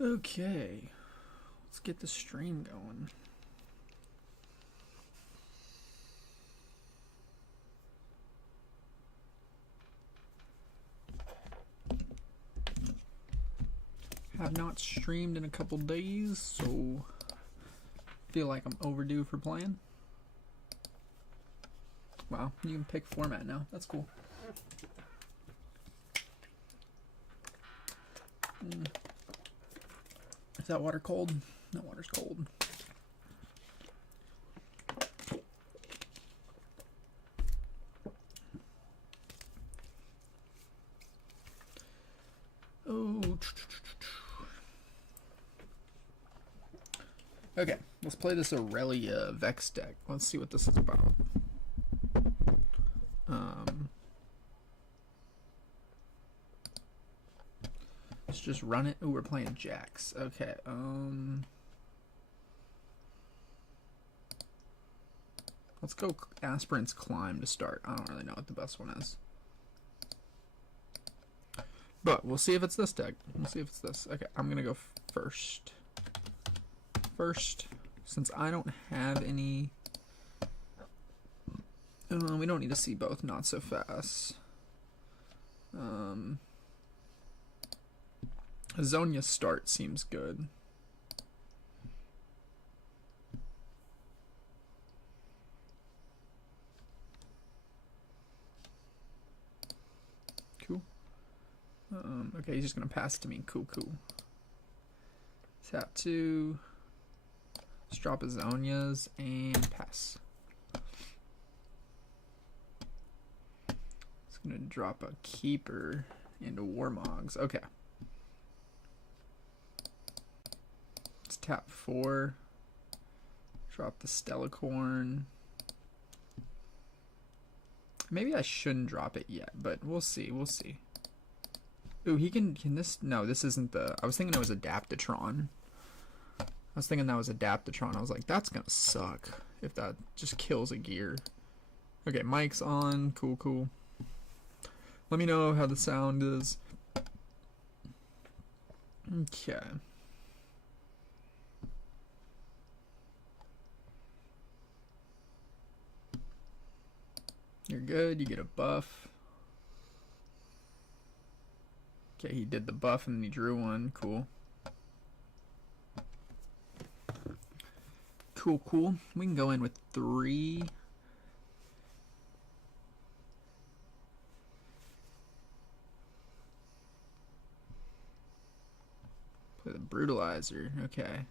Okay, let's get the stream going. Have not streamed in a couple days, so feel like I'm overdue for playing. Wow, you can pick format now. That's cool. Is that water cold? No, water's cold. Oh. Okay, let's play this Aurelia Vex deck. Let's see what this is about. Let's just run it. Ooh, we're playing Jacks. Okay, let's go Aspirant's Climb to start. I don't really know what the best one is. But we'll see if it's this deck. We'll see if it's this. Okay, I'm gonna go first. Since I don't have any... we don't need to see both not so fast. Zonia start seems good. Cool. Okay, he's just gonna pass it to me. Cool. Tap 2. Let's drop his Zonias and pass. It's gonna drop a Keeper into Warmogs. Okay. Let's tap 4. Drop the Stellacorn. Maybe I shouldn't drop it yet, but we'll see. Ooh, he can this? No, this isn't the... I was thinking it was Adaptatron. I was thinking that was Adaptatron. I was like, that's gonna suck if that just kills a gear. Okay, mic's on. Cool. Let me know how the sound is. Okay. You're good. You get a buff. Okay, he did the buff and then he drew one. Cool. We can go in with 3. Play the Brutalizer. Okay.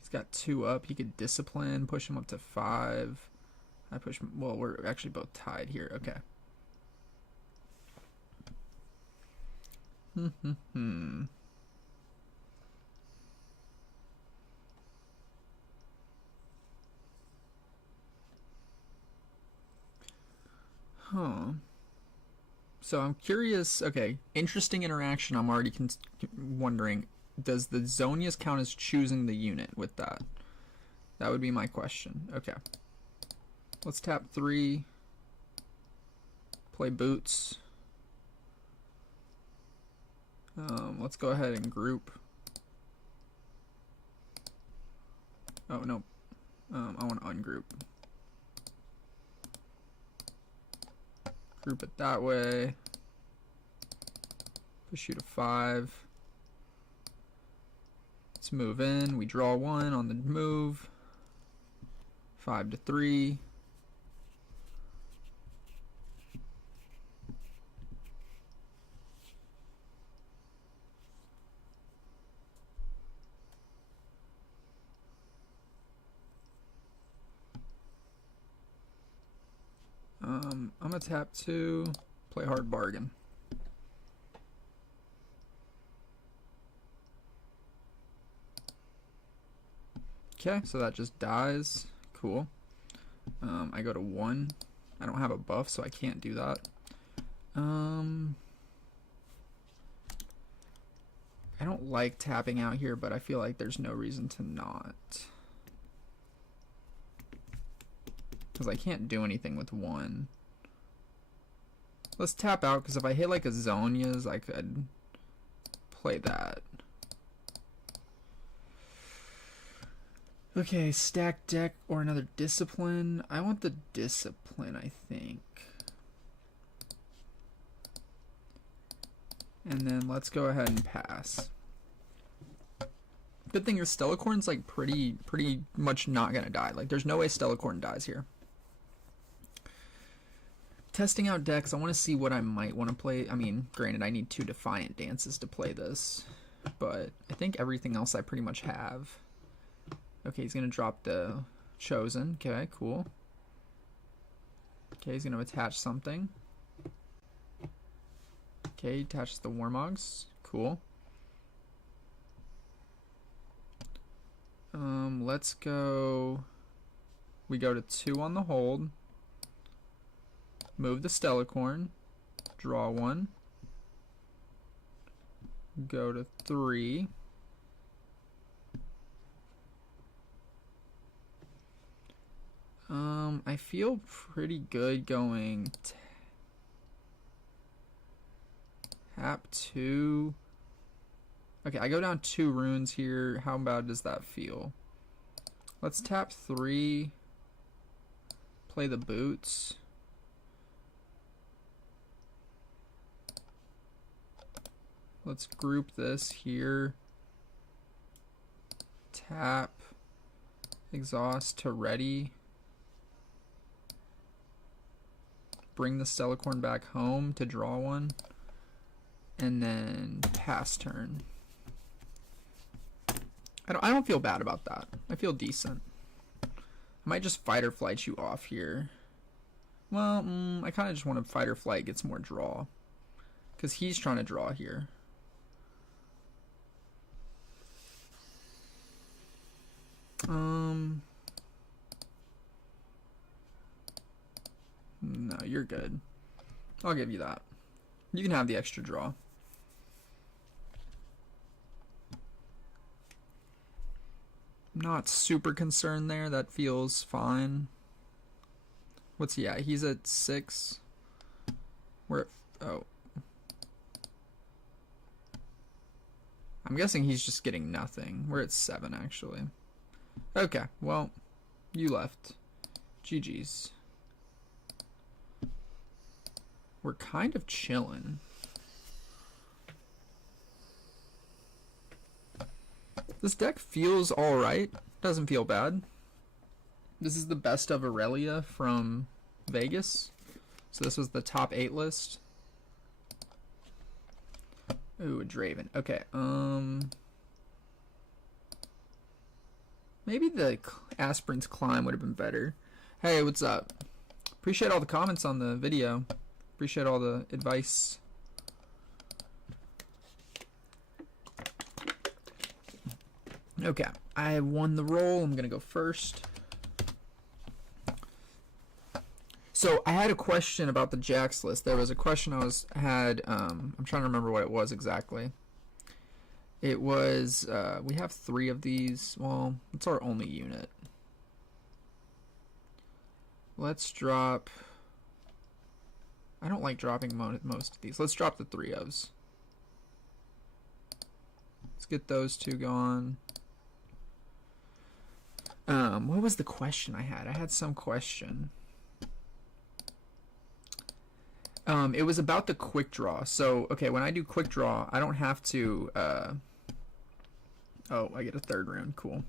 He's got 2 up. He could Discipline, push him up to 5. I push him. Well, we're actually both tied here. Okay. So I'm curious. Okay, interesting interaction. I'm already wondering, does the Zonias count as choosing the unit with that? That would be my question. Okay. Let's tap 3. Play Boots. Let's go ahead and group. Oh, no. I want to ungroup. Group it that way. Push you to 5. Let's move in. We draw 1 on the move. 5 to 3. I'm gonna tap 2, play Hard Bargain. Okay, so that just dies. Cool. I go to 1. I don't have a buff, so I can't do that. I don't like tapping out here, but I feel like there's no reason to not. Because I can't do anything with 1. Let's tap out, because if I hit like a Zonias, I could play that. Okay, stack deck or another discipline. I want the discipline, I think. And then let's go ahead and pass. Good thing your Stellacorn's like pretty much not gonna die. Like there's no way Stellacorn dies here. Testing out decks, I want to see what I might want to play. I mean, granted, I need 2 Defiant Dances to play this, but I think everything else I pretty much have. Okay, he's going to drop the Chosen. Okay, cool. Okay, he's going to attach something. Okay, he attaches the Warmogs. Cool. Let's go... We go to 2 on the hold. Move the Stellacorn. Draw 1. Go to 3. I feel pretty good going tap 2. Okay, I go down 2 runes here. How bad does that feel? Let's tap 3. Play the boots. Let's group this here. Tap. Exhaust to ready. Bring the Stellacorn back home to draw 1. And then pass turn. I don't feel bad about that. I feel decent. I might just fight or flight you off here. Well, I kind of just want to fight or flight, get some more draw. Because he's trying to draw here. No, you're good. I'll give you that. You can have the extra draw. Not super concerned there. That feels fine. What's he at? He's at 6. We're at... Oh. I'm guessing he's just getting nothing. We're at 7, actually. Okay, well, you left. GG's. We're kind of chilling. This deck feels alright. Doesn't feel bad. This is the best of Aurelia from Vegas. So this was the top 8 list. Ooh, a Draven. Okay, maybe the Aspirin's Climb would have been better. Hey, what's up? Appreciate all the comments on the video. Appreciate all the advice. Okay, I won the roll. I'm gonna go first. So I had a question about the Jax list. There was a question I'm trying to remember what it was exactly. It was we have 3 of these. Well, it's our only unit. Let's drop. I don't like dropping most of these. Let's drop the 3 ofs. Let's get those 2 gone. What was the question I had? I had some question. It was about the quick draw. So, okay, when I do quick draw, I don't have to, oh, I get a 3rd rune. Cool.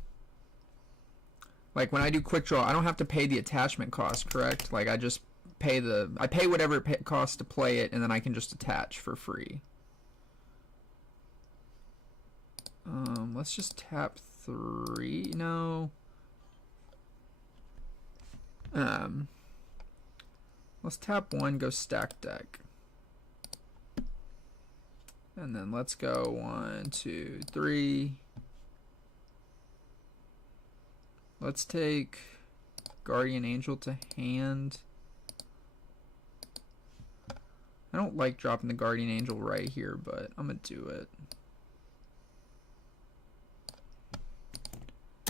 Like, when I do quick draw, I don't have to pay the attachment cost, correct? Like, I just pay I pay whatever it costs to play it, and then I can just attach for free. Let's just tap 3. No. Let's tap 1, go stack deck. And then let's go 1, 2, 3. Let's take Guardian Angel to hand. I don't like dropping the Guardian Angel right here, but I'm gonna do it.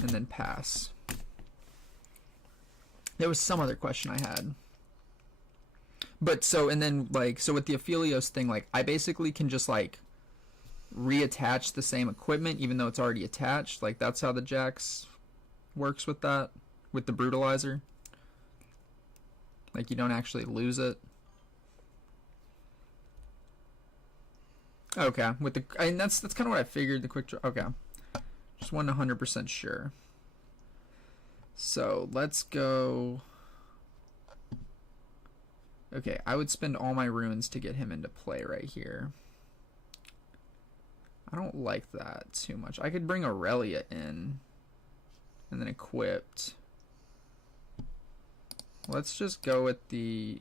And then pass. There was some other question I had. But so, and then like, so with the Aphelios thing, like I basically can just like reattach the same equipment even though it's already attached. Like that's how the Jax works with that, with the brutalizer. Like you don't actually lose it. Okay, with the, I mean, that's kind of what I figured. The quick draw. Okay, just 100% sure. So let's go. Okay, I would spend all my runes to get him into play right here. I don't like that too much. I could bring Aurelia in and then equipped. Let's just go with the...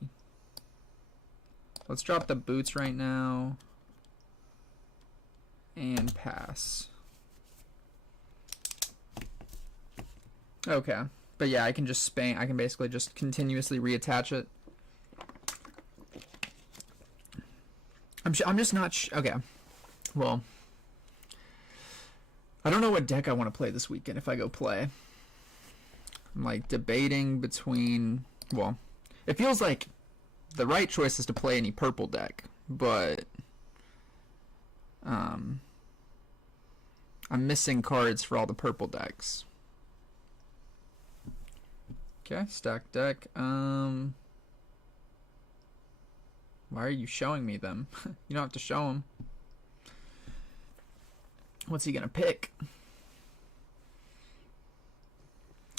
Let's drop the boots right now and pass. Okay, but yeah, I can just spam. I can basically just continuously reattach it. I'm just not okay. Well, I don't know what deck I want to play this weekend if I go play. I'm like debating between, well, it feels like the right choice is to play any purple deck, but I'm missing cards for all the purple decks. Okay, stack deck. Why are you showing me them? You don't have to show them. What's he gonna pick?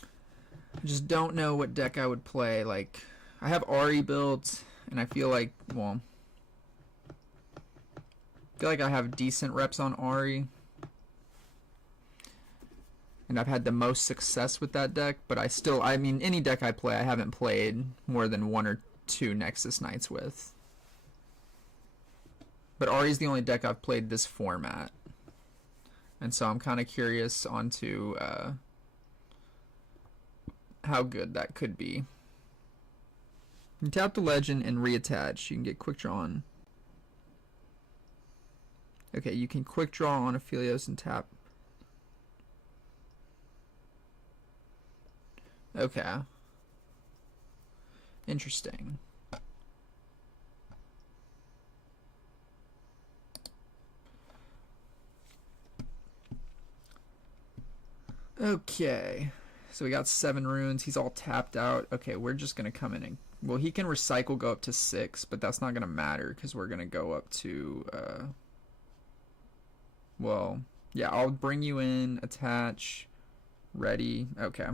I just don't know what deck I would play. Like, I have Ahri built, and I feel like, well, I have decent reps on Ahri. And I've had the most success with that deck, but I mean, any deck I play, I haven't played more than 1 or 2 Nexus Knights with. But Ahri's the only deck I've played this format. And so I'm kind of curious onto how good that could be. You tap the legend and reattach. You can get quick draw on. Okay, you can quick draw on Aphelios and tap. Okay. Interesting. Okay. So we got 7 runes. He's all tapped out. Okay, we're just going to come in and... Well, he can recycle, go up to 6, but that's not going to matter because we're going to go up to... Well, yeah, I'll bring you in, attach, ready. Okay.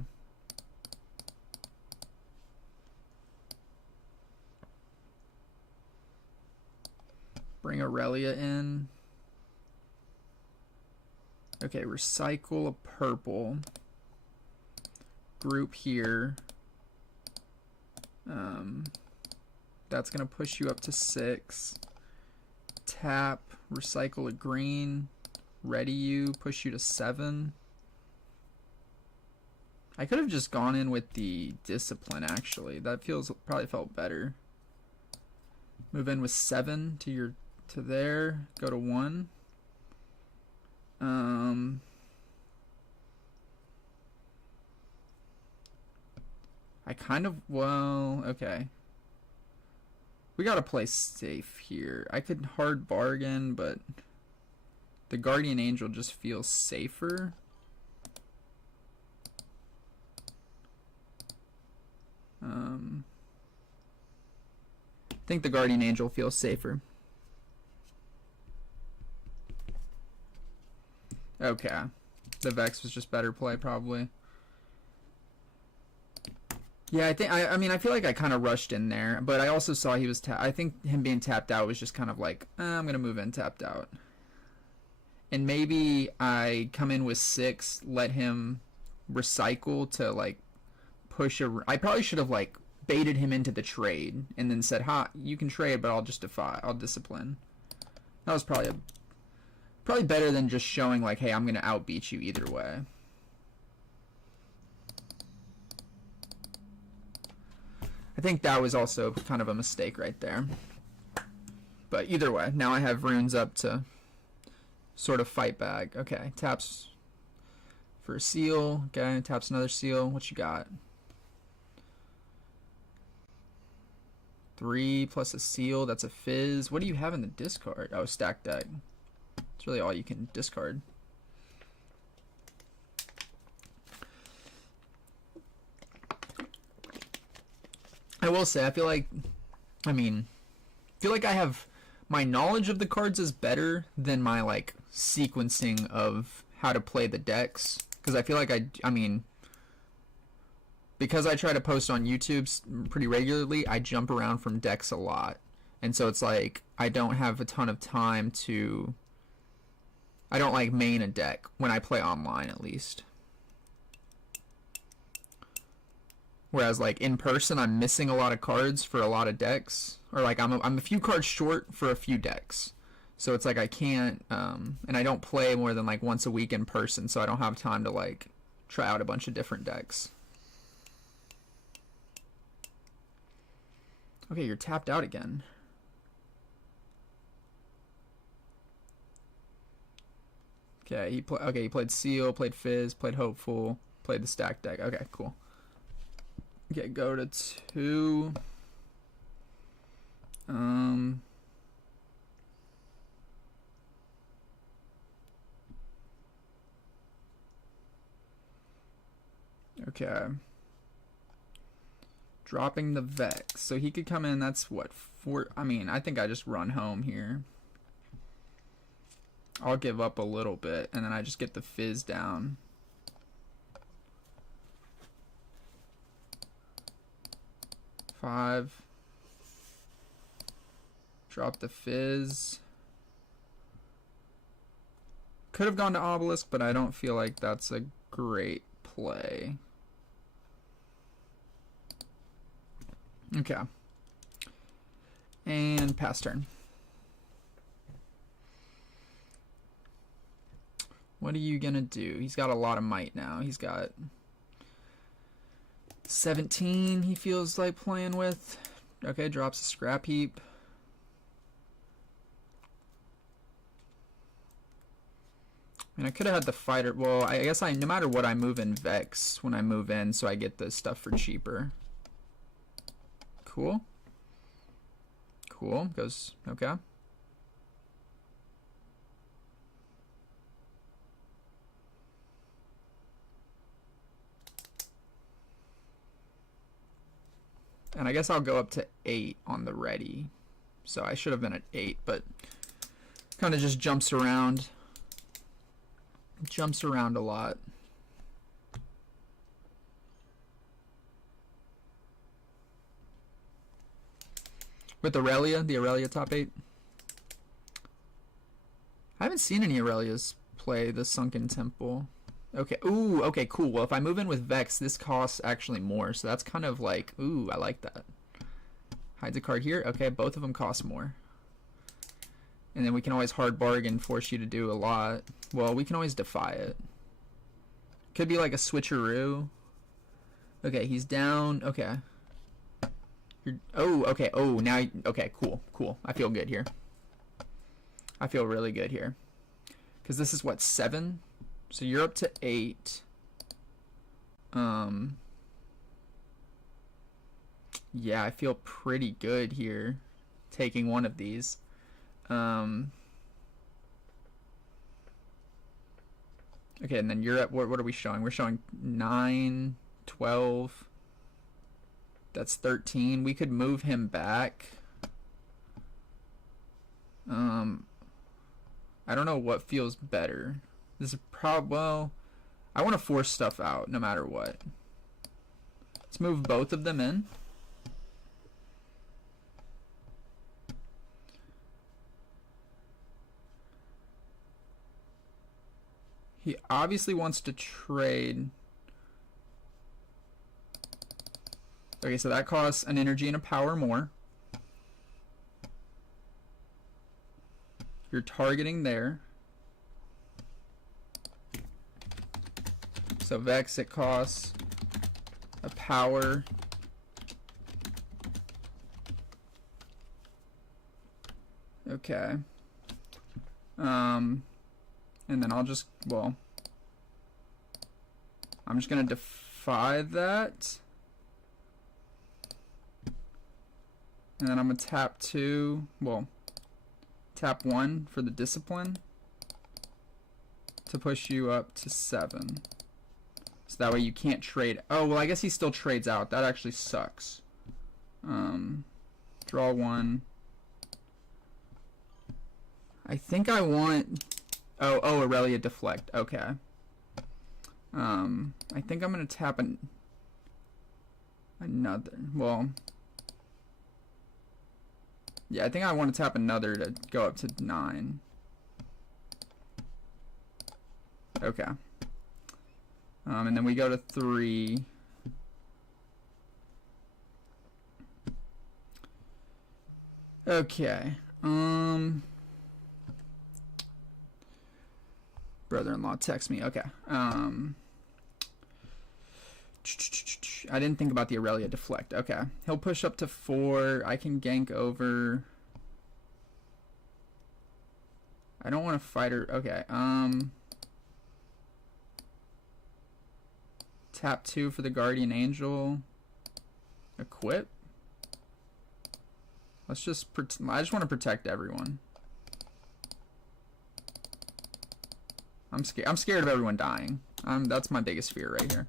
Bring Aurelia in. Okay, recycle a purple. Group here. That's gonna push you up to 6. Tap, recycle a green. Ready you, push you to 7. I could have just gone in with the discipline actually. That probably felt better. Move in with 7 to there. Go to 1. I kind of, well, okay. We gotta play safe here. I could hard bargain, but the Guardian Angel just feels safer. I think the Guardian Angel feels safer. Okay. The Vex was just better play, probably. Yeah, I mean, I feel like I kind of rushed in there, but I also saw he was I think him being tapped out was just kind of like, I'm going to move in tapped out. And maybe I come in with 6, let him recycle to, like, push I probably should have, like, baited him into the trade and then said, ha, you can trade, but I'll just I'll discipline. That was probably better than just showing, like, hey, I'm going to outbeat you either way. I think that was also kind of a mistake right there. But either way, now I have runes up to sort of fight back. Okay, taps for a seal. Okay, taps another seal. What you got? 3 plus a seal. That's a fizz. What do you have in the discard? Oh, stack deck. It's really all you can discard. I will say, I feel like I have my knowledge of the cards is better than my like sequencing of how to play the decks, because I feel like because I try to post on YouTube pretty regularly, I jump around from decks a lot, and so it's like I don't have a ton of time to. I don't like main a deck when I play online, at least. Whereas like in person, I'm missing a lot of cards for a lot of decks, or like I'm a few cards short for a few decks. So it's like I can't, and I don't play more than like once a week in person, so I don't have time to like try out a bunch of different decks. Okay, you're tapped out again. Okay, he played Seal, played Fizz, played Hopeful, played the stack deck. Okay, cool. Okay, go to 2. Okay. Dropping the Vex. So he could come in, that's what, 4? I mean, I think I just run home here. I'll give up a little bit, and then I just get the Fizz down. Five. Drop the Fizz. Could have gone to Obelisk, but I don't feel like that's a great play. Okay. And pass turn. What are you gonna do? He's got a lot of might now. He's got 17 he feels like playing with. Okay, drops a scrap heap. And I could have had the fighter. Well, I guess no matter what, I move in Vex when I move in, so I get the stuff for cheaper. Cool. Cool. Goes, okay. And I guess I'll go up to 8 on the ready. So I should have been at 8, but kind of just jumps around. Jumps around a lot. With Aurelia, the Aurelia top 8. I haven't seen any Aurelias play the Sunken Temple. Okay, ooh, okay, cool. Well, if I move in with Vex, this costs actually more, so that's kind of like, ooh, I like that. Hides a card here. Okay, both of them cost more. And then we can always hard bargain, force you to do a lot. Well, we can always defy it. Could be like a switcheroo. Okay, he's down. Okay. Oh, okay. Oh, now, okay, cool, cool. I feel good here. I feel really good here. Because this is what, 7? So you're up to 8. Yeah, I feel pretty good here taking one of these. Okay, and then you're at, what are we showing? We're showing 9, 12. That's 13. We could move him back. I don't know what feels better. This is well, I want to force stuff out no matter what. Let's move both of them in. He obviously wants to trade. Okay, so that costs an energy and a power more. You're targeting there. So Vex, it costs a power. Okay. And then I'll just, well, I'm just gonna defy that. And then I'm gonna tap 2, well, tap 1 for the discipline. to push you up to 7. So that way you can't trade. Oh, well, I guess he still trades out. That actually sucks. Draw 1. I think I want... Oh, Aurelia Deflect. Okay. I think I'm going to tap another. Well... Yeah, I think I want to tap another to go up to 9. Okay. And then we go to 3. Okay. Brother-in-law text me. Okay. I didn't think about the Aurelia Deflect. Okay. He'll push up to 4. I can gank over. I don't want to fight her. Okay. Tap 2 for the Guardian Angel. Equip. Let's just... I just want to protect everyone. I'm scared of everyone dying. That's my biggest fear right here.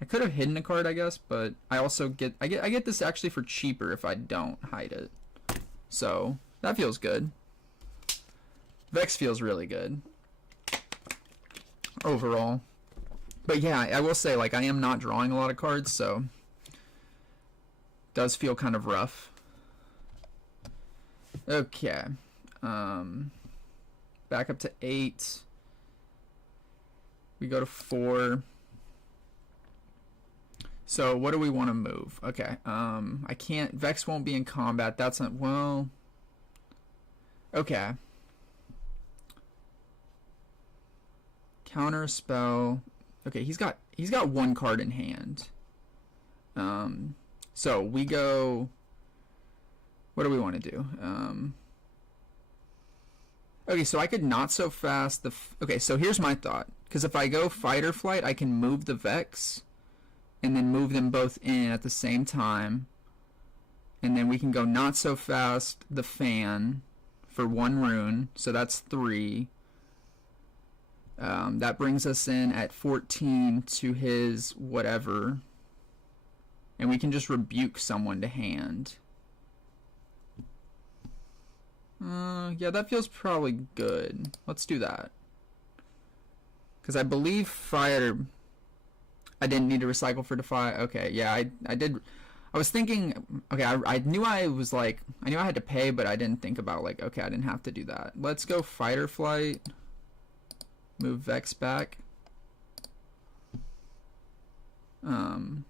I could have hidden a card, I guess, but I also get... I get this actually for cheaper if I don't hide it. So, that feels good. Vex feels really good. Overall. But yeah, I will say, like, I am not drawing a lot of cards, so... Does feel kind of rough. Okay. Back up to 8. We go to 4. So, what do we want to move? Okay. I can't... Vex won't be in combat. That's not... Well... Okay. Counter spell. Okay, he's got 1 card in hand. So we go. What do we want to do? Okay, so I could not so fast okay, so here's my thought. Because if I go fight or flight, I can move the Vex, and then move them both in at the same time, and then we can go not so fast the fan for 1 rune. So that's 3. That brings us in at 14 to his whatever. And we can just rebuke someone to hand. Yeah, that feels probably good. Let's do that. Because I believe fire... I didn't need to recycle for Defy. Okay, yeah, I did... I was thinking... Okay, I knew I was like... I knew I had to pay, but I didn't think about like... Okay, I didn't have to do that. Let's go Fight or Flight. Move Vex back. Because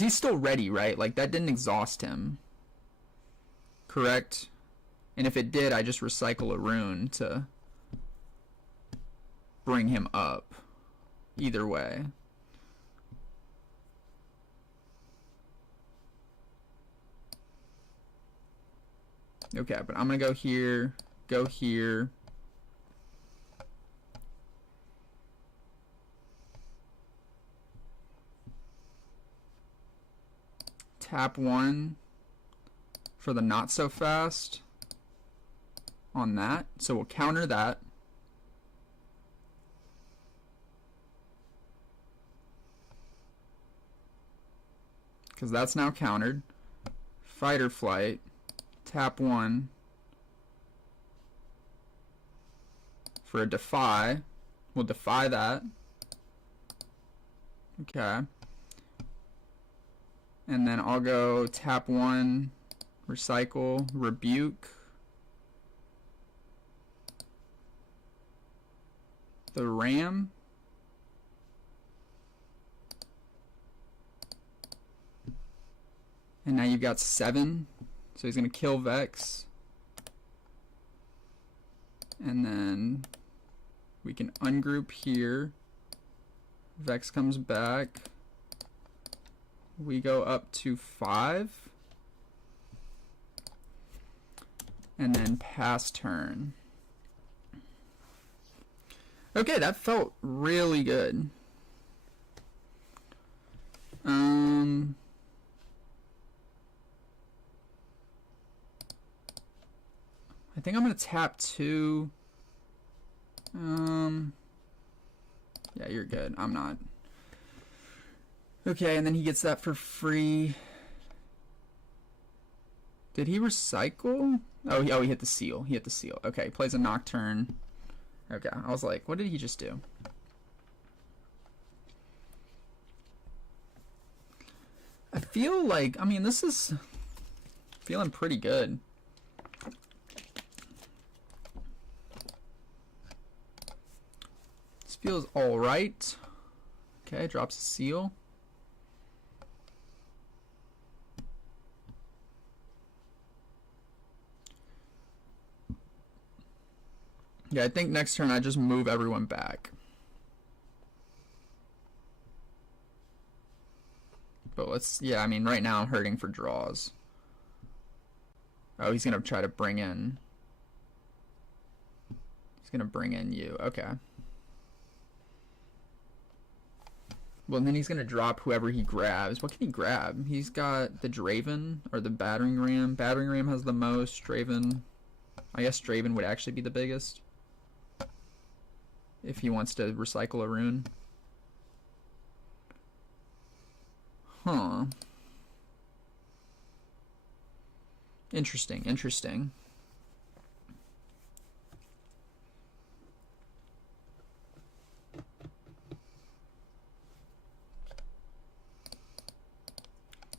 he's still ready, right? Like, that didn't exhaust him. Correct? And if it did, I just recycle a rune to bring him up. Either way. Okay, but I'm going to go here, go here. Tap 1 for the not so fast on that. So we'll counter that. Because that's now countered. Fight or flight. Tap 1 for a defy. We'll defy that. Okay. And then I'll go tap 1, recycle, rebuke. The ram. And now you've got 7. So he's going to kill Vex. And then we can ungroup here. Vex comes back. We go up to 5. And then pass turn. Okay, that felt really good. I think I'm going to tap 2. Yeah, you're good. I'm not. Okay, and then he gets that for free. Did he recycle? Oh, he hit the seal. He hit the seal. Okay, plays a Nocturne. Okay, I was like, what did he just do? I feel like, I mean, this is feeling pretty good. This feels all right. Okay, drops a seal. Yeah, I think next turn I just move everyone back. But let's, yeah, I mean, right now I'm hurting for draws. Oh, he's going to try to bring in. He's going to bring in you. Okay. Well, and then he's going to drop whoever he grabs. What can he grab? He's got the Draven or the Battering Ram. Battering Ram has the most. Draven, I guess Draven would actually be the biggest. If he wants to recycle a rune. Huh. Interesting, interesting.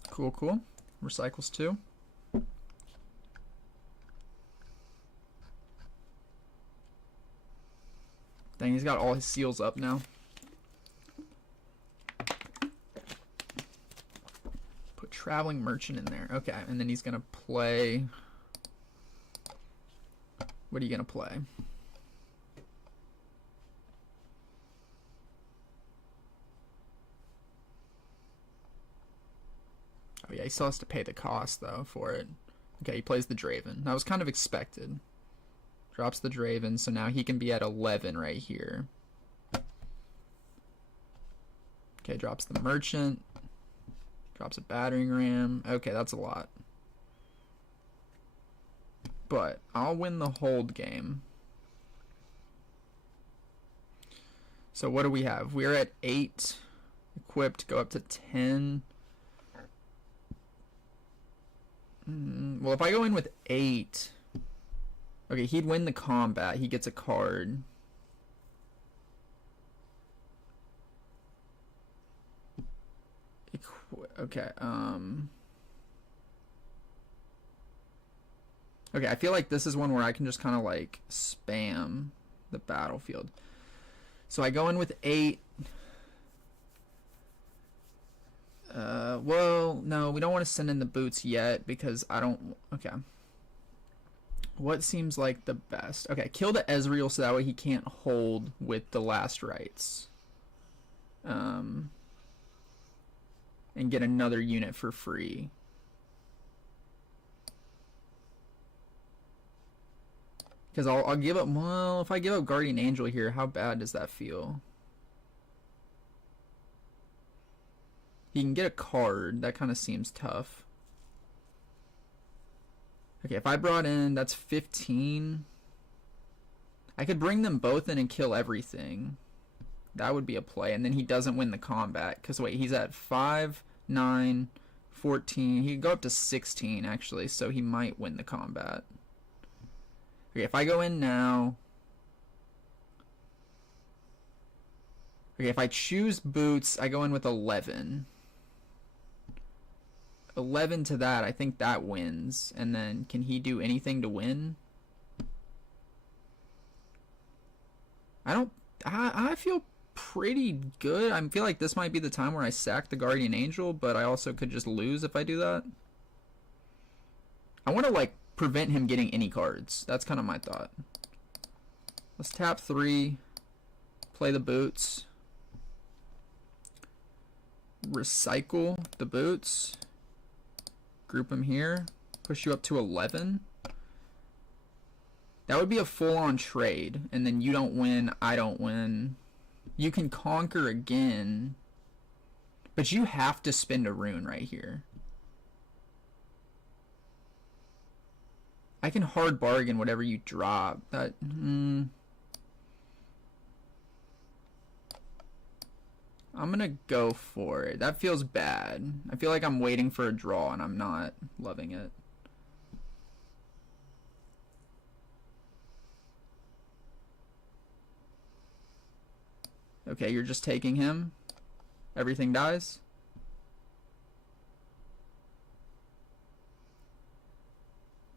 Cool, cool. Recycles too. Dang, he's got all his seals up now. Put Traveling Merchant in there. Okay, and then he's going to play... What are you going to play? Oh yeah, he still has to pay the cost, though, for it. Okay, he plays the Draven. That was kind of expected. Drops the Draven, so now he can be at 11 right here. Okay, drops the Merchant. Drops a Battering Ram. Okay, that's a lot. But I'll win the hold game. So what do we have? We're at 8 equipped, go up to 10. Well, if I go in with 8... Okay, he'd win the combat. He gets a card. Okay, okay, I feel like this is one where I can just kind of like spam the battlefield. So I go in with 8. Well, no, we don't want to send in the boots yet because I don't... Okay. What seems like the best? Okay, kill the Ezreal so that way he can't hold with the last rites. And get another unit for free. Because I'll give up... Well, if I give up Guardian Angel here, how bad does that feel? He can get a card. That kind of seems tough. Okay, if I brought in, that's 15. I could bring them both in and kill everything. That would be a play. And then he doesn't win the combat. Because, wait, he's at 5, 9, 14. He could go up to 16, actually. So he might win the combat. Okay, if I go in now... Okay, if I choose boots, I go in with 11. 11 to that, I think that wins. And then, can he do anything to win? I feel pretty good. I feel like this might be the time where I sack the Guardian Angel, but I also could just lose if I do that. I want to, like, prevent him getting any cards. That's kind of my thought. Let's tap 3. Play the boots. Recycle the boots. Group them here. Push you up to 11. That would be a full-on trade. And then you don't win, I don't win. You can conquer again. But you have to spend a rune right here. I can hard bargain whatever you drop. That I'm gonna go for it. That feels bad. I feel like I'm waiting for a draw and I'm not loving it. Okay, you're just taking him. Everything dies.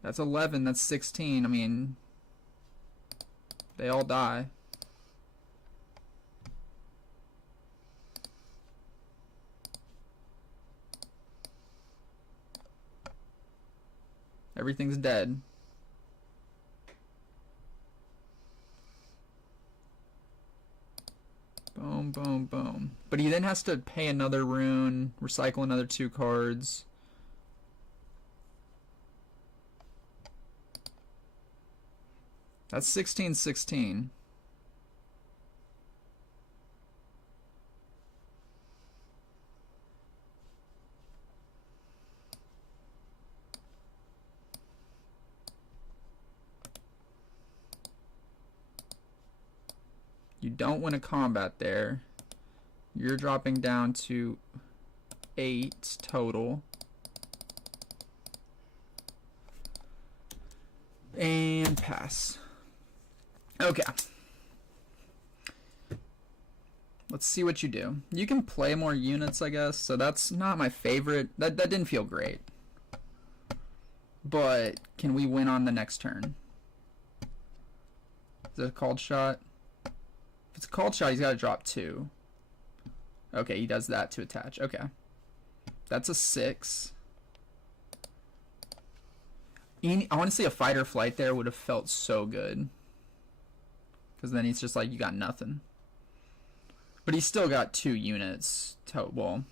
That's 11, that's 16. I mean, they all die. Everything's dead. Boom, boom, boom. But he then has to pay another rune, recycle another 2 cards. That's 16-16. You don't win a combat there. You're dropping down to 8 total. And pass. Okay. Let's see what you do. You can play more units, I guess. So that's not my favorite. That didn't feel great. But can we win on the next turn? Is it a called shot? If it's a called shot, he's got to drop 2. Okay, he does that to attach. Okay. That's a 6. Honestly, a fight or flight there would have felt so good. Because then he's just like, you got nothing. But he's still got 2 units. Well,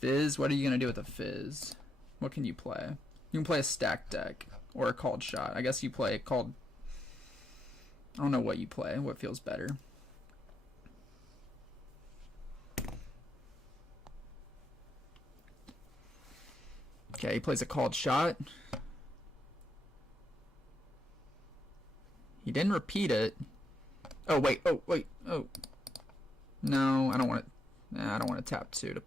Fizz, what are you going to do with a Fizz? What can you play? You can play a stacked deck. Or a called shot. I guess you play a called... I don't know what you play. What feels better. Okay, he plays a called shot. He didn't repeat it. Oh wait, oh. No, I don't want to. Nah, I don't want to tap 2 to.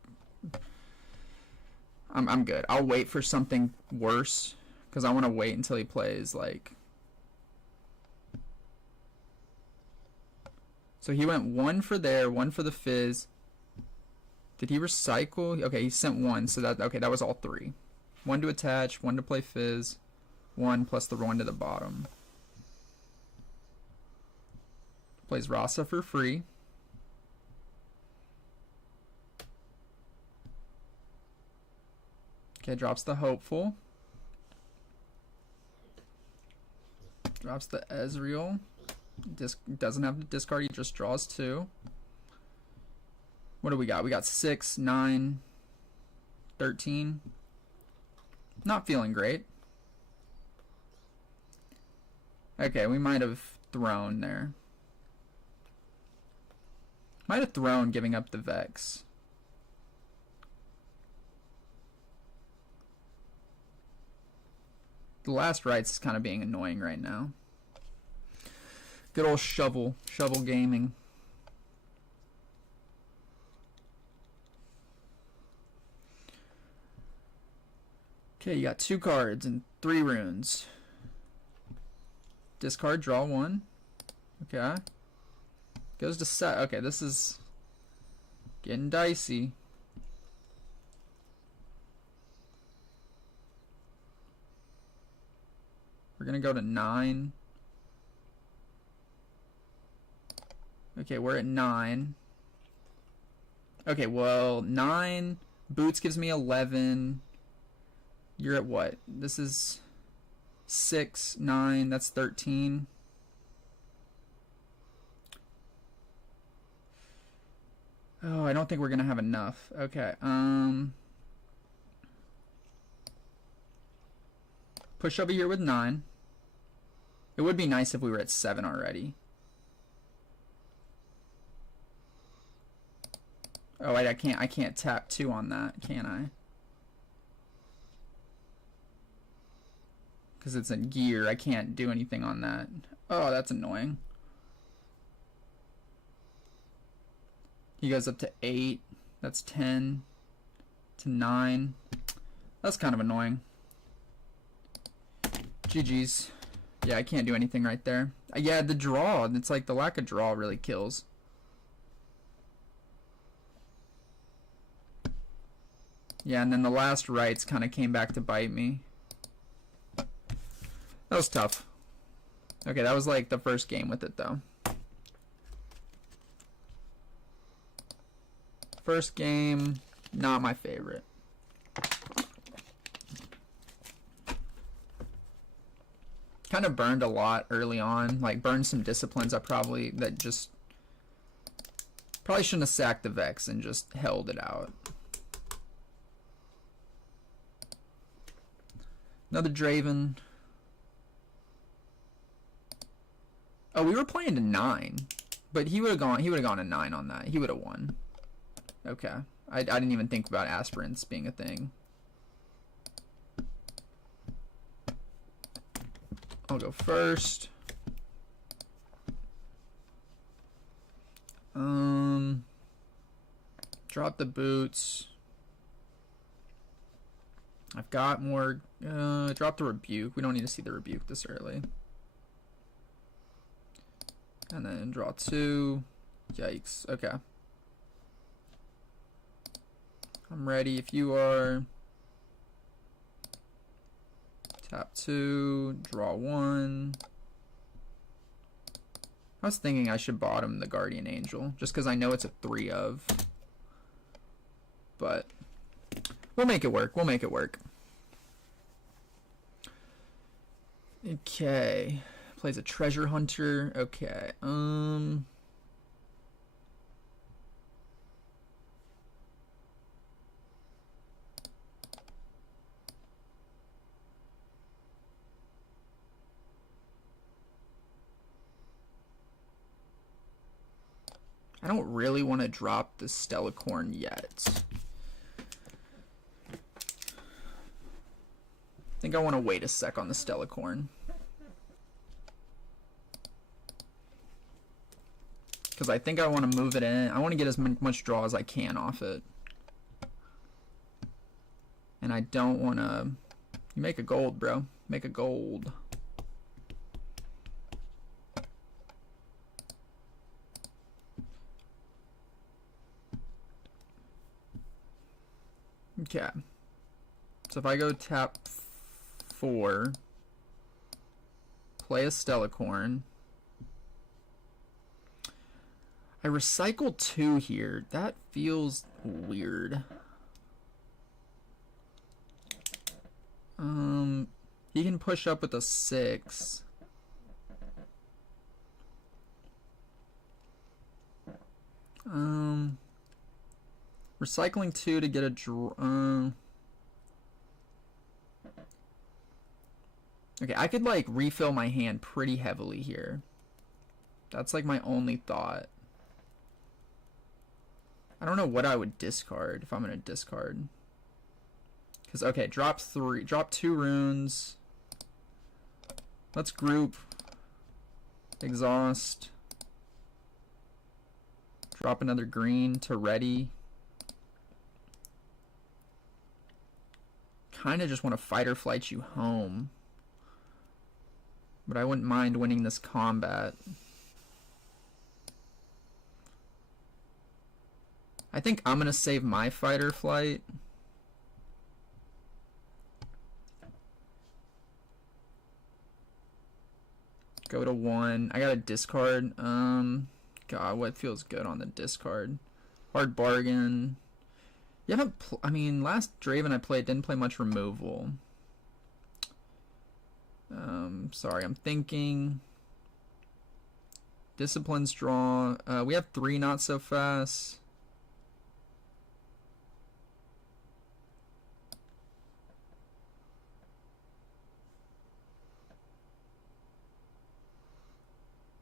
I'm good. I'll wait for something worse because I want to wait until he plays like. So he went 1 for there, 1 for the Fizz. Did he recycle? Okay, he sent 1. So that okay, that was all 3. 1 to attach, 1 to play Fizz, 1 plus the 1 to the bottom. Plays Rasa for free. Okay, drops the Hopeful. Drops the Ezreal. Doesn't have to discard, he just draws 2. What do we got? We got 6, 9, 13. Not feeling great. Okay, we might have thrown there. Might have thrown giving up the Vex. The last rites is kind of being annoying right now. Good old shovel gaming. Okay, you got 2 cards and 3 runes. Discard, draw 1. Okay. Goes to set. Okay, this is getting dicey. We're gonna go to 9. Okay, we're at 9. Okay, well, 9. Boots gives me 11. You're at what? This is 6, 9. That's 13. Oh, I don't think we're gonna have enough. Okay. Push over here with 9. It would be nice if we were at 7 already. Oh wait, I can't tap 2 on that, can I? Because it's in gear, I can't do anything on that. Oh, that's annoying. He goes up to 8. That's 10 to 9. That's kind of annoying. GG's. Yeah, I can't do anything right there. Yeah, the draw. It's like the lack of draw really kills. Yeah, and then the last rights kind of came back to bite me. That was tough. Okay, that was like the first game with it though. First game, not my favorite. Kind of burned a lot early on, like burned some disciplines probably shouldn't have sacked the Vex and just held it out. Another Draven. Oh, we were playing to 9, but he would have gone a 9 on that. He would have won. Okay. I didn't even think about aspirants being a thing. I'll go first. Drop the boots. I've got more. Drop the rebuke. We don't need to see the rebuke this early. And then draw 2. Yikes. Okay. I'm ready if you are. Tap 2. Draw 1. I was thinking I should bottom the Guardian Angel just because I know it's a 3 of. But we'll make it work. We'll make it work. Okay. Plays a treasure hunter. Okay. I don't really want to drop the Stellacorn yet. I think I want to wait a sec on the Stellacorn. Because I think I want to move it in. I want to get as much draw as I can off it. And I don't want to... You make a gold, bro. Make a gold. Okay. So if I go tap 4, play a Stellacorn. I recycle 2 here. That feels weird. He can push up with a 6. Recycling 2 to get a draw. Okay, I could like refill my hand pretty heavily here. That's like my only thought. I don't know what I would discard if I'm gonna discard. Cause okay, drop 2 runes. Let's group. Exhaust. Drop another green to ready. Kinda just want to fight or flight you home. But I wouldn't mind winning this combat. I think I'm gonna save my fight or flight. Go to 1. I got a discard. God, what feels good on the discard? Hard bargain. You haven't. I mean, last Draven I played didn't play much removal. Sorry, I'm thinking. Disciplines draw. We have 3 not so fast.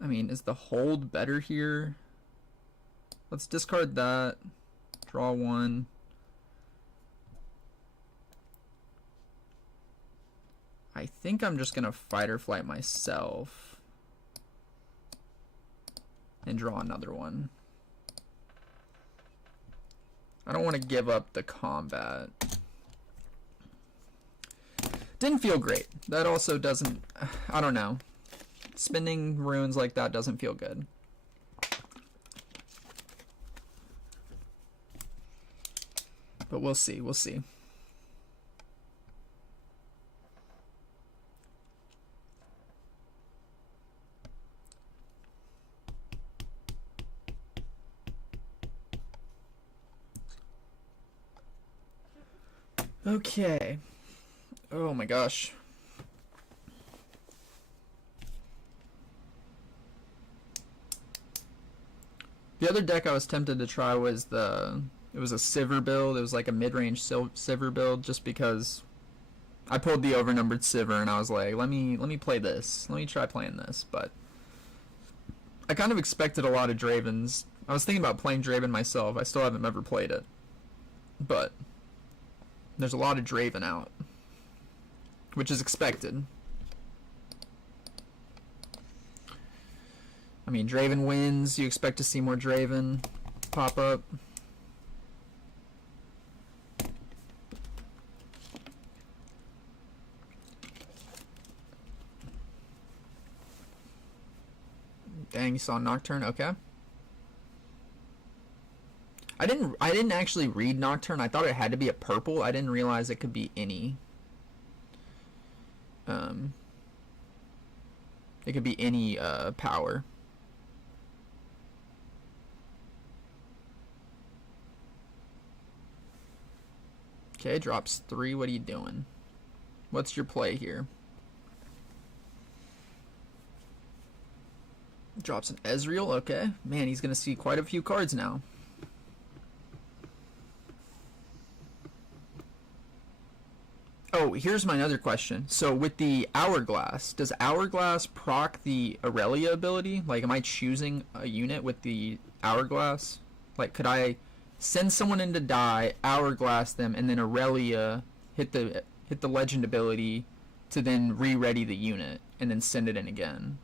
I mean, is the hold better here? Let's discard that. Draw 1. I think I'm just gonna fight or flight myself. And draw another one. I don't want to give up the combat. Didn't feel great. That also doesn't... I don't know. Spending runes like that doesn't feel good. But we'll see. We'll see. Okay. Oh my gosh. The other deck I was tempted to try was it was a Sivir build. It was like a mid-range Sivir build, just because I pulled the overnumbered Sivir and I was like, let me play this. Let me try playing this. But I kind of expected a lot of Dravens. I was thinking about playing Draven myself. I still haven't ever played it. But there's a lot of Draven out, which is expected. I mean, Draven wins. You expect to see more Draven pop up. Dang, you saw Nocturne? Okay. I didn't actually read Nocturne. I thought it had to be a purple. I didn't realize it could be any. It could be any power. Okay, drops 3. What are you doing? What's your play here? Drops an Ezreal. Okay. Man, he's going to see quite a few cards now. Oh, here's my other question. So with the Hourglass, does Hourglass proc the Aurelia ability? Like, am I choosing a unit with the Hourglass? Like, could I send someone in to die, Hourglass them, and then Aurelia hit the legend ability to then re-ready the unit and then send it in again?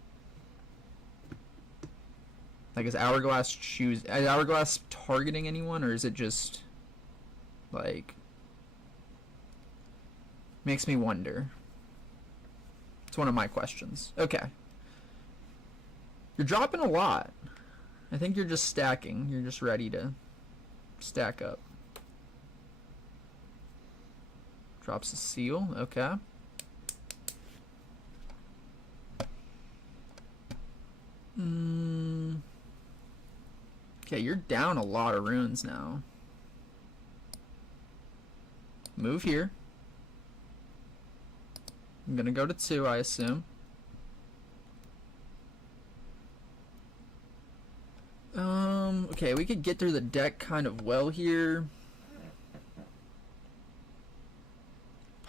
Like, is Hourglass targeting anyone, or is it just like... Makes me wonder. It's one of my questions. Okay. You're dropping a lot. I think you're just stacking. You're just ready to stack up. Drops a seal. Okay. Okay, you're down a lot of runes now. Move here. I'm gonna go to 2, I assume. Okay, we could get through the deck kind of well here.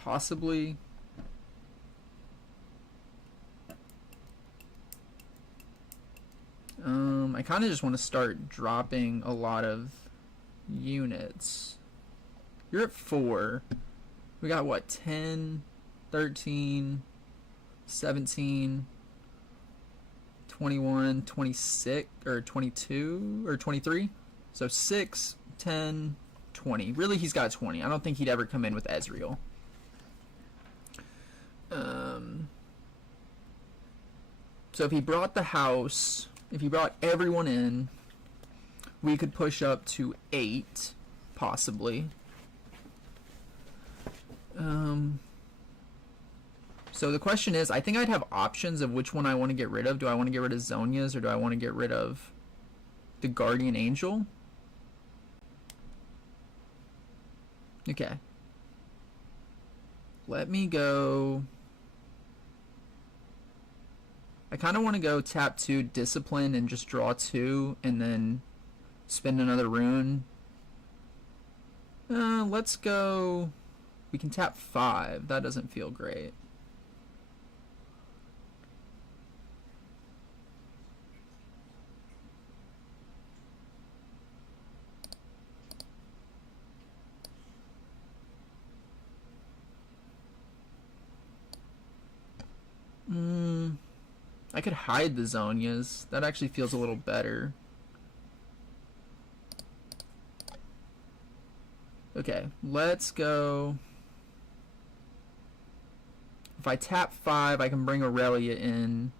Possibly. I kind of just want to start dropping a lot of units. You're at 4. We got what, 10, 13, 17, 21, 26, or 22, or 23. So 6, 10, 20. Really, he's got 20. I don't think he'd ever come in with Ezreal. So if he brought the house, if he brought everyone in, we could push up to 8, possibly. So the question is, I think I'd have options of which one I want to get rid of. Do I want to get rid of Zhonya's, or do I want to get rid of the Guardian Angel? Okay. Let me go... I kind of want to go tap 2, Discipline, and just draw 2, and then spend another rune. Let's go... We can tap 5. That doesn't feel great. I could hide the Zhonya's. That actually feels a little better. Okay, let's go. If I tap 5, I can bring Aurelia in.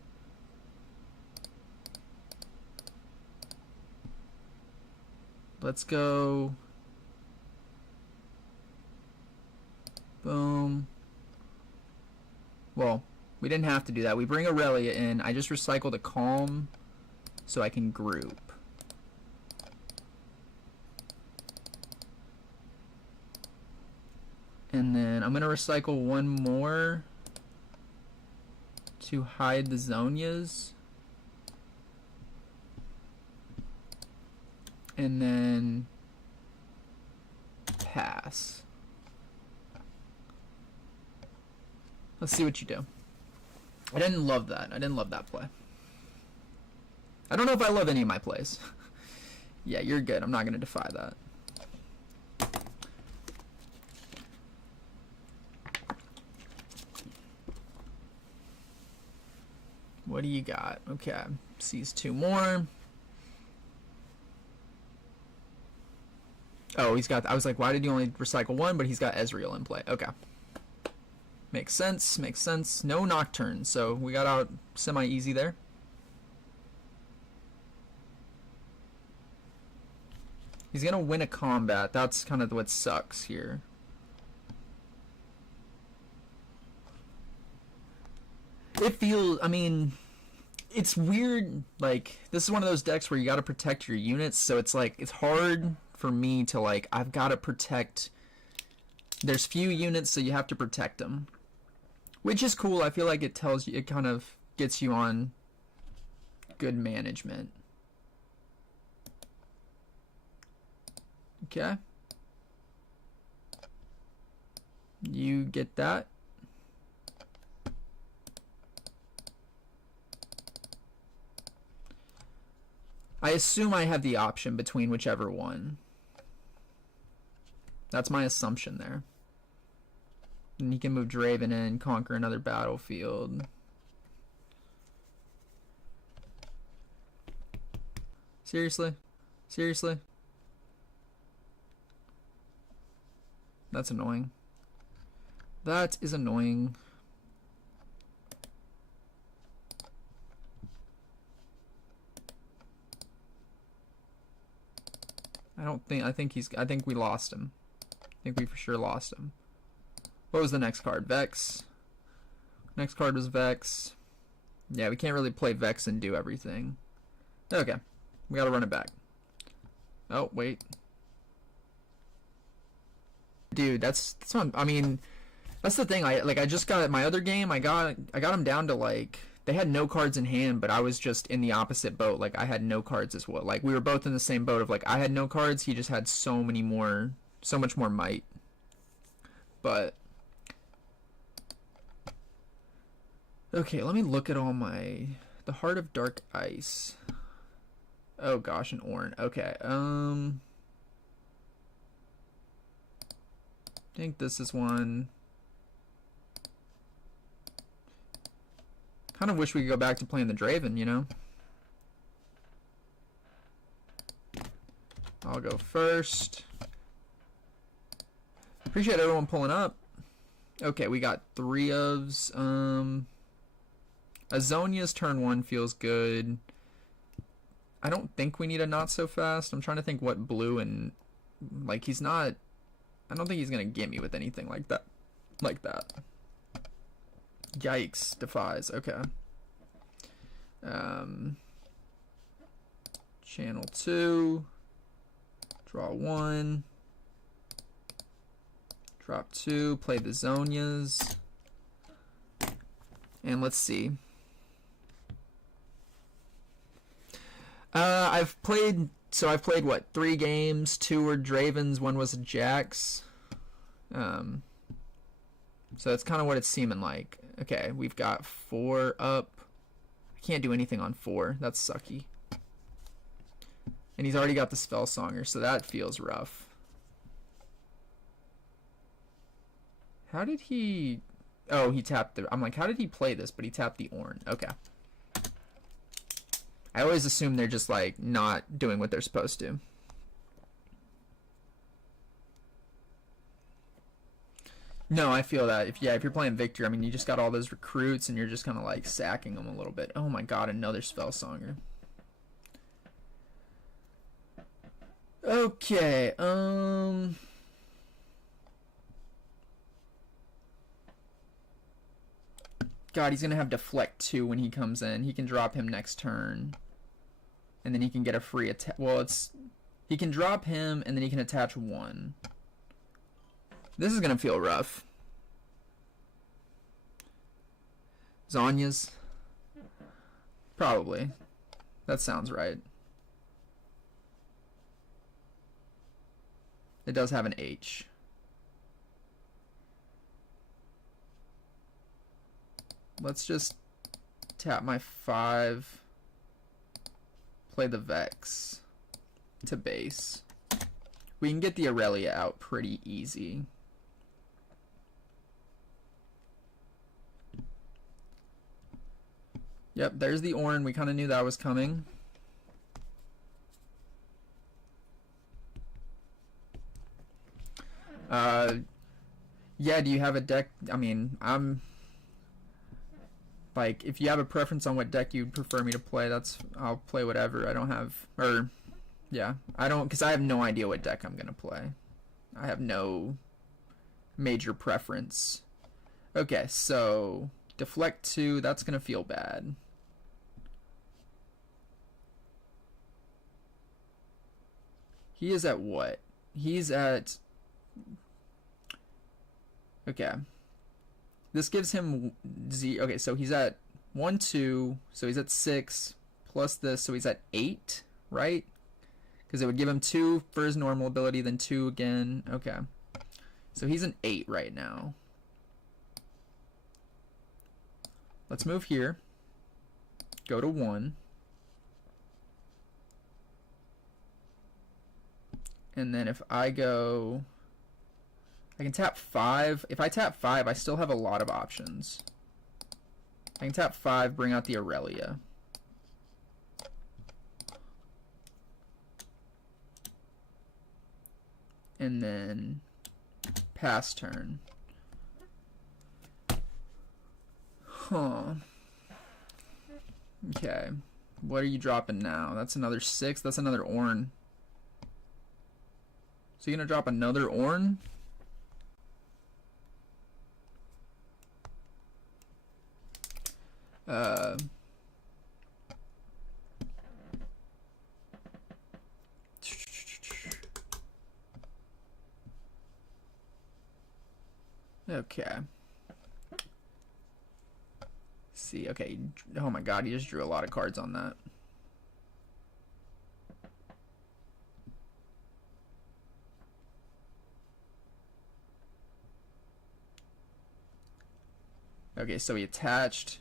Let's go. Boom. Well, we didn't have to do that. We bring Aurelia in. I just recycled a Calm so I can group. And then I'm going to recycle one more to hide the Zonias. And then pass. Let's see what you do. I didn't love that. I didn't love that play. I don't know if I love any of my plays. Yeah, you're good. I'm not going to defy that. What do you got? Okay. Sees 2 more. Oh, he's got... I was like, why did you only recycle 1? But he's got Ezreal in play. Okay. Makes sense. Makes sense. No Nocturne, so we got out semi-easy there. He's going to win a combat. That's kind of what sucks here. It feels... I mean... It's weird. Like, this is one of those decks where you got to protect your units, so it's like... It's hard for me to, like... I've got to protect... There's few units, so you have to protect them. Which is cool. I feel like it tells you... It kind of gets you on good management. Okay. You get that. I assume I have the option between whichever one. That's my assumption there. And he can move Draven in, conquer another battlefield. Seriously? Seriously? That's annoying. That is annoying. I think we lost him. I think we for sure lost him. What was the next card? Vex. Next card was Vex. Yeah, we can't really play Vex and do everything. Okay. We gotta run it back. Oh, wait. Dude, that's what I mean, that's the thing. I just got my other game, I got him down to like, they had no cards in hand, but I was just in the opposite boat. Like, I had no cards as well. Like, we were both in the same boat of like, I had no cards, he just had so much more might. But okay, let me look at all my... The Heart of Dark Ice. Oh gosh, an Ornn. Okay, I think this is one. Kind of wish we could go back to playing the Draven, you know? I'll go first. Appreciate everyone pulling up. Okay, we got 3 ofs. Azonia's turn 1 feels good. I don't think we need a Not So Fast. I'm trying to think what blue and... Like, he's not... I don't think he's going to get me with anything like that. Yikes. Defies. Okay. Channel 2. Draw 1. Drop 2. Play the Zonias. And let's see. I've played what, 3 games. 2 were Dravens, 1 was a Jax. So that's kind of what it's seeming like. Okay, we've got 4 up. I can't do anything on 4. That's sucky. And he's already got the Spellsonger, so that feels rough. How did he... Oh, he tapped the... I'm like, how did he play this? But he tapped the Ornn. Okay. I always assume they're just, like, not doing what they're supposed to. No, I feel that. If you're playing Victor, I mean, you just got all those recruits and you're just kind of like sacking them a little bit. Oh my god, another Spellsonger. Okay, God, he's gonna have Deflect 2 when he comes in. He can drop him next turn. And then he can get a free attack. Well, he can drop him and then he can attach 1. This is gonna feel rough. Zonya's? Probably. That sounds right. It does have an H. Let's just tap my 5. Play the Vex to base. We can get the Aurelia out pretty easy. Yep, there's the Orin. We kind of knew that was coming. Yeah, do you have a deck? I mean, I'm like, if you have a preference on what deck you'd prefer me to play, I'll play whatever. I don't have, yeah, I don't, because I have no idea what deck I'm gonna play. I have no major preference. Okay, so Deflect 2, that's gonna feel bad. He is at what? He's at, okay. This gives him okay, so he's at 1, 2, so he's at 6, plus this, so he's at 8, right? Because it would give him 2 for his normal ability, then 2 again. Okay. So he's an 8 right now. Let's move here. Go to 1. And then if I go... I can tap 5. If I tap 5, I still have a lot of options. I can tap 5, bring out the Aurelia. And then pass turn. Huh. Okay. What are you dropping now? That's another 6. That's another Ornn. So you're gonna drop another Ornn? Okay. See, okay. Oh my god, he just drew a lot of cards on that. Okay, so he attached.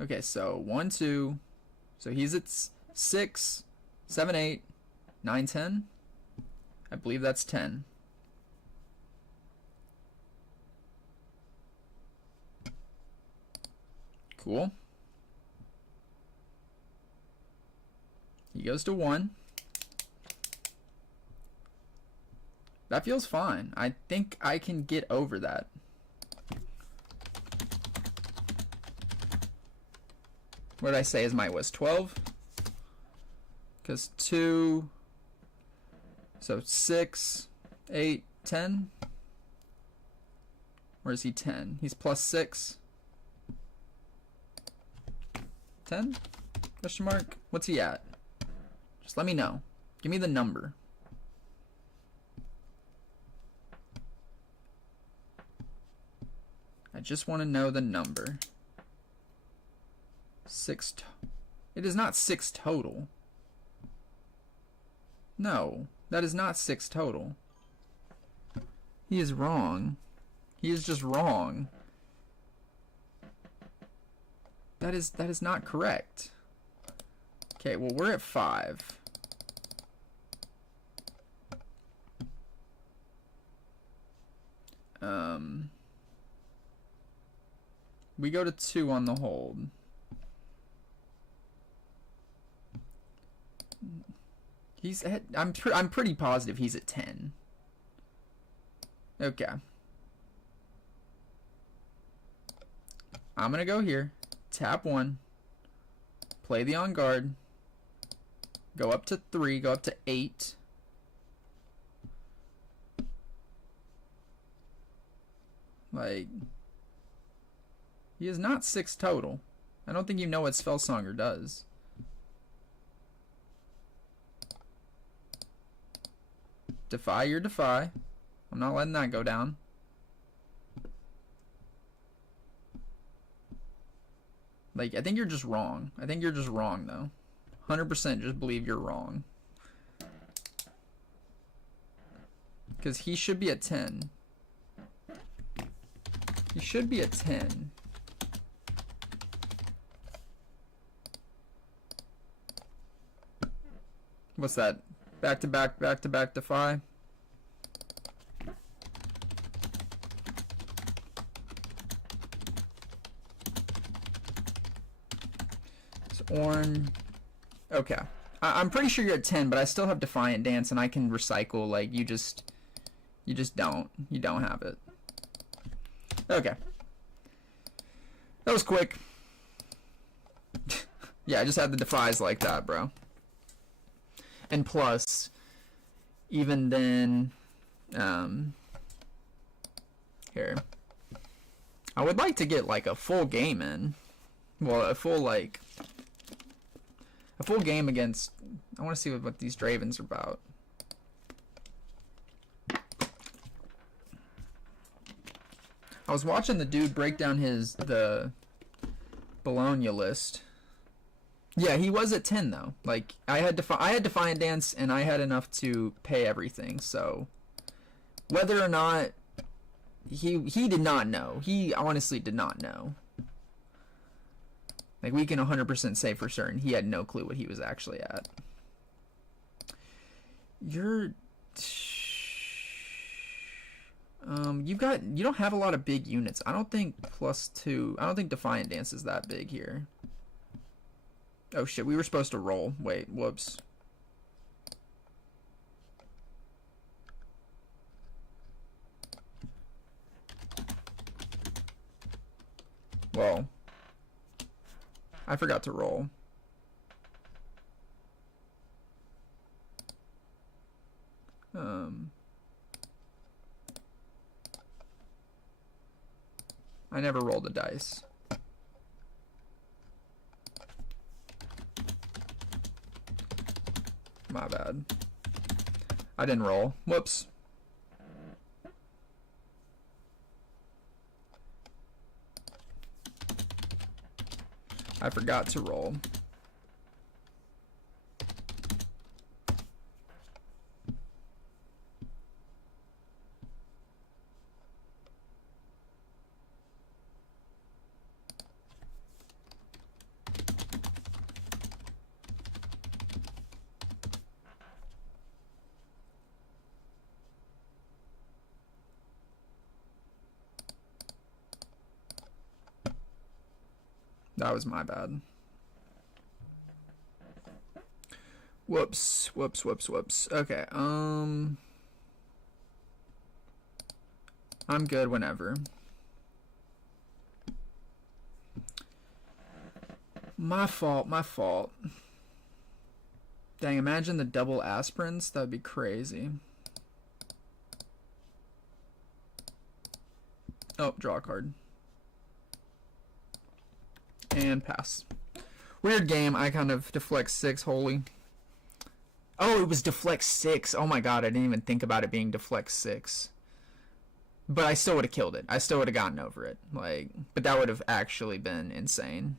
Okay, so 1, 2. So he's at 6, 7, 8, 9, 10. I believe that's 10. Cool. He goes to 1. That feels fine. I think I can get over that. What did I say his might was? 12? Because 2, so 6, 8, 10? Or is he 10? He's plus 6. 10? Question mark? What's he at? Just let me know. Give me the number. I just want to know the number. 6. It is not 6 total. No, that is not 6 total. He is wrong. He is just wrong. That is not correct. Okay, well, we're at 5. We go to 2 on the hold. He's at, I'm pretty positive he's at 10. Okay. I'm gonna go here, tap 1, play the on guard, go up to 3, go up to 8. Like, he is not 6 total. I don't think you know what Spellsonger does. Defy your defy. I'm not letting that go down. Like, I think you're just wrong. I think you're just wrong, though. 100% just believe you're wrong. Because he should be at 10. He should be at 10. What's that? Back to back defy. It's orange. Okay. I'm pretty sure you're at 10, but I still have Defiant Dance, and I can recycle. Like, you just don't. You don't have it. Okay. That was quick. Yeah, I just had the defies like that, bro. And plus, even then, here. I would like to get, like, a full game in. Well, a full game against... I want to see what these Dravens are about. I was watching the dude break down the Bologna list. Yeah, he was at 10 though. Like, I had Defiant Dance and I had enough to pay everything. So whether or not he did not know. He honestly did not know. Like, we can 100% say for certain he had no clue what he was actually at. You don't have a lot of big units. I don't think +2. I don't think Defiant Dance is that big here. Oh shit, we were supposed to roll. Wait, whoops. Well, I forgot to roll. I never rolled the dice. My bad. I didn't roll. Whoops. I forgot to roll. That was my bad. Whoops. Okay, I'm good whenever. My fault. Dang, imagine the double aspirins. That'd be crazy. Oh, draw a card. And pass. Weird game. I kind of deflect 6 wholly. Oh, it was deflect 6. Oh my god, I didn't even think about it being deflect 6. But I still would have killed it. I still would have gotten over it. Like, but that would have actually been insane.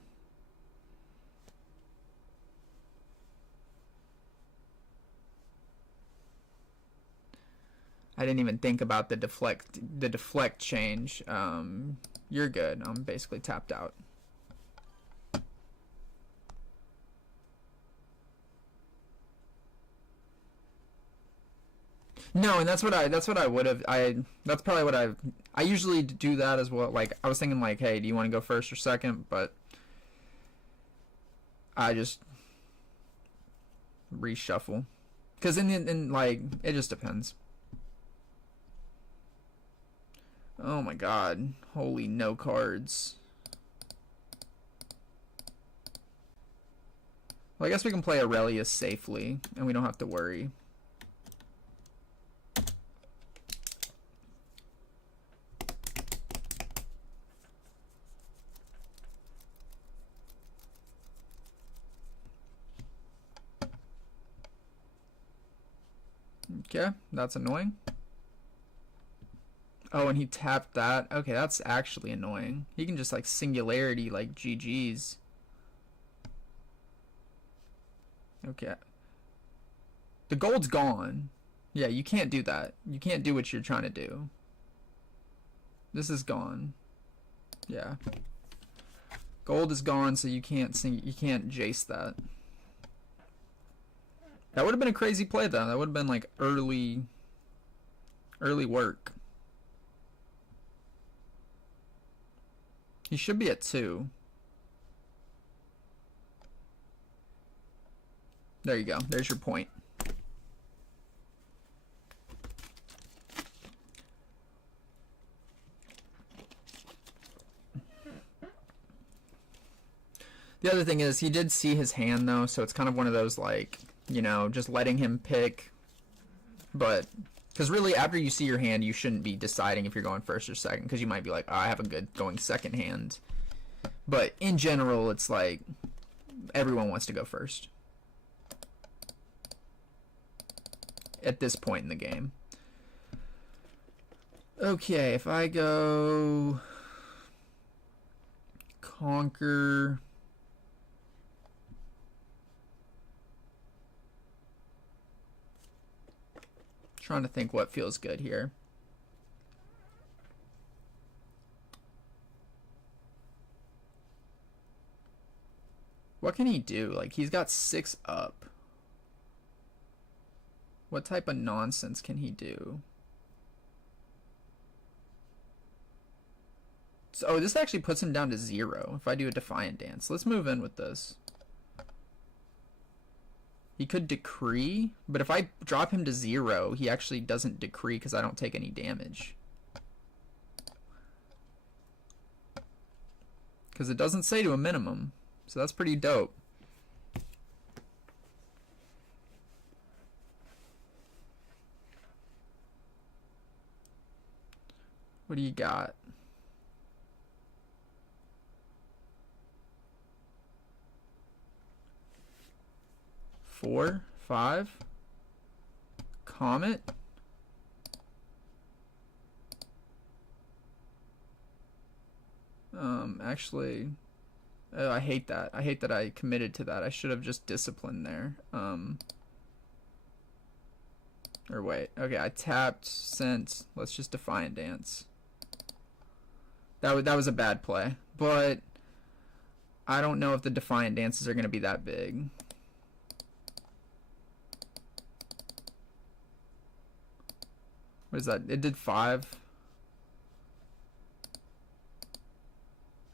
I didn't even think about the deflect change. You're good. I'm basically tapped out. No, and that's what I would have. That's probably what I usually do that as well. Like, I was thinking like, hey, do you want to go first or second? But I just reshuffle, because in like, it just depends. Oh my god, holy no cards. Well, I guess we can play Aurelius safely, and we don't have to worry. Okay, that's annoying. Oh, and he tapped that. Okay, that's actually annoying. He can just like singularity like GG's. Okay. The gold's gone. Yeah, you can't do that. You can't do what you're trying to do. This is gone. Yeah. Gold is gone, so you can't Jace that. That would have been a crazy play though. That would have been like early work. He should be at 2. There you go. There's your point. The other thing is he did see his hand though, so it's kind of one of those like, you know, just letting him pick. But because really after you see your hand, you shouldn't be deciding if you're going first or second, because you might be like, oh, I have a good going second hand. But in general, it's like everyone wants to go first at this point in the game. Okay, if I go conquer, trying to think what feels good here. What can he do? Like, he's got 6 up. What type of nonsense can he do? So, oh, this actually puts him down to 0 if I do a Defiant Dance. Let's move in with this. He could decree, but if I drop him to 0, he actually doesn't decree because I don't take any damage. Because it doesn't say to a minimum, so that's pretty dope. What do you got? Four, 5, Comet, actually, oh, I hate that. I hate that I committed to that. I should have just disciplined there. Or wait, okay, I tapped, sent, let's just Defiant Dance. That was a bad play, but I don't know if the Defiant Dances are going to be that big. What is that? It did 5.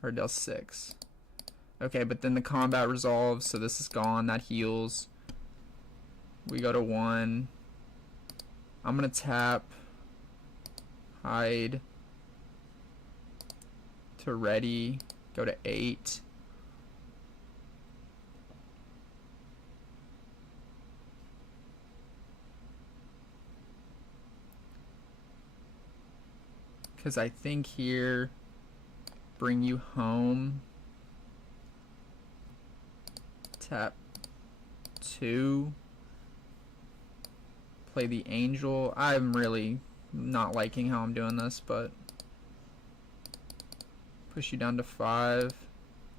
Or it does 6. Okay, but then the combat resolves, so this is gone. That heals. We go to 1. I'm going to tap. Hide. To ready. Go to 8. Because I think here, bring you home, tap 2, play the angel. I'm really not liking how I'm doing this, but push you down to 5.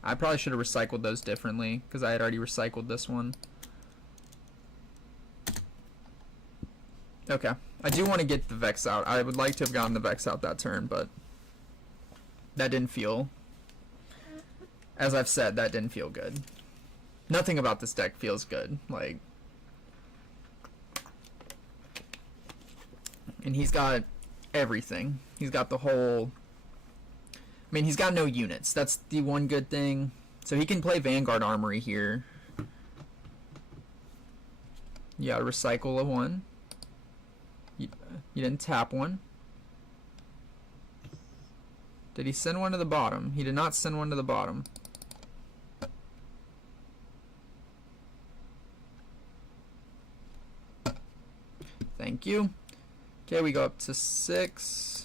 I probably should have recycled those differently because I had already recycled this one. Okay. I do want to get the Vex out. I would like to have gotten the Vex out that turn, but that didn't feel... As I've said, that didn't feel good. Nothing about this deck feels good. Like... And he's got everything. He's got the whole... I mean, he's got no units. That's the one good thing. So he can play Vanguard Armory here. You gotta recycle a 1. You didn't tap 1. Did he send 1 to the bottom? He did not send 1 to the bottom. Thank you. Okay, we go up to 6.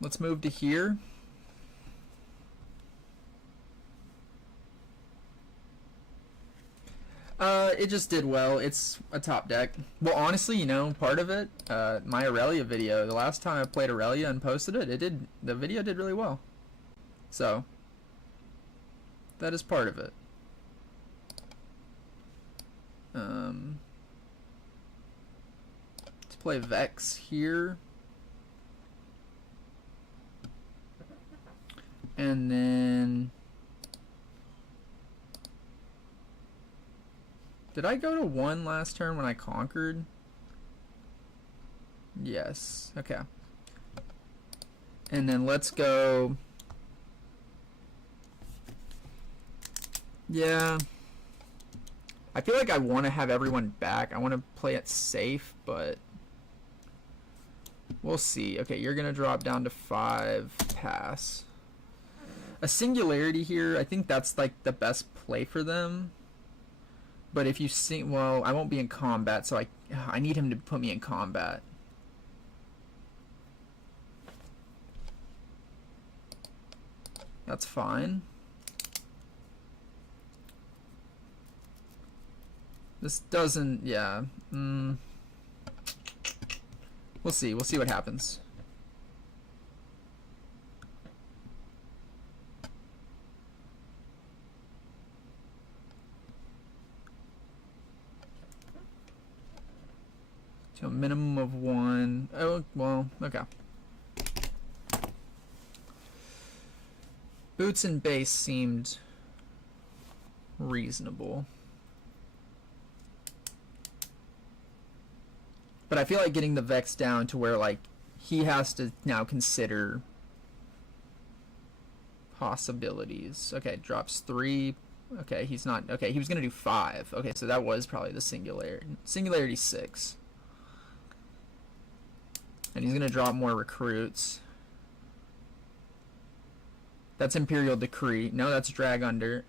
Let's move to here. It just did well. It's a top deck. Well, honestly, you know, part of it, my Aurelia video, the last time I played Aurelia and posted it, the video did really well. So, that is part of it. Let's play Vex here. And then... Did I go to 1 last turn when I conquered? Yes. Okay. And then let's go... Yeah. I feel like I want to have everyone back. I want to play it safe, but... We'll see. Okay, you're going to drop down to 5. Pass. A Singularity here, I think that's like the best play for them. But if you see, well, I won't be in combat, so I need him to put me in combat. That's fine. This doesn't, yeah. We'll see. We'll see what happens. So a minimum of 1. Oh, well, okay. Boots and base seemed reasonable. But I feel like getting the Vex down to where, like, he has to now consider possibilities. Okay, drops 3. Okay, he's not... Okay, he was going to do 5. Okay, so that was probably the Singularity. Singularity 6. And he's going to drop more recruits. That's Imperial Decree. No, that's Drag Under.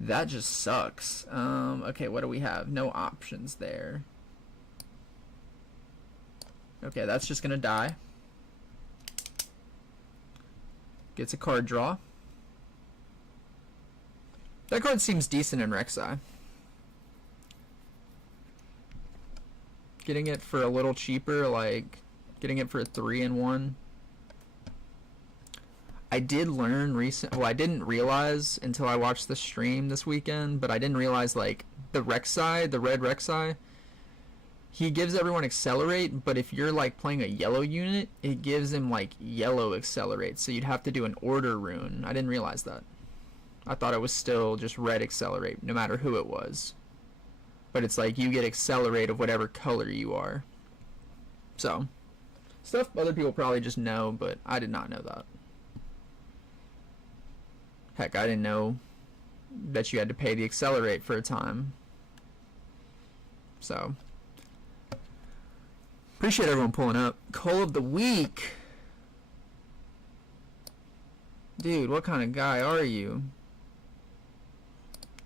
That just sucks. Okay, what do we have? No options there. Okay, that's just going to die. Gets a card draw. That card seems decent in Rek'Sai. Getting it for a little cheaper, like getting it for a 3-in-1. I did learn well, I didn't realize until I watched the stream this weekend, but I didn't realize, like, the Rek'Sai, the red Rek'Sai, he gives everyone Accelerate, but if you're, like, playing a yellow unit, it gives him, like, yellow Accelerate, so you'd have to do an Order rune. I didn't realize that. I thought it was still just red Accelerate, no matter who it was. But it's like you get Accelerate of whatever color you are. So, stuff other people probably just know, but I did not know that. Heck, I didn't know that you had to pay the Accelerate for a time. So, appreciate everyone pulling up. Call of the Week. Dude, what kind of guy are you?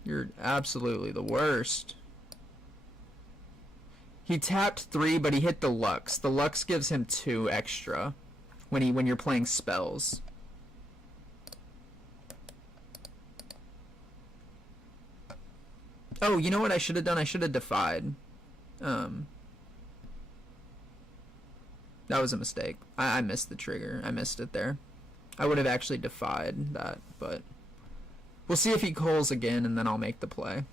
You're absolutely the worst. He tapped 3, but he hit the Lux. The Lux gives him 2 extra when you're playing spells. Oh, you know what I should have done? I should have defied. That was a mistake. I missed the trigger. I missed it there. I would have actually defied that, but we'll see if he calls again, and then I'll make the play.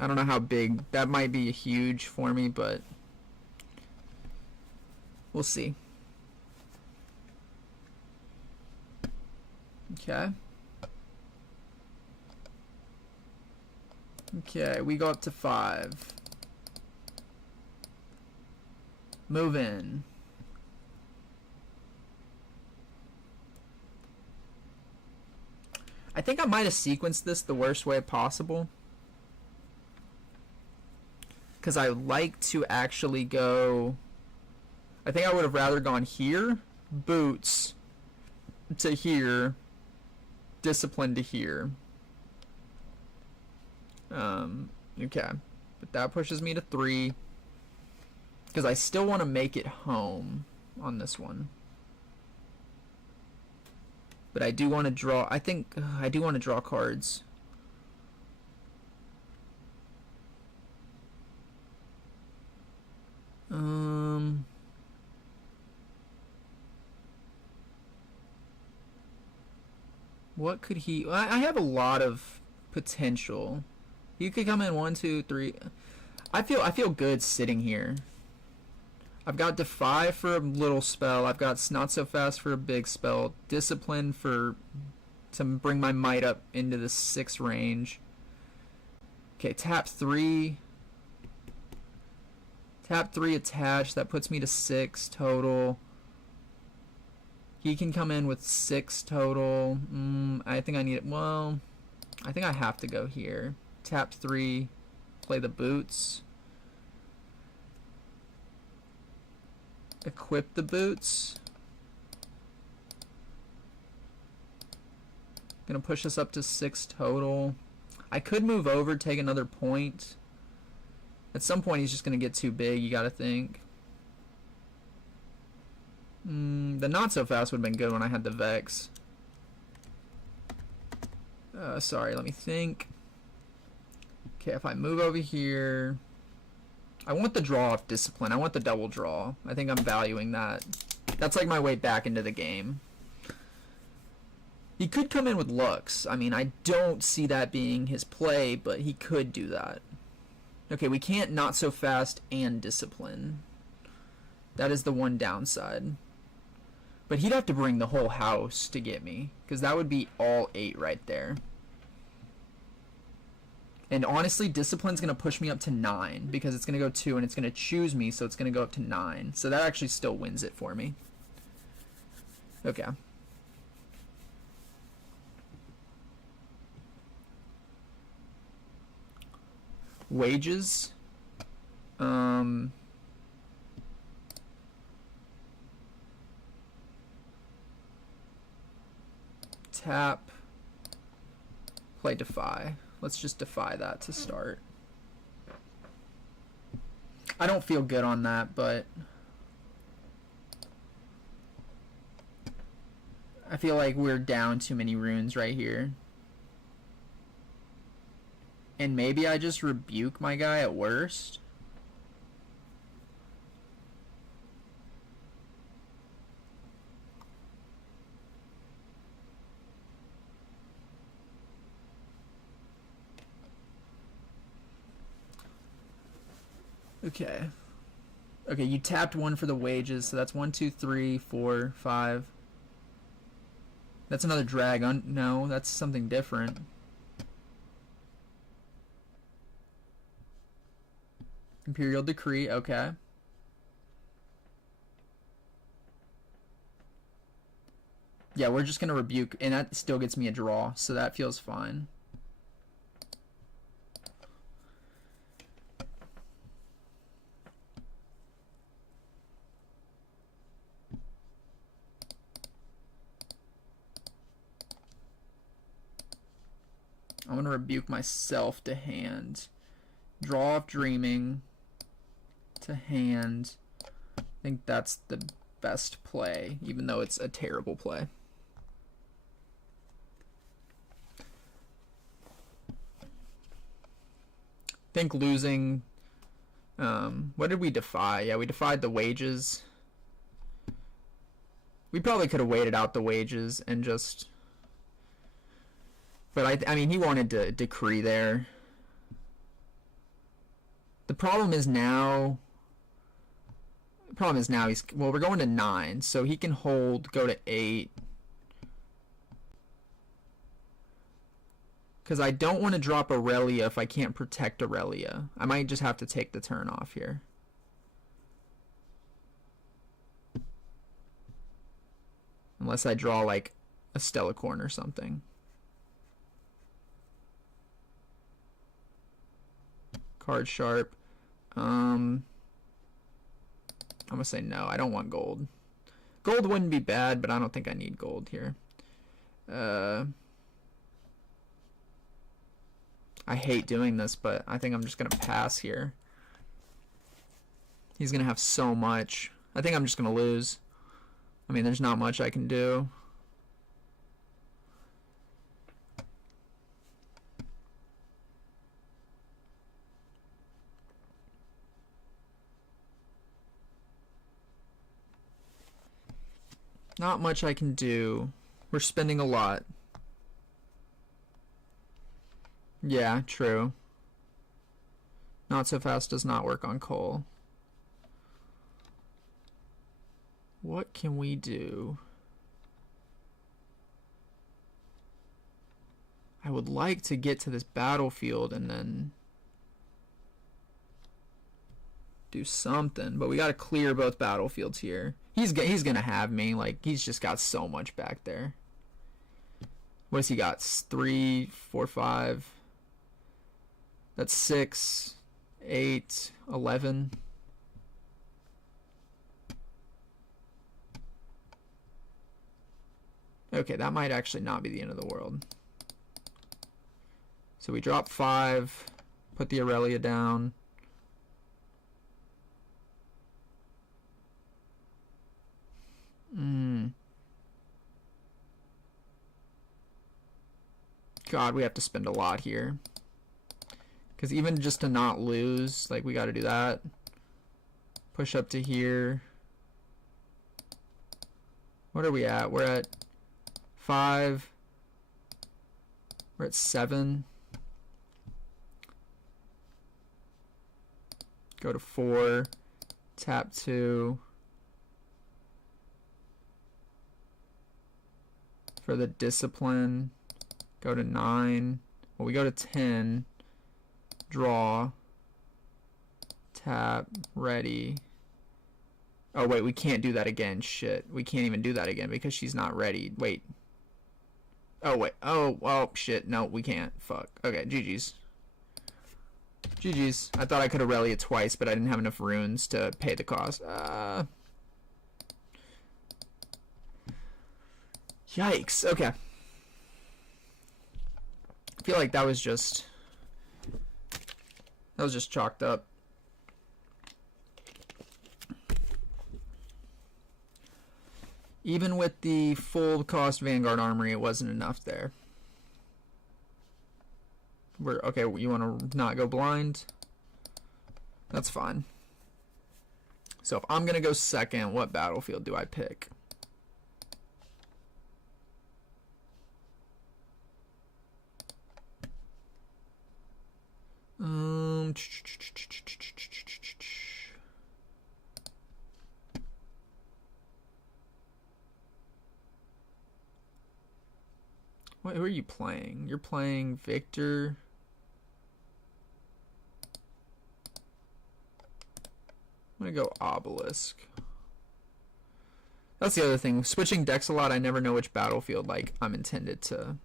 I don't know how big. That might be huge for me, but we'll see. Okay. Okay, we go up to 5. Move in. I think I might have sequenced this the worst way possible. Because I like to actually go... I think I would have rather gone here, boots to here, discipline to here. Okay. But that pushes me to 3. Because I still want to make it home on this one. But I do want to draw... I think I do want to draw cards. What could he... I have a lot of potential. He could come in 1, 2, 3. I feel good sitting here. I've got Defy for a little spell. I've got Not So Fast for a big spell. Discipline for to bring my might up into the 6 range. Okay, tap 3. Tap 3 attached. That puts me to 6 total. He can come in with 6 total. I think I need it. Well, I think I have to go here. Tap 3. Play the boots. Equip the boots. Gonna push us up to 6 total. I could move over, take another point. At some point he's just gonna get too big, you gotta think. The Not So Fast would have been good when I had the Vex. Sorry, let me think. Okay, if I move over here... I want the draw off Discipline. I want the double draw. I think I'm valuing that. That's like my way back into the game. He could come in with Lux. I mean, I don't see that being his play, but he could do that. Okay, we can't Not So Fast and Discipline. That is the one downside. But he'd have to bring the whole house to get me, because that would be all 8 right there. And honestly, Discipline's going to push me up to 9, because it's going to go 2 and it's going to choose me, so it's going to go up to 9. So that actually still wins it for me. Okay. Wages. Tap. Play Defy. Let's just Defy that to start. I don't feel good on that, but I feel like we're down too many runes right here. And maybe I just rebuke my guy at worst. Okay. Okay, you tapped 1 for the wages, so that's 1, 2, 3, 4, 5. That's another dragon. No, that's something different. Imperial Decree, okay. Yeah, we're just gonna rebuke, and that still gets me a draw, so that feels fine. I'm gonna rebuke myself to hand. Draw off Dreaming to hand. I think that's the best play, even though it's a terrible play. I think losing... what did we defy? Yeah, we defied the wages. We probably could have waited out the wages and just... But I mean, he wanted to decree there. The problem is now he's... Well, we're going to 9, so he can hold, go to 8. Because I don't want to drop Aurelia if I can't protect Aurelia. I might just have to take the turn off here. Unless I draw, like, a Stellacorn or something. Card Sharp. I'm gonna say no. I don't want gold. Gold wouldn't be bad, but I don't think I need gold here. I hate doing this, but I think I'm just gonna pass here. He's gonna have so much. I think I'm just gonna lose. I mean, there's not much I can do. Not much I can do. We're spending a lot. Yeah, true. Not so fast does not work on coal. What can we do? I would like to get to this battlefield and then do something, but we got to clear both battlefields here. He's gonna have me. Like, he's just got so much back there. What has he got? 3, 4, 5. That's 6, 8, 11. Okay, that might actually not be the end of the world. So we drop 5, put the Aurelia down. God, we have to spend a lot here. Because even just to not lose, like, we got to do that. Push up to here. What are we at? We're at 5. We're at 7. Go to 4. Tap 2. For the discipline, go to 9. Well, we go to 10. Draw. Tap. Ready. Oh, wait, we can't do that again. Shit. We can't even do that again because she's not ready. Wait. Oh, wait. Oh, well, shit. No, we can't. Fuck. Okay, GG's. GG's. I thought I could Aurelia twice, but I didn't have enough runes to pay the cost. Yikes. Okay. I feel like that was just chalked up. Even with the full cost Vanguard Armory, it wasn't enough there. Okay, you want to not go blind? That's fine. So if I'm going to go second, what battlefield do I pick? What, who are you playing? You're playing Victor. I'm gonna go Obelisk. That's the other thing. Switching decks a lot, I never know which battlefield like I'm intended to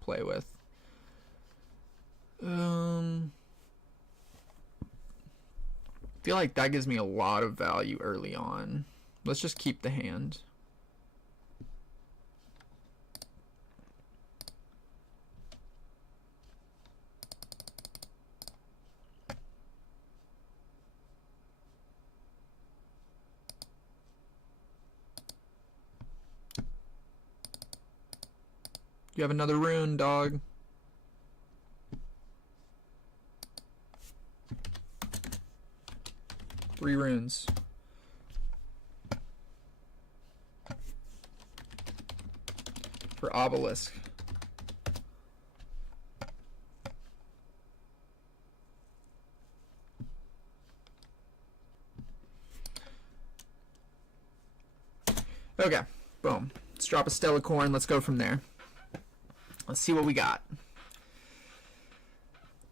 play with. I feel like that gives me a lot of value early on. Let's just keep the hand. You have another rune, dog. Three runes. For Obelisk. Okay, boom. Let's drop a Stella Corn. Let's go from there. Let's see what we got.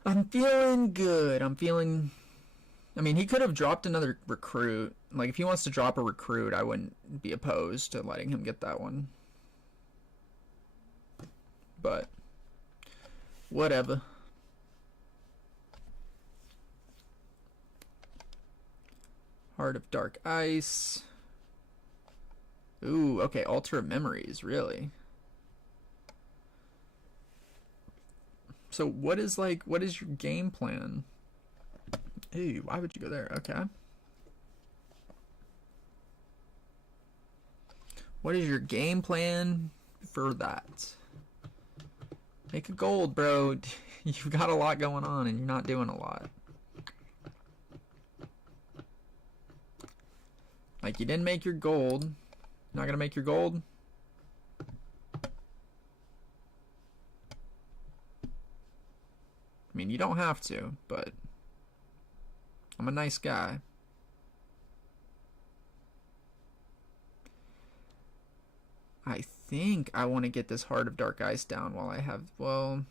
I'm feeling good. I mean, he could have dropped another recruit. Like, if he wants to drop a recruit, I wouldn't be opposed to letting him get that one. But, whatever. Heart of Dark Ice. Ooh, okay, Altar of Memories, really. So what is your game plan? Hey, why would you go there? Okay. What is your game plan for that? Make a gold, bro. You've got a lot going on and you're not doing a lot. Like, you didn't make your gold. Not gonna make your gold? I mean, you don't have to, but I'm a nice guy. I think I want to get this Heart of Dark Ice down while I have, well,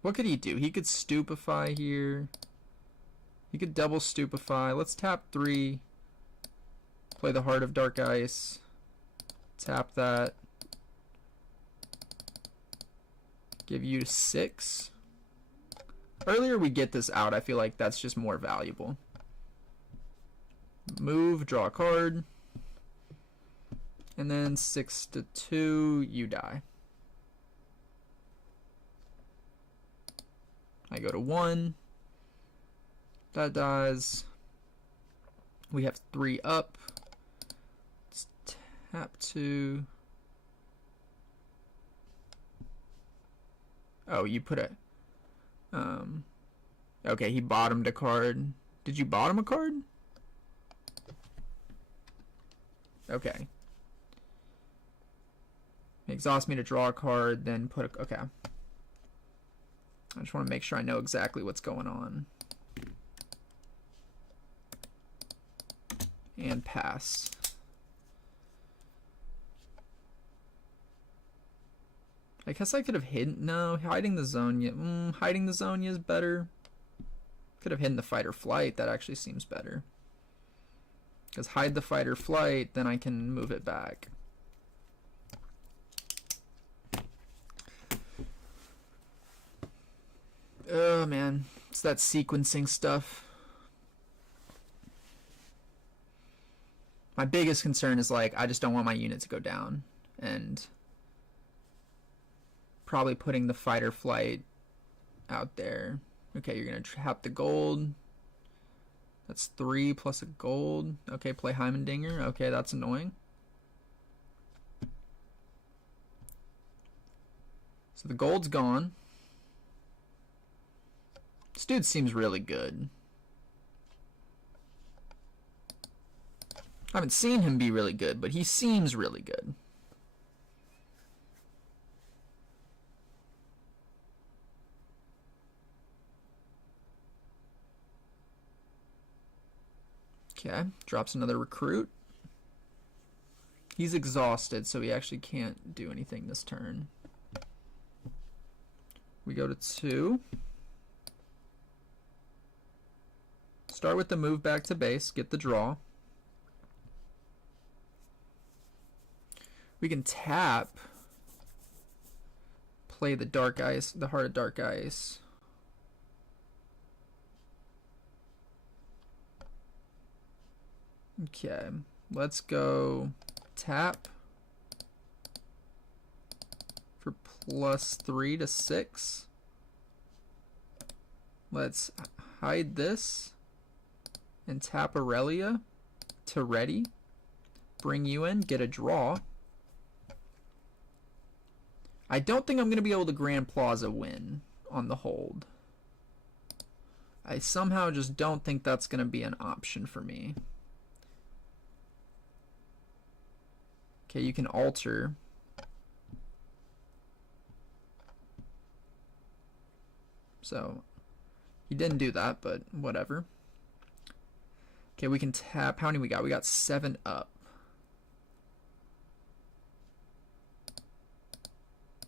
what could he do? He could stupefy here. He could double stupefy. Let's tap 3. Play the Heart of Dark Ice. Tap that. Give you 6. Earlier we get this out, I feel like that's just more valuable. Move, draw a card. And then 6 to 2, you die. I go to 1. That dies. We have 3 up. Let's tap 2. Oh, you put a... Okay, he bottomed a card. Did you bottom a card? Okay. Exhaust me to draw a card, then put a... Okay. I just want to make sure I know exactly what's going on. And pass. I guess I could have hidden... No, hiding the Zonia... hiding the Zonia is better. Could have hidden the Fight or Flight. That actually seems better. Because hide the Fight or Flight, then I can move it back. Oh, man. It's that sequencing stuff. My biggest concern is, like, I just don't want my unit to go down. And probably putting the Fight or Flight out there. Okay, you're going to trap the gold. That's 3 plus a gold. Okay, play Heimendinger. Okay, that's annoying. So the gold's gone. This dude seems really good. I haven't seen him be really good, but he seems really good. Okay, drops another recruit. He's exhausted, so he actually can't do anything this turn. We go to 2. Start with the move back to base, get the draw. We can tap, play the Dark Ice, the Heart of Dark Ice. Okay, let's go tap for +3 to 6. Let's hide this and tap Aurelia to ready. Bring you in, get a draw. I don't think I'm going to be able to Grand Plaza win on the hold. I somehow just don't think that's going to be an option for me. Okay, you can alter. So, he didn't do that, but whatever. Okay, we can tap. How many we got? We got 7 up.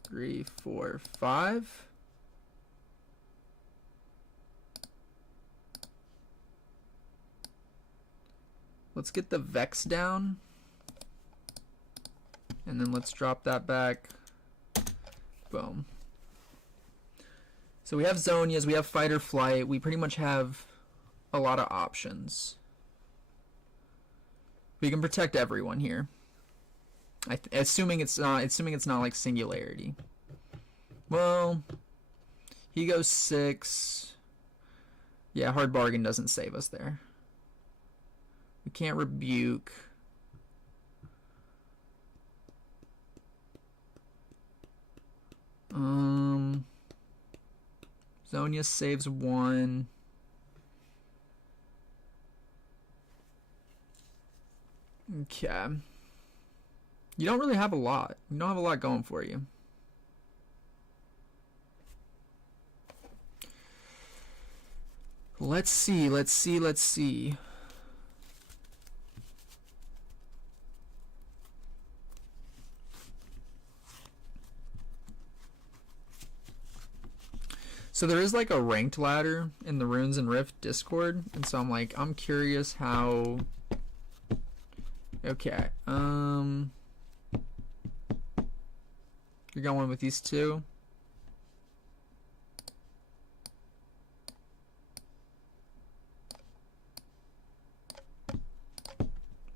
3, 4, 5. Let's get the Vex down. And then let's drop that back. Boom. So we have Zonias, we have Fight or Flight. We pretty much have a lot of options. We can protect everyone here. Assuming it's not like Singularity. Well, he goes 6. Yeah, Hard Bargain doesn't save us there. We can't Rebuke. Zonia saves 1. Okay. You don't really have a lot. You don't have a lot going for you. Let's see. So there is like a ranked ladder in the Runes and Rift Discord, and so I'm curious how. Okay, you're going with these two.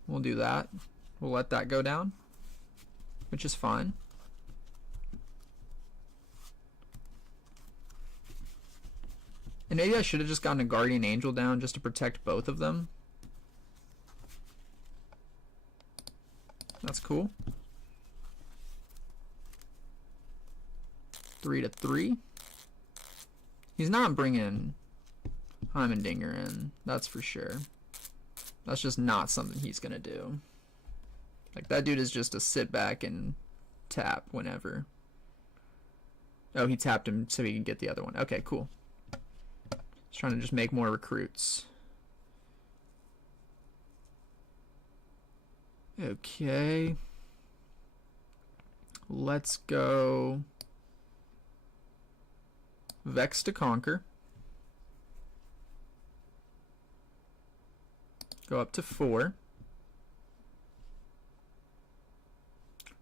We'll do that. We'll let that go down, which is fine. And maybe I should have just gotten a Guardian Angel down just to protect both of them. That's cool. 3-3. He's not bringing Heimendinger in, that's for sure. That's just not something he's gonna do. Like, that dude is just a sit back and tap whenever. Oh, he tapped him so he can get the other one. Okay, cool. He's trying to just make more recruits. Okay. Let's go Vex to Conquer. Go up to 4.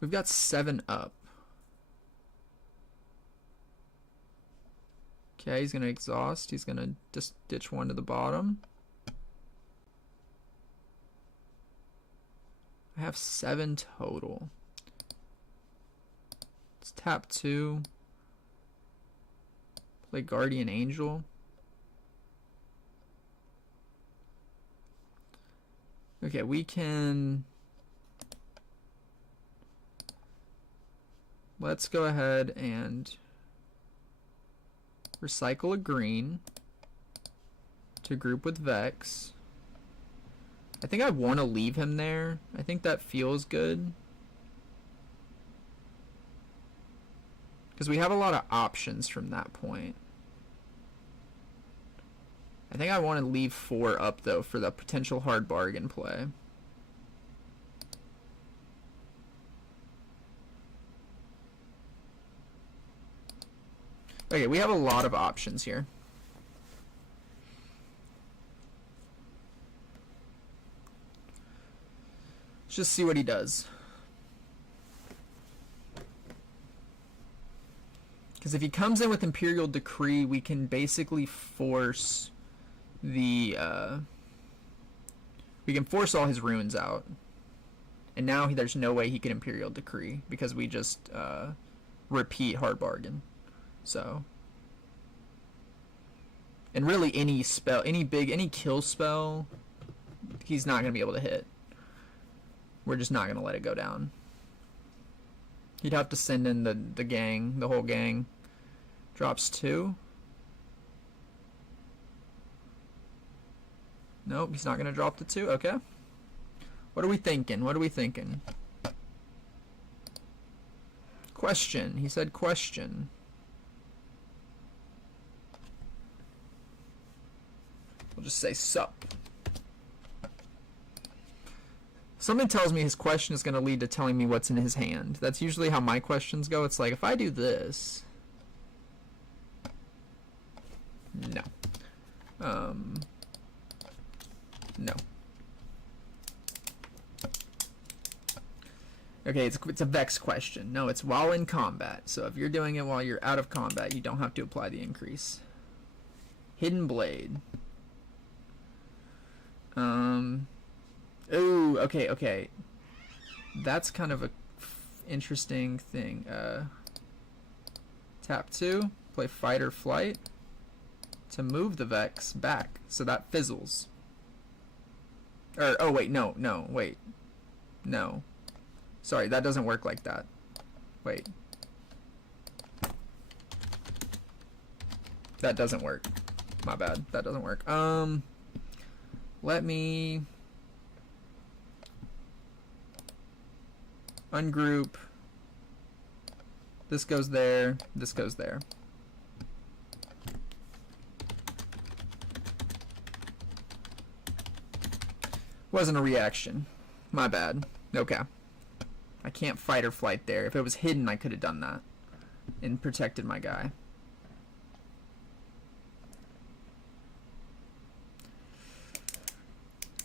We've got 7 up. Okay, he's going to exhaust. He's going to just ditch 1 to the bottom. I have 7 total. Let's tap 2. Play Guardian Angel. Okay, we can... Let's go ahead and recycle a green to group with Vex. I think I want to leave him there. I think that feels good. Because we have a lot of options from that point. I think I want to leave 4 up, though, for the potential hard bargain play. Okay, we have a lot of options here. Let's just see what he does. Because if he comes in with Imperial Decree, we can basically force the... we can force all his runes out. And now there's no way he can Imperial Decree, because we just repeat hard bargain. So... And really any spell, any kill spell, he's not going to be able to hit. We're just not going to let it go down. He'd have to send in the gang, the whole gang. Drops 2. Nope, he's not going to drop the 2. Okay. What are we thinking? What are we thinking? Question. He said question. We'll just say sup. Something tells me his question is going to lead to telling me what's in his hand. That's usually how my questions go. It's like, if I do this... No. No. Okay, it's a Vex question. No, it's while in combat. So if you're doing it while you're out of combat, you don't have to apply the increase. Hidden Blade. Ooh, okay, okay. That's kind of a interesting thing. Tap 2, play fight or flight to move the Vex back, so that fizzles. Or, oh wait, no, wait. No. Sorry, that doesn't work like that. Wait. That doesn't work. My bad. That doesn't work. Let me ungroup. This goes there. This goes there. Wasn't a reaction. My bad. Okay. I can't fight or flight there. If it was hidden, I could have done that and protected my guy.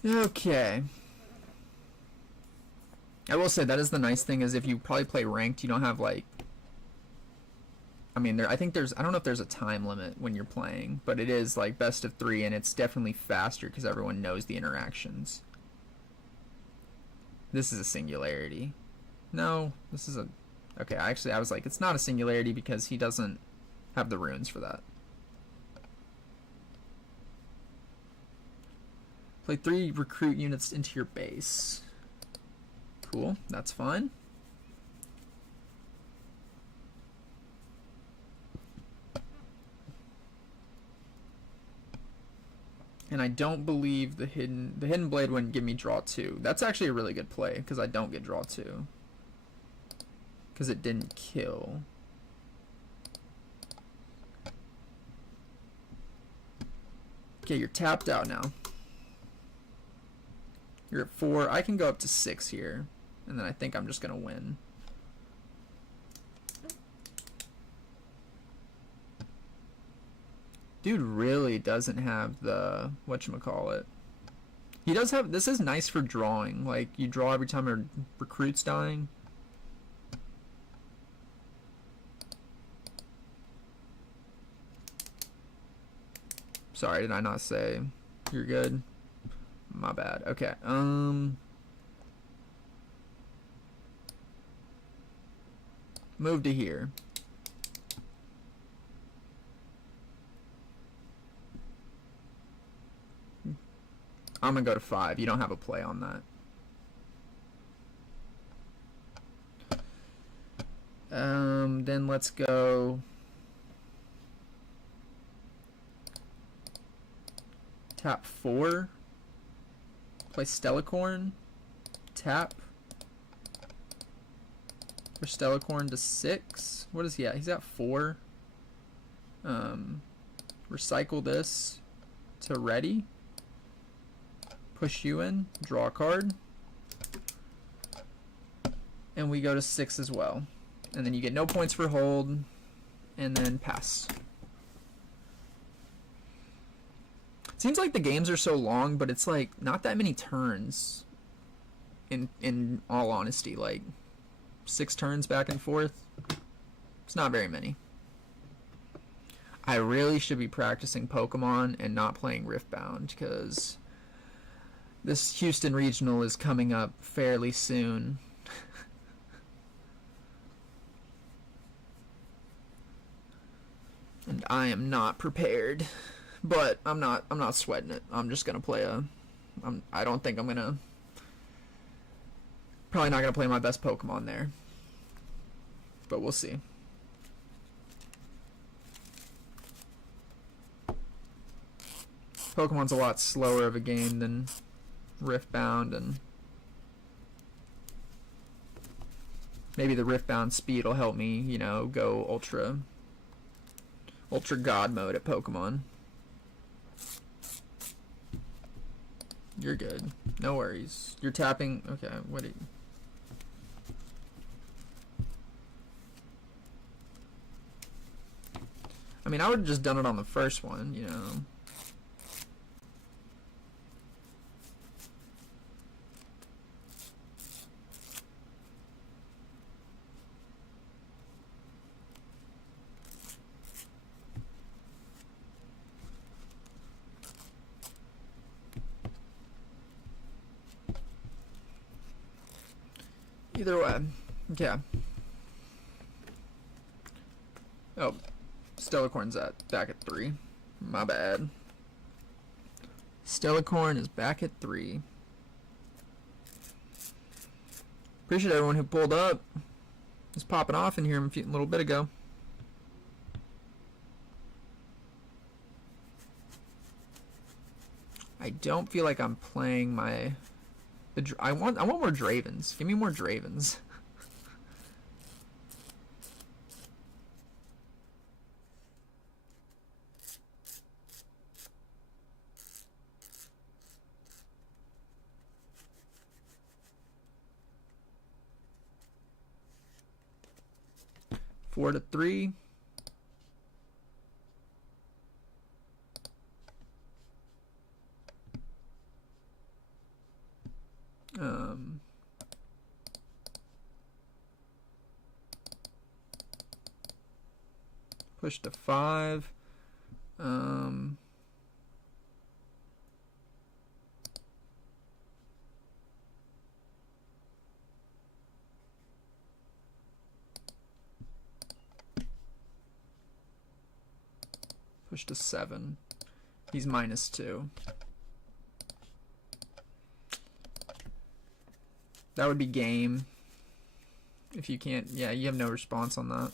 Okay. I will say that is the nice thing, is if you probably play ranked, you don't have like, I mean, I think there's, I don't know if there's a time limit when you're playing, but it is like best of 3, and it's definitely faster because everyone knows the interactions. This is a singularity. No, this is a, okay, actually I was like, it's not a singularity because he doesn't have the runes for that. Play 3 recruit units into your base. Cool, that's fine. And I don't believe the hidden blade wouldn't give me draw 2. That's actually a really good play because I don't get draw 2. Because it didn't kill. Okay, you're tapped out now. You're at 4. I can go up to 6 here. And then I think I'm just going to win. Dude really doesn't have the whatchamacallit. He does have, this is nice for drawing. Like, you draw every time a recruit's dying. Sorry, did I not say you're good? My bad. Okay. Move to here. I'm gonna go to 5. You don't have a play on that. Then let's go tap 4. Play Stellacorn. Tap for Stellacorn to 6. What is he at? He's at 4. Recycle this to ready. Push you in. Draw a card. And we go to 6 as well. And then you get no points for hold. And then pass. Seems like the games are so long, but it's like not that many turns. In all honesty, like 6 turns back and forth. It's not very many. I really should be practicing Pokemon and not playing Riftbound, because this Houston Regional is coming up fairly soon. And I am not prepared. But I'm not sweating it. I'm just gonna play I don't think I'm gonna, probably not gonna play my best Pokemon there. But we'll see. Pokemon's a lot slower of a game than Riftbound, and maybe the Riftbound speed will help me, you know, go ultra god mode at Pokemon. You're good. No worries. You're tapping. Okay, what do you... I mean, I would have just done it on the first one, you know. Either way. Okay. Oh, Stellacorn's back at 3. My bad. Stellacorn is back at 3. Appreciate everyone who pulled up. It's popping off in here a little bit ago. I don't feel like I'm playing my... I want more Dravens. Give me more Dravens. Four to 3. Push to 5. Push to 7. He's -2. That would be game. If you can't, yeah, you have no response on that.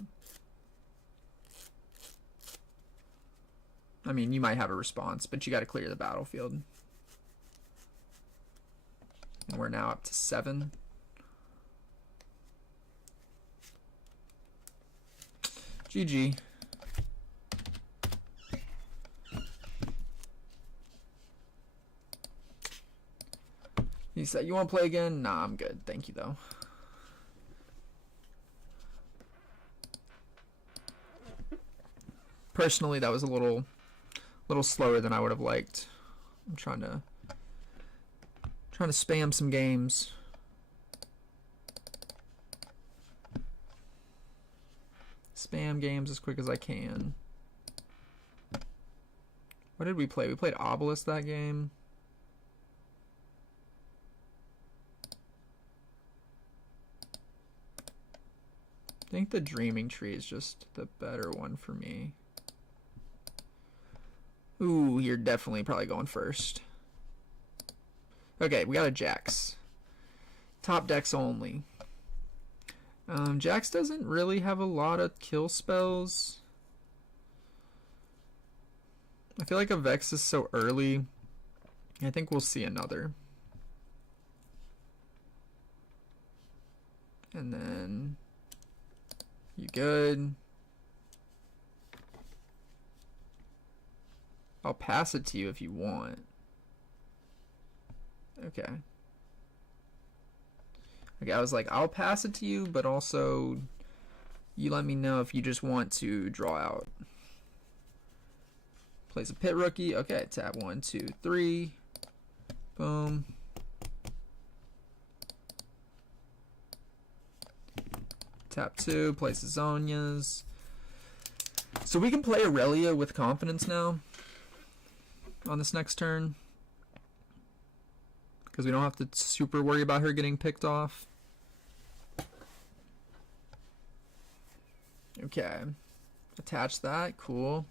I mean, you might have a response, but you got to clear the battlefield. And we're now up to 7. GG. He said, "You want to play again?" Nah, I'm good. Thank you, though. Personally, that was a little slower than I would have liked. I'm trying to spam some games. Spam games as quick as I can. What did we play? We played Obelisk that game. I think the Dreaming Tree is just the better one for me. Ooh, you're definitely probably going first. Okay, we got a Jax. Top decks only. Jax doesn't really have a lot of kill spells. I feel like a Vex is so early. I think we'll see another. And then... You good? I'll pass it to you if you want. Okay. Okay, I was like, I'll pass it to you, but also you let me know if you just want to draw out. Plays a Pit Rookie. Okay, tap 1, 2, 3. Boom. Tap 2, places Zonias. So we can play Aurelia with confidence now on this next turn, because we don't have to super worry about her getting picked off. Okay. Attach that. Cool.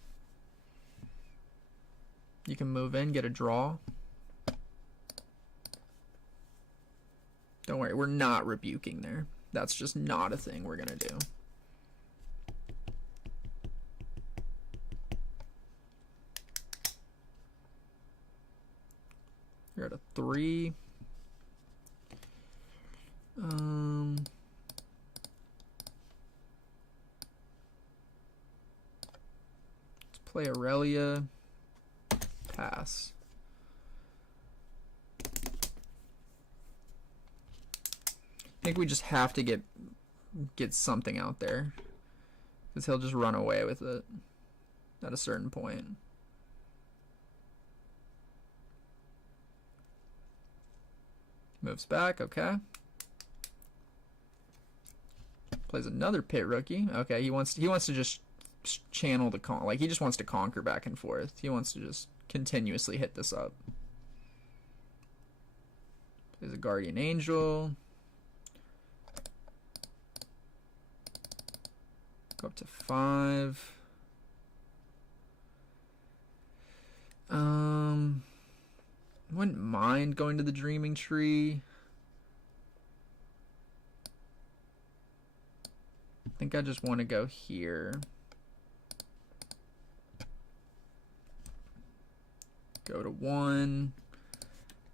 You can move in, get a draw. Don't worry, we're not rebuking there. That's just not a thing we're gonna do. You're at a 3. Let's play Aurelia. Pass. I think we just have to get something out there, because he'll just run away with it at a certain point. Moves back, okay. Plays another Pit Rookie. Okay, he wants to just channel the like he just wants to conquer back and forth. He wants to just continuously hit this up. Plays a Guardian Angel. Go up to 5. Wouldn't mind going to the Dreaming Tree. I think I just want to go here. Go to 1.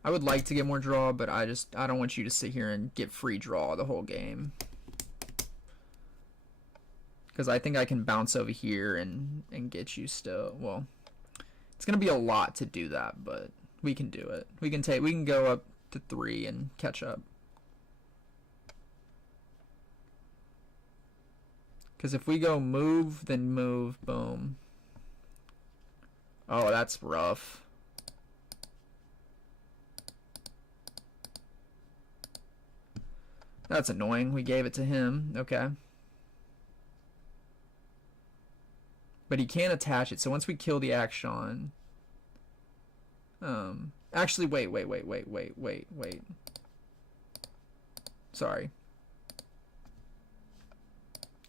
I would like to get more draw, but I don't want you to sit here and get free draw the whole game. Because I think I can bounce over here and get you still. Well, it's gonna be a lot to do that, but we can do it. We can go up to 3 and catch up. Because if we go move, then move, boom. Oh, that's rough. That's annoying. We gave it to him. Okay. But he can't attach it. So once we kill the action, actually, wait. Sorry.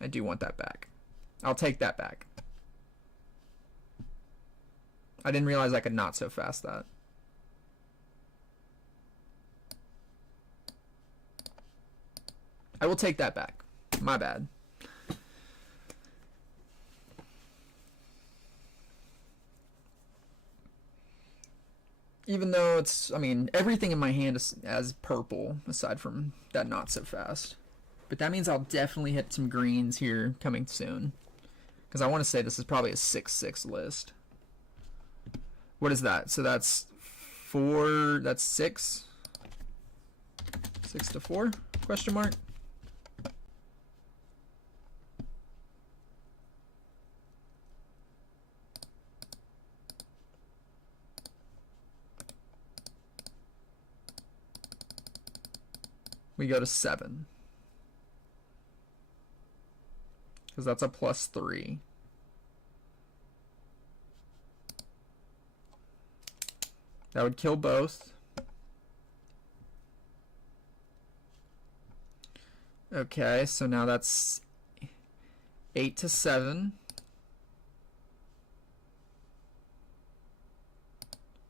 I do want that back. I'll take that back. I didn't realize I could not so fast that. I will take that back. My bad. Even though it's, I mean, everything in my hand is as purple, aside from that not so fast. But that means I'll definitely hit some greens here coming soon. Because I want to say this is probably a 6-6 list. What is that? So that's 4, that's 6? 6 to 4? Question mark? We go to 7. Because that's a +3. That would kill both. Okay, so now that's 8 to 7.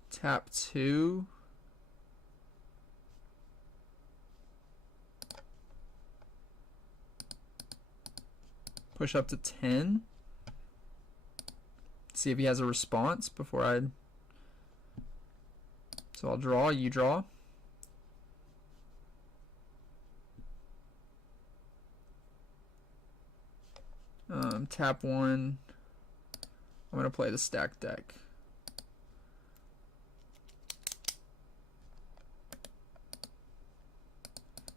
Tap 2. Push up to 10. See if he has a response before I... So I'll draw, you draw. Tap 1. I'm going to play the stack deck.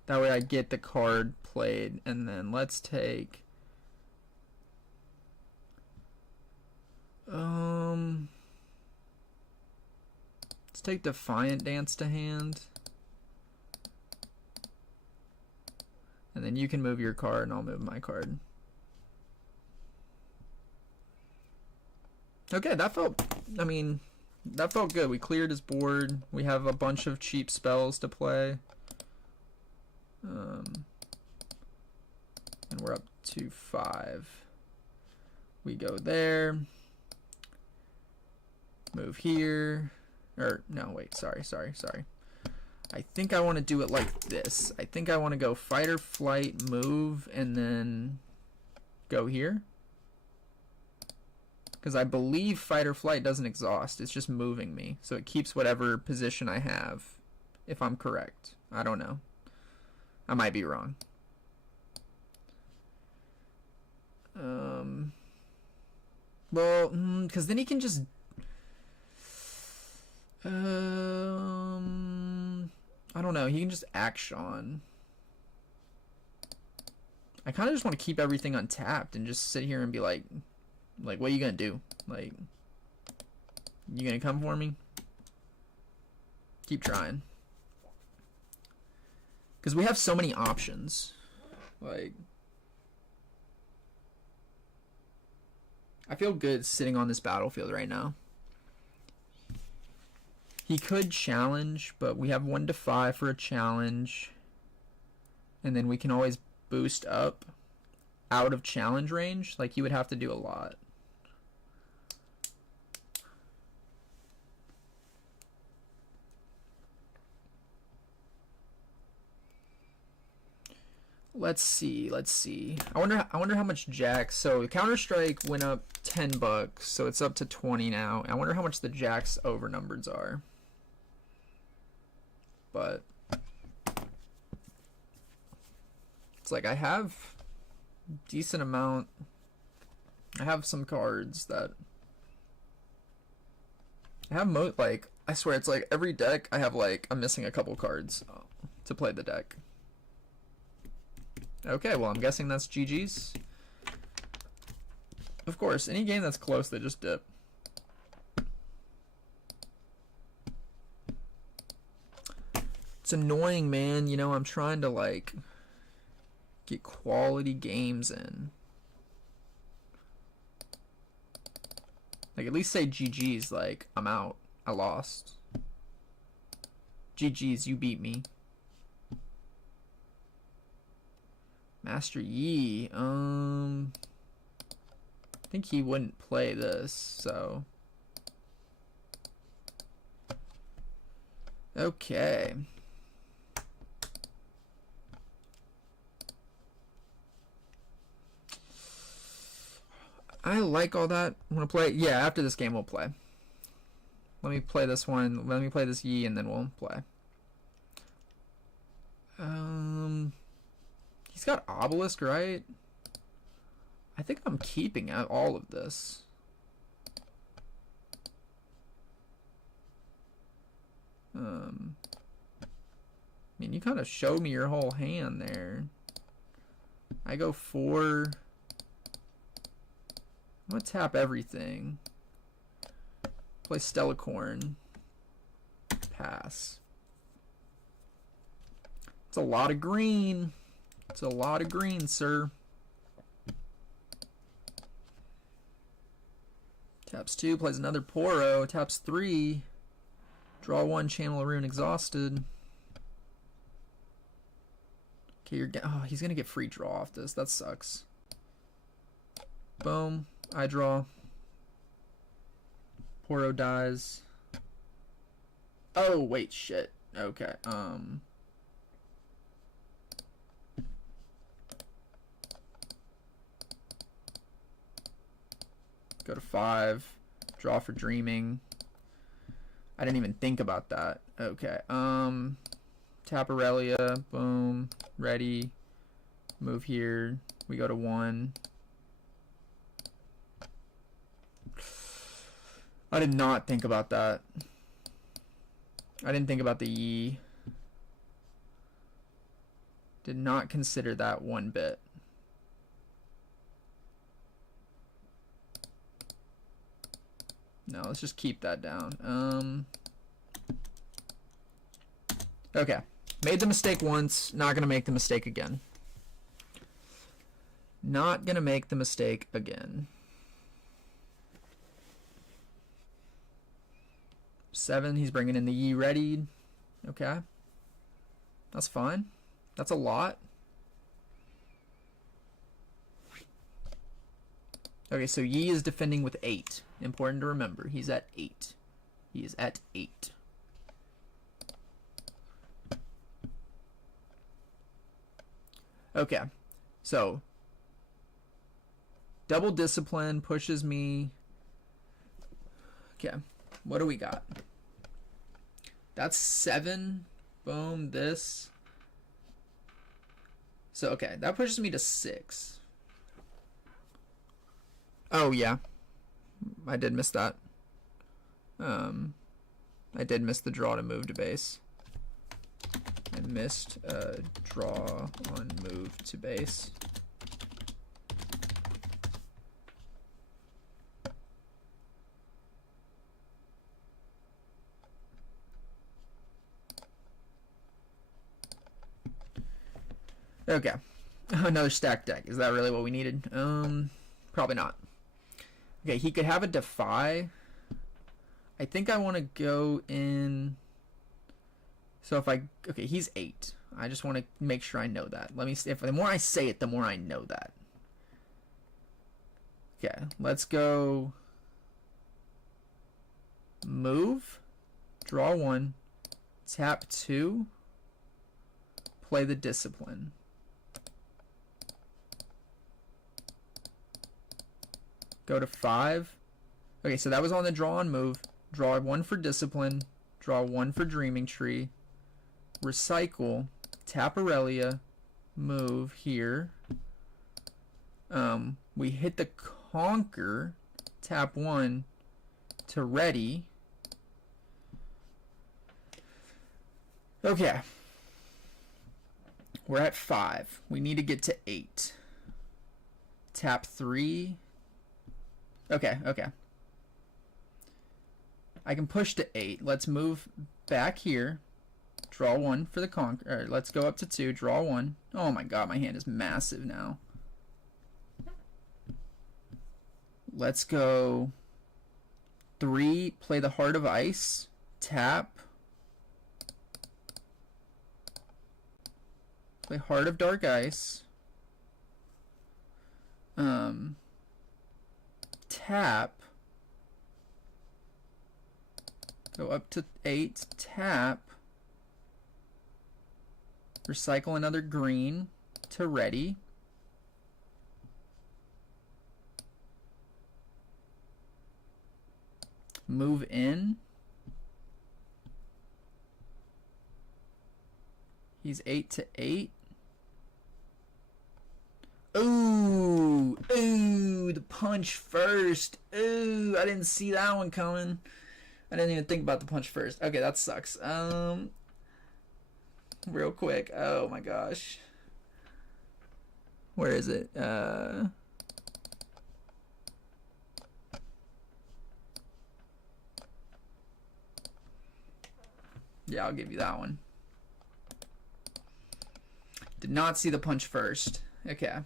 That way I get the card played, and then let's take... Let's take Defiant Dance to hand. And then you can move your card and I'll move my card. Okay, that felt, I mean, that felt good. We cleared his board. We have a bunch of cheap spells to play. And we're up to 5. We go there. Move here. Or, no, wait, sorry. I think I want to do it like this. I think I want to go fight or flight, move, and then go here. Because I believe fight or flight doesn't exhaust. It's just moving me. So it keeps whatever position I have, if I'm correct. I don't know. I might be wrong. Well, because then he can just... I don't know. He can just action. I kind of just want to keep everything untapped and just sit here and be like, what are you going to do? Like, you going to come for me? Keep trying. Because we have so many options. Like, I feel good sitting on this battlefield right now. He could challenge, but we have 1 to 5 for a challenge. And then we can always boost up. out of challenge range, like he would have to do a lot. Let's see. I wonder how much jacks. So Counter-Strike went up $10, so it's up to 20 now. I wonder how much the jacks overnumbered are. But it's like I have decent amount. I have some cards that I have like I swear it's like every deck I have like I'm missing a couple cards to play the deck. Okay, well I'm guessing that's GG's. Of course, any game that's close they just dip. It's annoying, man. You know, I'm trying to like get quality games in. Like at least say GG's, like I'm out. I lost. GG's, you beat me. Master Yi, I think he wouldn't play this, so. Okay. I like all that. Want to play? Yeah, after this game we'll play. Let me play this one. Let me play this Yi and then we'll play. He's got Obelisk, right? I think I'm keeping out all of this. I mean, you kind of showed me your whole hand there. I go 4. I'm gonna tap everything. Play Stellacorn. Pass. It's a lot of green. It's a lot of green, sir. Taps 2, plays another Poro. Taps 3. Draw 1, channel a rune, exhausted. Okay, oh, he's gonna get free draw off this. That sucks. Boom. I draw. Poro dies. Oh, wait, shit. Okay, go to 5. Draw for dreaming. I didn't even think about that. Okay. Tap Aurelia. Boom. Ready. Move here. We go to 1. I did not think about that. I didn't think about the Yi. Did not consider that one bit. No, let's just keep that down. Okay. Made the mistake once. Not going to make the mistake again. Not going to make the mistake again. 7. He's bringing in the Yi ready. Okay. That's fine. That's a lot. Okay, so Yi is defending with 8. Important to remember. He's at 8. He is at 8. Okay. So double discipline pushes me. Okay. What do we got? That's 7. Boom. This. So, okay. That pushes me to 6. Oh, yeah. I did miss that. I did miss the draw to move to base. I missed draw on move to base. Okay. Another stacked deck. Is that really what we needed? Probably not. Okay, he could have a Defy. I think I want to go in. So if I... Okay, he's 8. I just want to make sure I know that. Let me see. If the more I say it, the more I know that. Okay, let's go move, draw 1, tap 2, play the discipline. Go to 5. Okay, so that was on the draw and move. Draw 1 for discipline, draw 1 for dreaming tree, recycle, tap Aurelia, move here. We hit the conquer, tap 1 to ready. Okay. We're at 5. We need to get to 8. Tap 3. Okay, okay. I can push to 8. Let's move back here. Draw 1 for the conquer. Let's go up to 2. Draw 1. Oh my god, my hand is massive now. Let's go 3. Play the Heart of Ice. Tap. Play Heart of Dark Ice. Tap. Go up to 8. Tap. Recycle another green to ready. Move in. He's 8 to 8. Ooh, ooh, the punch first. Ooh, I didn't see that one coming. I didn't even think about the punch first. Okay, that sucks. Real quick. Oh my gosh. Where is it? Yeah, I'll give you that one. Did not see the punch first. Okay.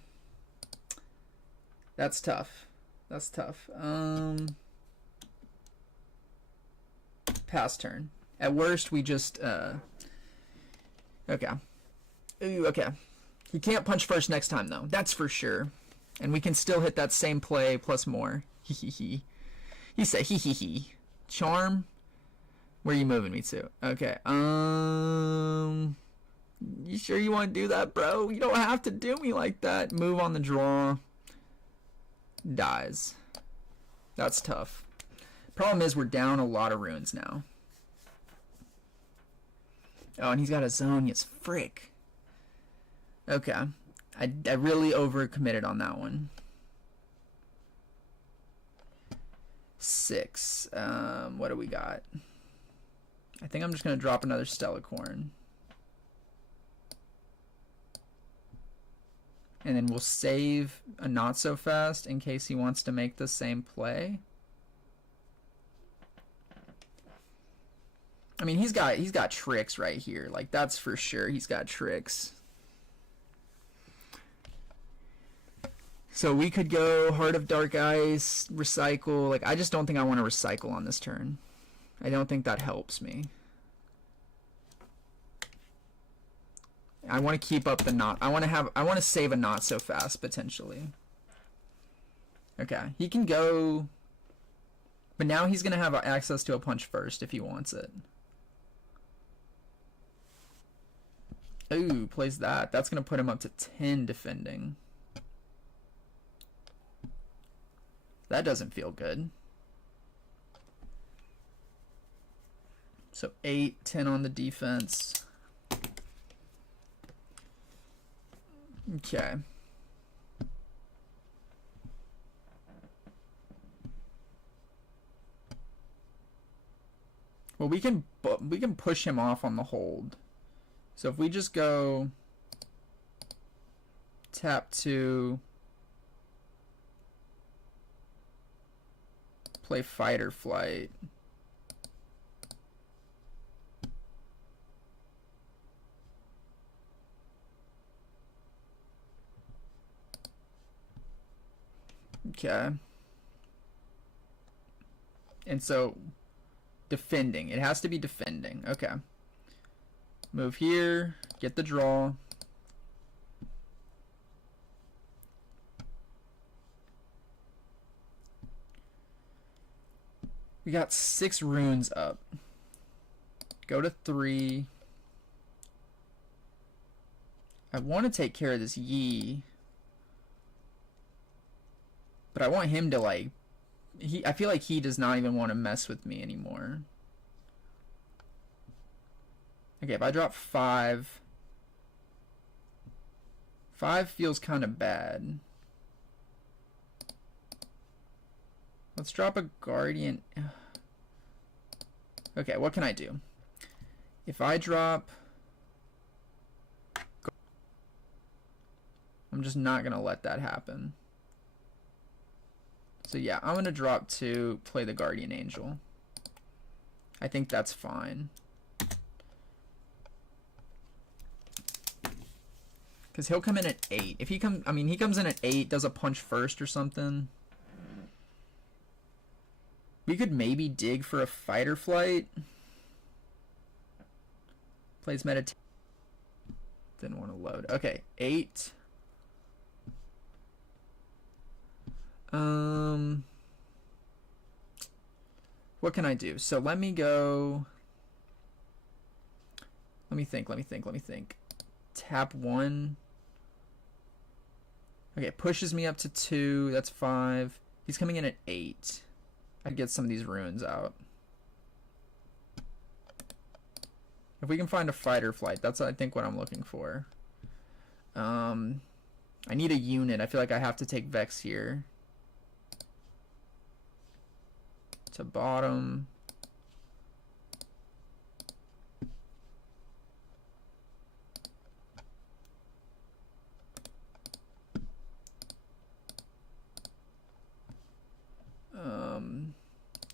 That's tough. That's tough. Pass turn. At worst, we just, okay. Ooh, okay. He can't punch first next time, though. That's for sure. And we can still hit that same play plus more. Hee hee hee. He said hee hee hee. Charm? Where are you moving me to? Okay. You sure you want to do that, bro? You don't have to do me like that. Move on the draw. Dies. That's tough. Problem is we're down a lot of runes now. Oh, and he's got a zone. Yes, frick. Okay. I really overcommitted on that one. 6. What do we got? I think I'm just going to drop another Stellacorn. And then we'll save a Not So Fast in case he wants to make the same play. I mean, he's got tricks right here. Like, that's for sure. He's got tricks. So we could go Heart of Dark Ice, recycle. Like, I just don't think I want to recycle on this turn. I don't think that helps me. I want to keep up the not. I want to save a Not So Fast potentially. Okay, he can go, but now he's gonna have access to a punch first if he wants it. Ooh, plays that. That's gonna put him up to 10 defending. That doesn't feel good. So 8, 10 on the defense. Okay. Well, we can push him off on the hold. So if we just go tap 2, play Fight or Flight. Okay. And so defending. It has to be defending. Okay. Move here. Get the draw. We got 6 runes up. Go to 3. I want to take care of this Yi. But I want him to, like... I feel like he does not even want to mess with me anymore. Okay, if I drop 5... 5 feels kind of bad. Let's drop a Guardian. Okay, what can I do? If I drop... I'm just not going to let that happen. So yeah, I'm going to drop 2, play the Guardian Angel. I think that's fine. Because he'll come in at 8. If he he comes in at 8, does a punch first or something. We could maybe dig for a fight or flight. Plays meditation. Didn't want to load. Okay, 8. What can I do? So let me go. Let me think. Tap 1. Okay, pushes me up to 2. That's 5. He's coming in at 8. I could get some of these runes out. If we can find a fight or flight, that's I think what I'm looking for. I need a unit. I feel like I have to take Vex here. To bottom.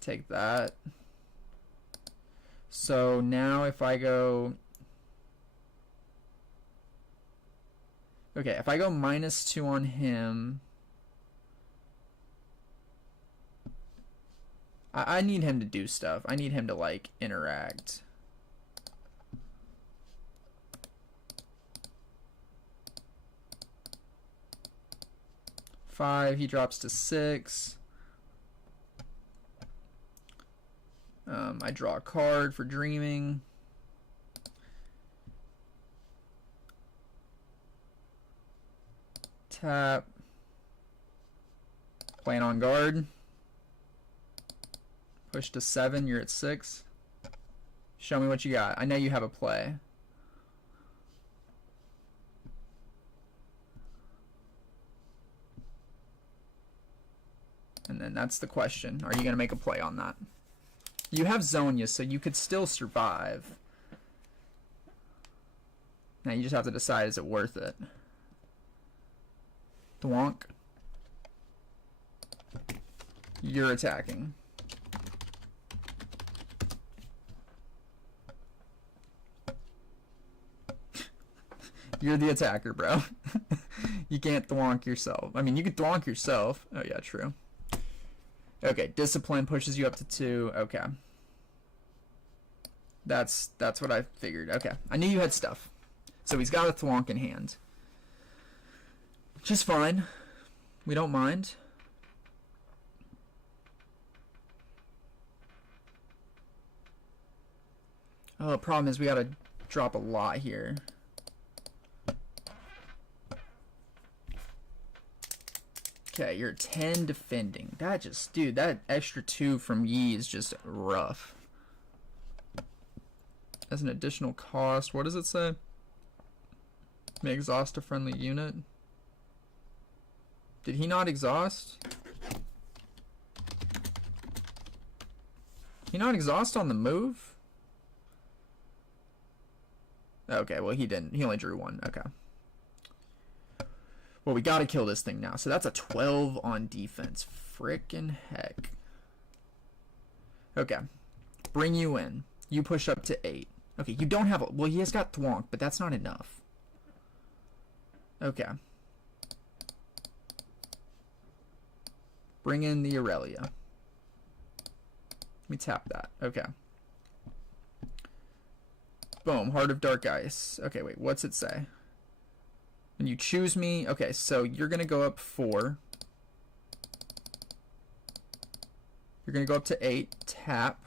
Take that. So now if I go... Okay, if I go -2 on him... I need him to do stuff. I need him to, like, interact. Five, he drops to 6. I draw a card for dreaming. Tap. Playing on guard. Push to 7, you're at 6. Show me what you got. I know you have a play. And then that's the question. Are you going to make a play on that? You have Zonia, so you could still survive. Now you just have to decide, is it worth it? Thwonk. You're attacking. You're the attacker, bro. You can't thwonk yourself. I mean, you could thwonk yourself. Oh, yeah, true. Okay, discipline pushes you up to 2. Okay. That's what I figured. Okay. I knew you had stuff. So he's got a thwonk in hand. Which is fine. We don't mind. Oh, the problem is we gotta drop a lot here. Okay, you're 10 defending. That just, dude, that extra 2 from Yi is just rough. As an additional cost, what does it say? May exhaust a friendly unit. Did he not exhaust? He not exhaust on the move? Okay, well he didn't. He only drew 1. Okay. Well, we gotta kill this thing now. So that's a 12 on defense. Frickin' heck. Okay. Bring you in. You push up to 8. Okay, you don't have a... Well, he has got Thwonk, but that's not enough. Okay. Bring in the Aurelia. Let me tap that. Okay. Boom. Heart of Dark Ice. Okay, wait. What's it say? When you choose me... Okay, so you're going to go up 4. You're going to go up to 8, tap,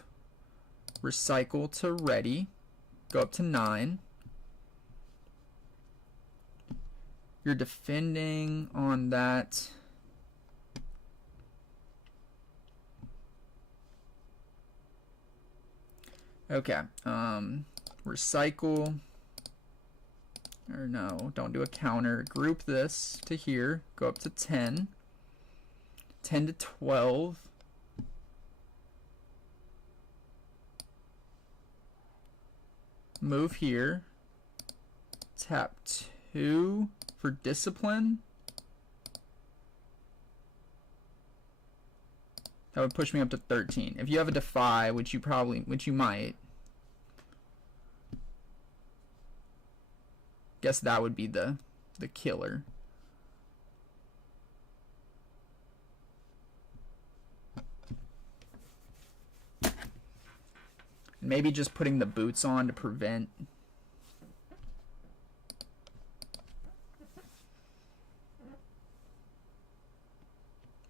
recycle to ready, go up to 9. You're defending on that. Okay, recycle, or no, don't do a counter. Group this to here, go up to 10, 10 to 12. Move here, tap 2 for discipline. That would push me up to 13. If you have a defy, which you might, guess that would be the killer. Maybe just putting the boots on to prevent.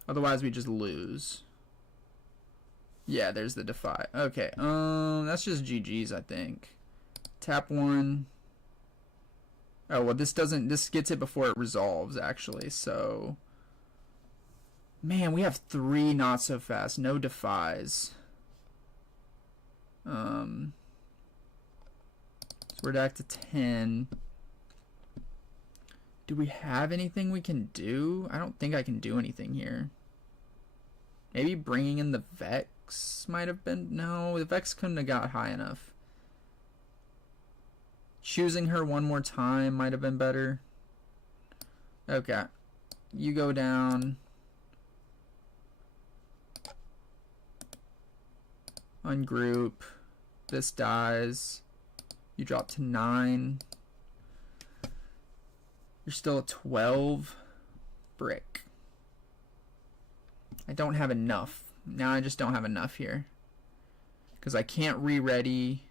Otherwise we just lose. Yeah, there's the defy. Okay, that's just GG's, I think. Tap 1. Oh, well, this gets it before it resolves, actually, so. Man, we have 3 not so fast. No defies. So we're back to 10. Do we have anything we can do? I don't think I can do anything here. Maybe bringing in the Vex might have been. No, the Vex couldn't have got high enough. Choosing her one more time might have been better. Okay. You go down. Ungroup. This dies. You drop to 9. You're still at 12. Brick. I don't have enough. Now I just don't have enough here. Because I can't re-ready.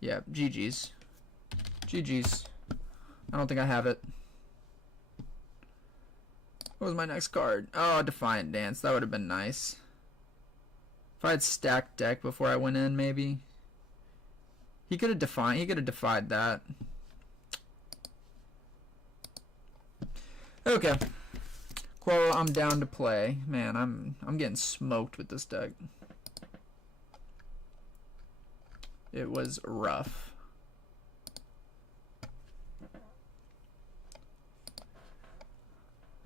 Yeah, GG's. GG's. I don't think I have it. What was my next card? Oh, Defiant Dance. That would have been nice. If I had stacked deck before I went in, maybe. He could have defied that. Okay. Well, I'm down to play. Man, I'm getting smoked with this deck. It was rough.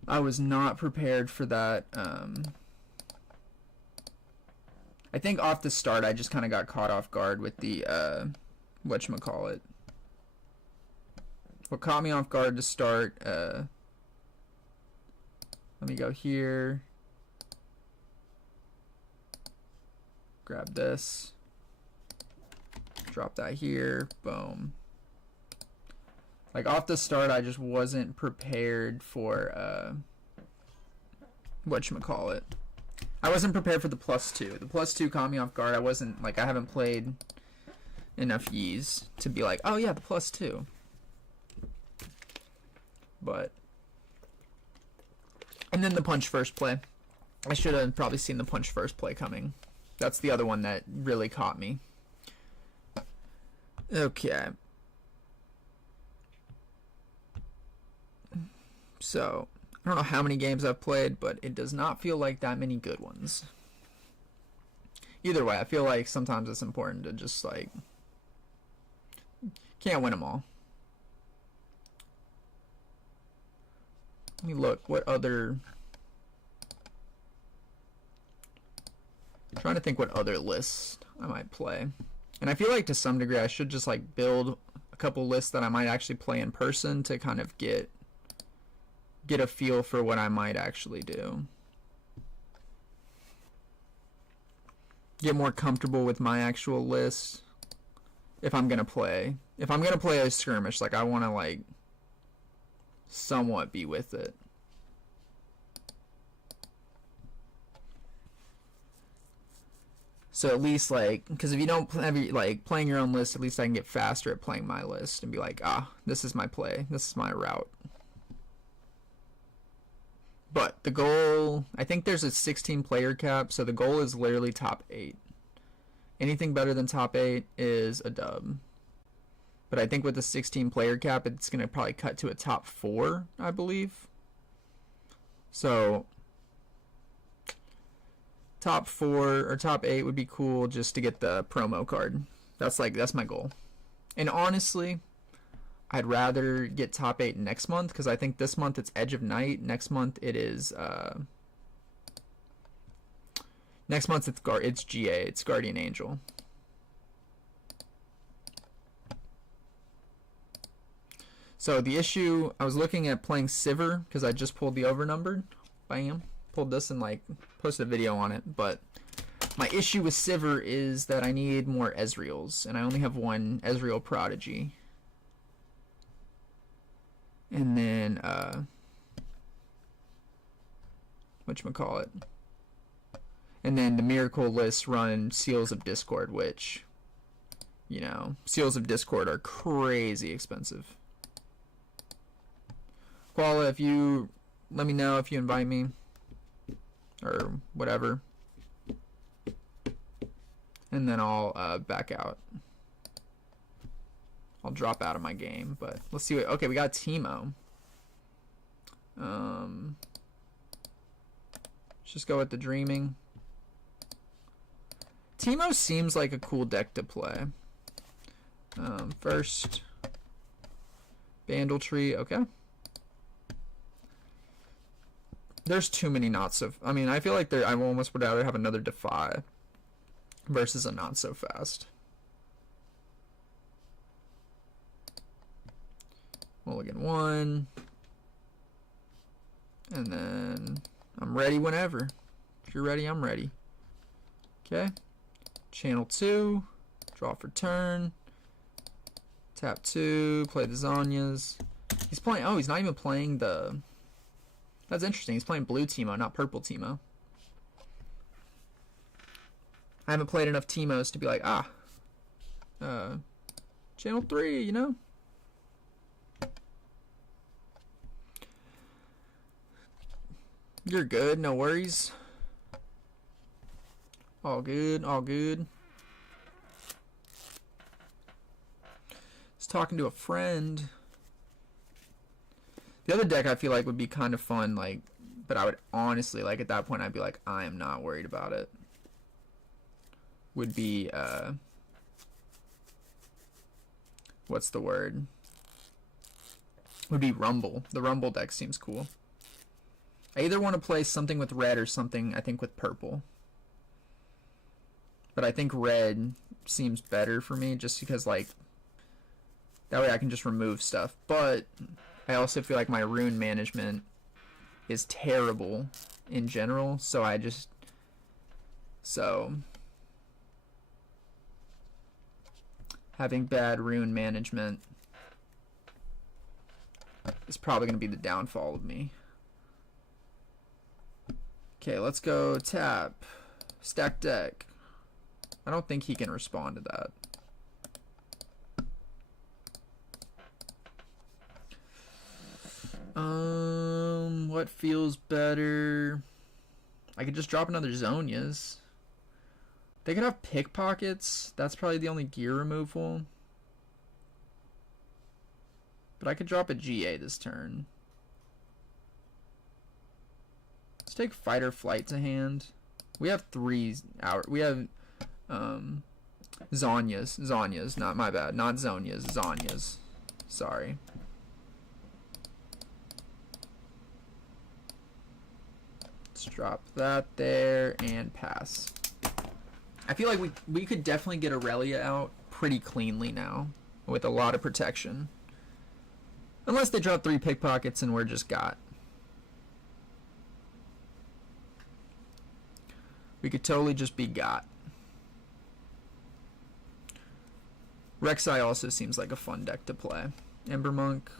I was not prepared for that. I think off the start I just kind of got caught off guard with the whatchamacallit. What caught me off guard to start, let me go here. Grab this. Drop that here. Boom. Like off the start I just wasn't prepared for whatchamacallit. I wasn't prepared for the +2. The +2 caught me off guard. I wasn't, like, I haven't played enough Ys to be like, oh yeah, the +2. But, and then the punch first play. I should have probably seen the punch first play coming. That's the other one that really caught me. Okay. So, I don't know how many games I've played, but it does not feel like that many good ones. Either way, I feel like sometimes it's important to just, like, can't win them all. Let me look, what other... I'm trying to think what other lists I might play. And I feel like to some degree I should just, like, build a couple lists that I might actually play in person to kind of get a feel for what I might actually do. Get more comfortable with my actual list if I'm gonna play. If I'm gonna play a skirmish, like I wanna like somewhat be with it. So at least like, because if you don't play, like playing your own list, at least I can get faster at playing my list and be like, ah, this is my play, this is my route. But the goal, I think there's a 16 player cap, so the goal is literally top 8. Anything better than top 8 is a dub. But I think with the 16 player cap, it's going to probably cut to a top 4, I believe. So top 4 or top 8 would be cool just to get the promo card. That's my goal. And honestly, I'd rather get top 8 next month, because I think this month it's Edge of Night. Next month it is next month it's GA, it's Guardian Angel. So the issue, I was looking at playing Sivir because I just pulled the overnumbered. Bam. Pulled this and like posted a video on it, but my issue with Sivir is that I need more Ezreals, and I only have one Ezreal Prodigy. And then whatchamacallit? And then the Miracle list run Seals of Discord, which, you know, Seals of Discord are crazy expensive. Koala, if you let me know if you invite me or whatever, and then I'll back out. I'll drop out of my game, but let's see what. Okay, we got Teemo. Let's just go with the Dreaming. Teemo seems like a cool deck to play. First, Bandle Tree. Okay. There's too many not so. I mean, I feel like I almost would rather have another Defy versus a not so fast. Mulligan 1. And then I'm ready whenever. If you're ready, I'm ready. Okay. Channel 2. Draw for turn. Tap 2. Play the Zanyas. He's playing. Oh, he's not even playing the. That's interesting. He's playing blue Teemo, not purple Teemo. I haven't played enough Teemos to be like, channel 3, you know? You're good, no worries. All good, all good. Just talking to a friend. The other deck I feel like would be kind of fun, like, but I would honestly, like, at that point I'd be like, I am not worried about it. Would be, what's the word? Would be Rumble. The Rumble deck seems cool. I either want to play something with red or something, I think, with purple. But I think red seems better for me just because, like, that way I can just remove stuff. But I also feel like my rune management is terrible in general, so having bad rune management is probably going to be the downfall of me. Okay, let's go tap. Stack deck. I don't think he can respond to that. What feels better? I could just drop another Zonias. They could have Pickpockets. That's probably the only gear removal. But I could drop a GA this turn. Let's take Fight or Flight to hand. We have we have Zonias, not my bad. Not Zonias, Zonias. Sorry. Let's drop that there and pass. I feel like we could definitely get Aurelia out pretty cleanly now with a lot of protection. Unless they drop 3 Pickpockets and we're just got. We could totally just be got. Rek'Sai also seems like a fun deck to play. Ember Monk.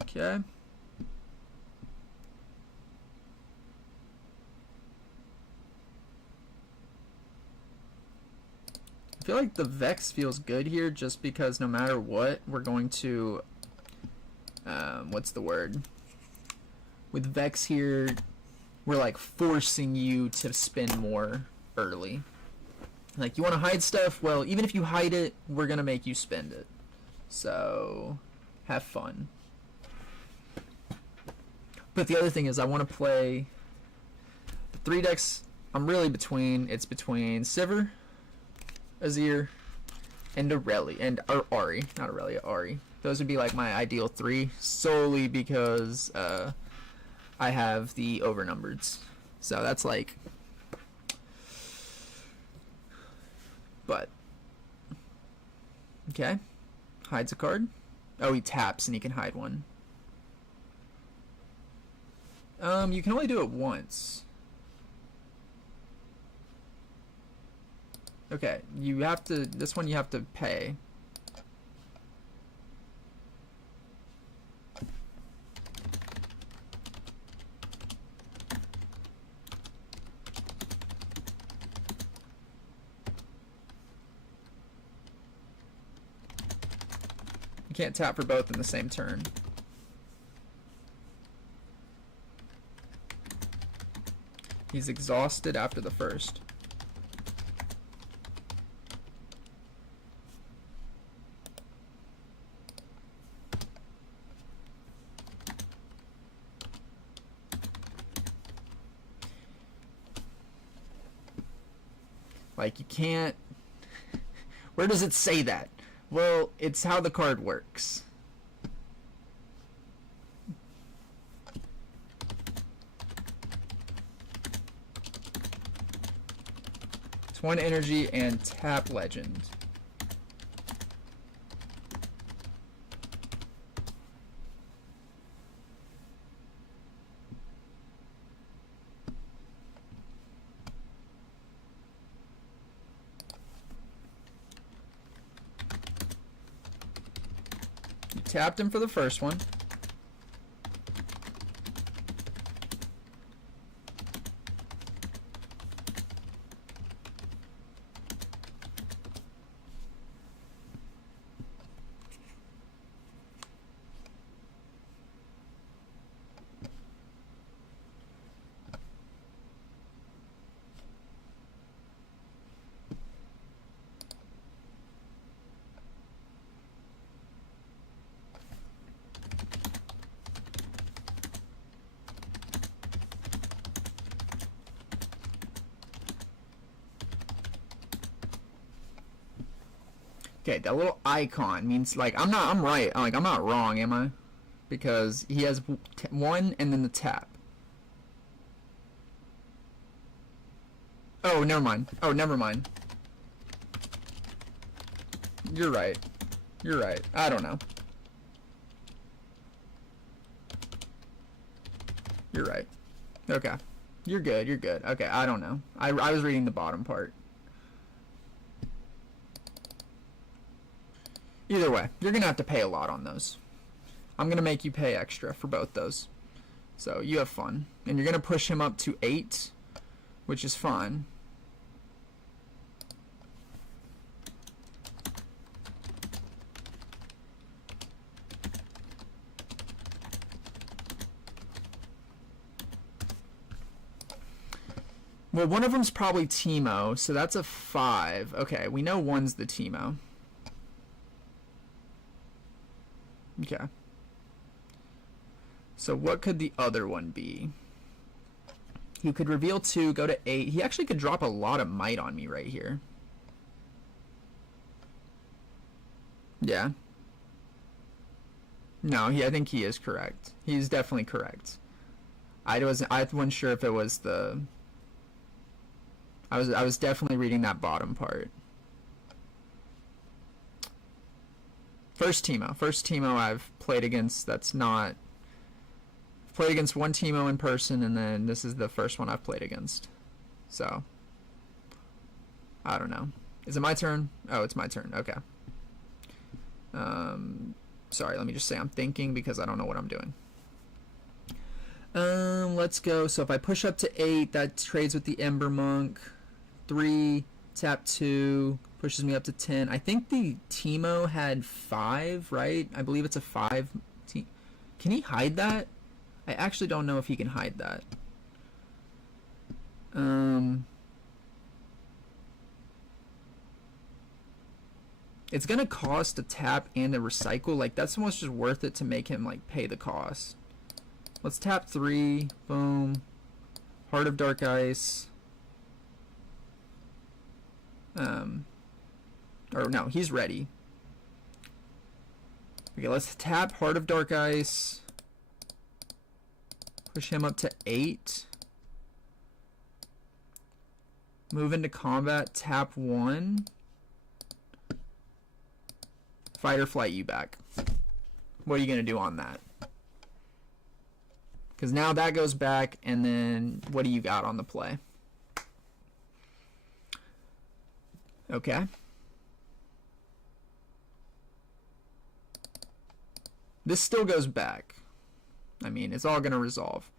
Okay. I feel like the Vex feels good here just because no matter what, we're going to, what's the word? with Vex here, we're like forcing you to spend more early. Like, you want to hide stuff? Well, even if you hide it, we're going to make you spend it. So, have fun. But the other thing is I want to play the 3 decks I'm really between. It's between Sivir, Azir, and Aurelia, and Ari. Not Aurelia, Ari. Those would be like my ideal 3, solely because I have the overnumbereds. So that's like... But... Okay. Hides a card. Oh, he taps and he can hide one. You can only do it once. Okay, you have to... This one you have to pay. You can't tap for both in the same turn. He's exhausted after the first. Like, you can't... Where does it say that? Well, it's how the card works. It's 1 energy and tap legend. You tapped him for the first one. Okay, that little icon means, like, I'm right. Like, I'm not wrong, am I? Because he has 1 and then the tap. Oh, never mind. Oh, never mind. You're right. You're right. I don't know. You're right. Okay. You're good. You're good. Okay, I don't know. I was reading the bottom part. Either way, you're going to have to pay a lot on those. I'm going to make you pay extra for both those. So you have fun. And you're going to push him up to 8, which is fine. Well, one of them's probably Teemo, so that's a 5. Okay, we know one's the Teemo. Okay. So what could the other one be? He could reveal 2, go to 8. He actually could drop a lot of might on me right here. Yeah. No, I think he is correct. He's definitely correct. I wasn't sure if it was the... I was definitely reading that bottom part. First Teemo I've played against. That's not... I've played against one Teemo in person, and then this is the first one I've played against. So, I don't know. Is it my turn? Oh, it's my turn. Okay. Sorry, let me just say I'm thinking because I don't know what I'm doing. Let's go. So if I push up to 8, that trades with the Ember Monk. 3, tap 2, pushes me up to 10. I think the Teemo had 5, right? I believe it's a 5. Can he hide that? I actually don't know if he can hide that. It's gonna cost a tap and a recycle. Like, that's almost just worth it to make him like pay the cost. Let's tap 3. Boom. Heart of Dark Ice. Or no, he's ready. Okay, let's tap Heart of Dark Ice. Push him up to 8. Move into combat, tap 1. Fight or flight you back. What are you going to do on that? Because now that goes back, and then what do you got on the play? Okay. This still goes back. I mean, it's all going to resolve.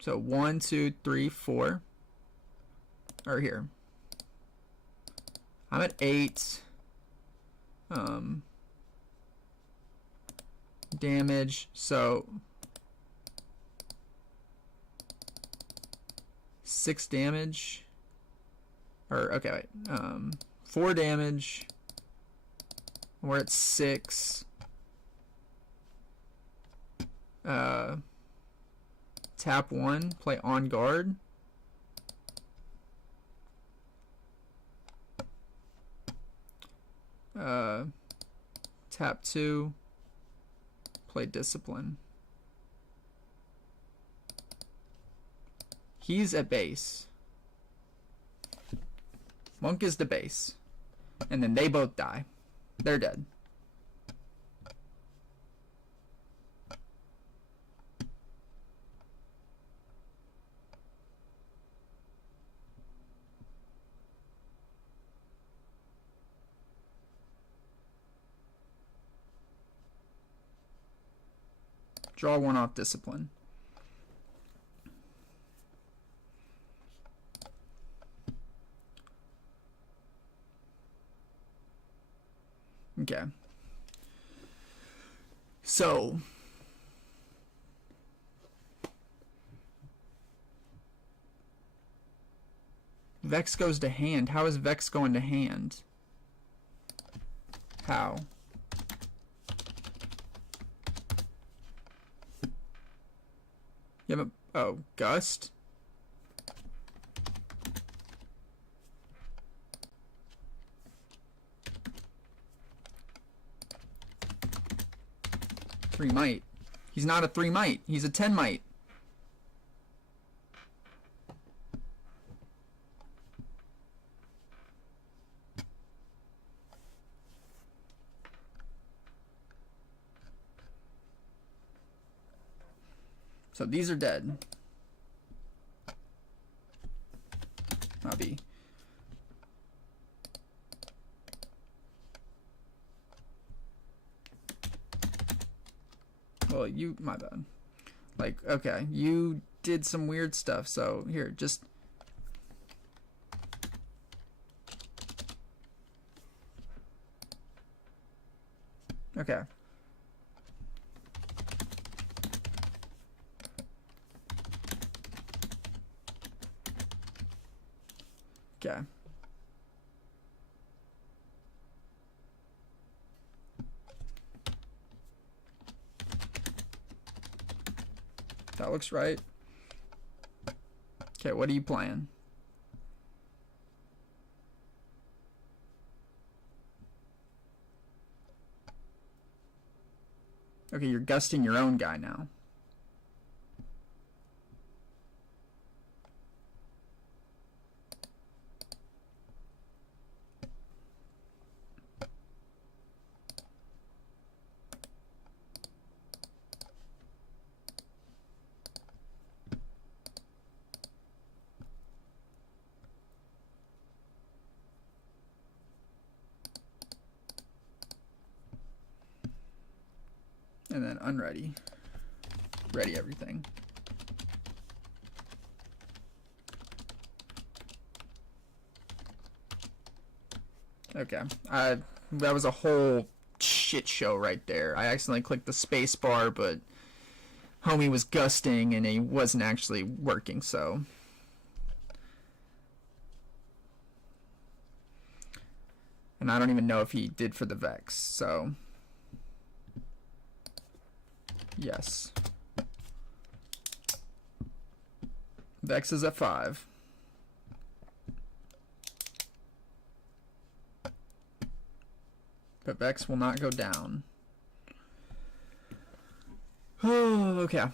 So 1, 2, 3, 4. Or here. I'm at 8. Damage. So 6 damage. Or okay, wait. 4 damage. We're at 6. Tap 1, play on guard. Tap 2, play discipline. He's at base. Monk is the base. And then they both die. They're dead. Draw 1 off discipline. Okay. So Vex goes to hand. How is Vex going to hand? How? You have a... Oh, Gust? Three might. He's not a 3 might. He's a 10 might. So these are dead. Hobby. Well, my bad. Like, okay, you did some weird stuff, so here, just... Okay. Okay. That looks right. Okay, what are you playing? Okay, you're gusting your own guy now. And then unready. Ready everything. Okay. That was a whole shit show right there. I accidentally clicked the space bar, but homie was gusting and he wasn't actually working, so. And I don't even know if he did for the Vex, so. Yes. Vex is at 5. But Vex will not go down. Oh, okay.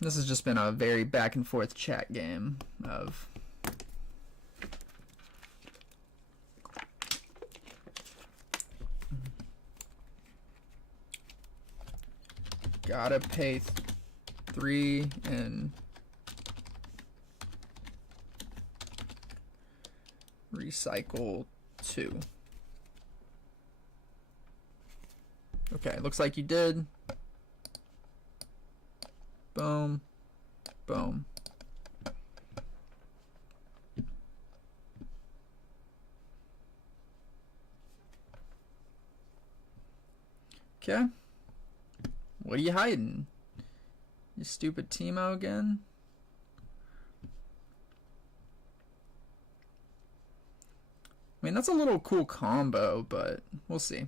This has just been a very back and forth chat game of gotta pay 3 and recycle 2. Okay, looks like you did. Boom. Boom. Okay. What are you hiding? You stupid Teemo again? I mean, that's a little cool combo, but we'll see.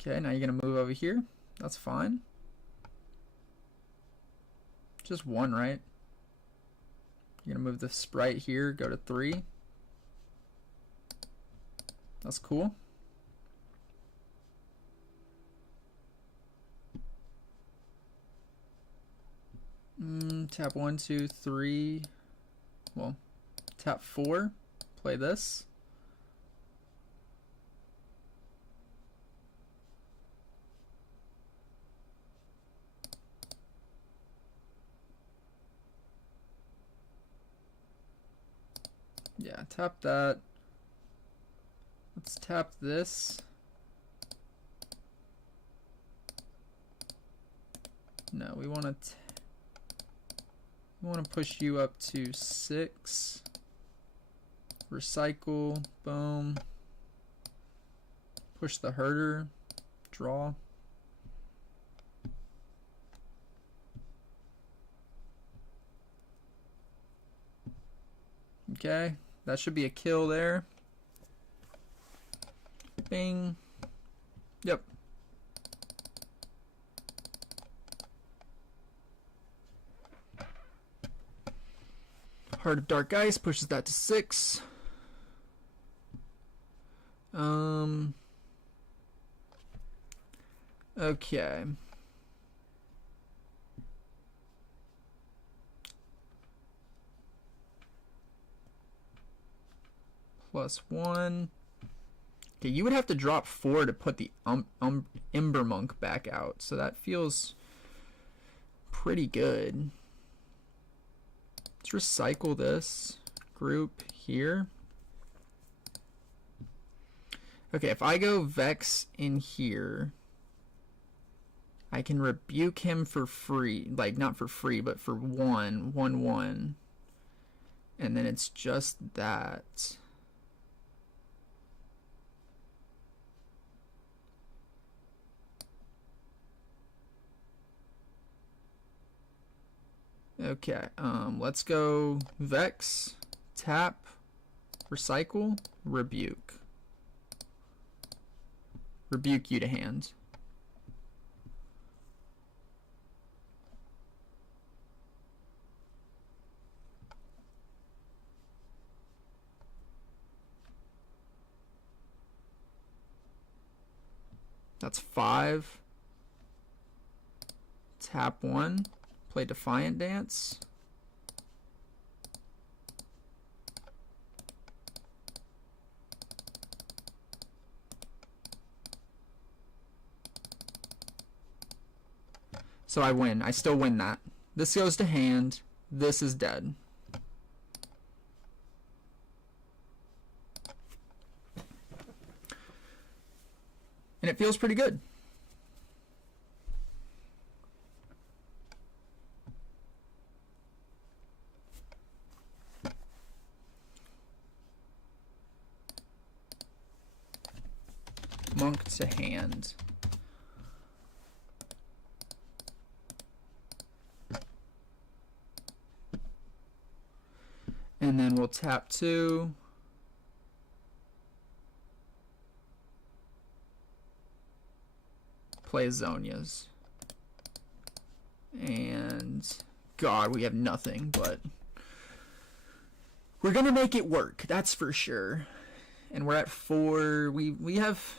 Okay, now you're gonna move over here. That's fine. Just 1, right? You're gonna move the sprite here, go to 3. That's cool. Tap 1, 2, 3. Well, tap 4. Play this. Yeah, tap that. Let's tap this. No, we want to push you up to 6. Recycle, boom. Push the herder, draw. Okay, that should be a kill there. Bing. Yep. Heart of Dark Ice pushes that to 6. Okay. +1. Okay, you would have to drop 4 to put the Ember Monk back out, so that feels pretty good. Let's recycle this group here. Okay, if I go Vex in here, I can rebuke him for free. Like, not for free, but for 1, 1, 1. And then it's just that. Okay, let's go Vex, tap, recycle, rebuke. Rebuke you to hand. That's 5. Tap 1. Play Defiant Dance. So I win. I still win that. This goes to hand. This is dead. And it feels pretty good. monk to hand. And then we'll tap 2. Play Zonias. And God, we have nothing, but we're gonna make it work, that's for sure. And we're at 4. We have,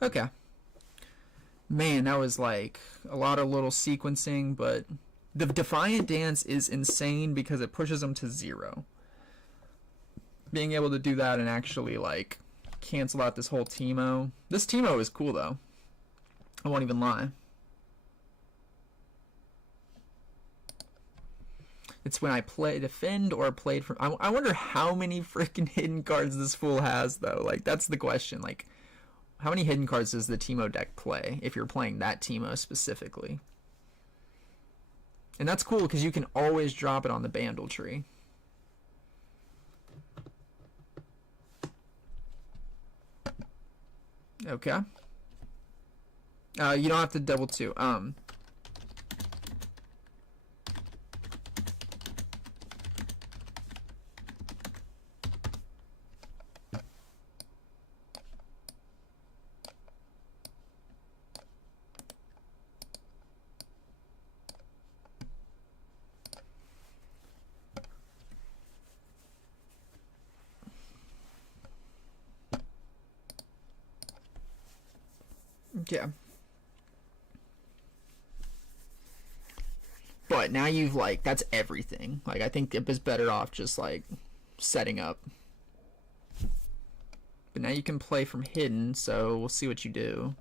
okay. Man, that was like a lot of little sequencing, but the Defiant Dance is insane because it pushes them to 0. Being able to do that and actually like cancel out this whole Teemo. This Teemo is cool though. I won't even lie. It's when I play defend or played from. I wonder how many freaking hidden cards this fool has though. Like that's the question. Like how many hidden cards does the Teemo deck play if you're playing that Teemo specifically? And that's cool because you can always drop it on the Bandle tree. Okay. You don't have to double 2. Yeah. But now you've like, that's everything. Like I think it was better off just like setting up. But now you can play from hidden, so we'll see what you do.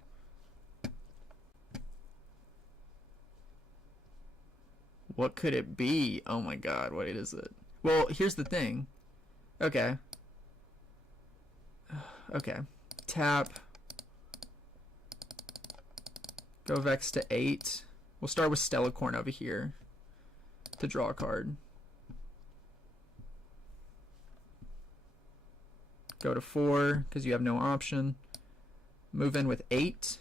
What could it be? Oh my God, what is it? Well, here's the thing. Okay. Okay. Tap. Go Vex to 8. We'll start with Stellacorn over here to draw a card. Go to 4 because you have no option. Move in with 8.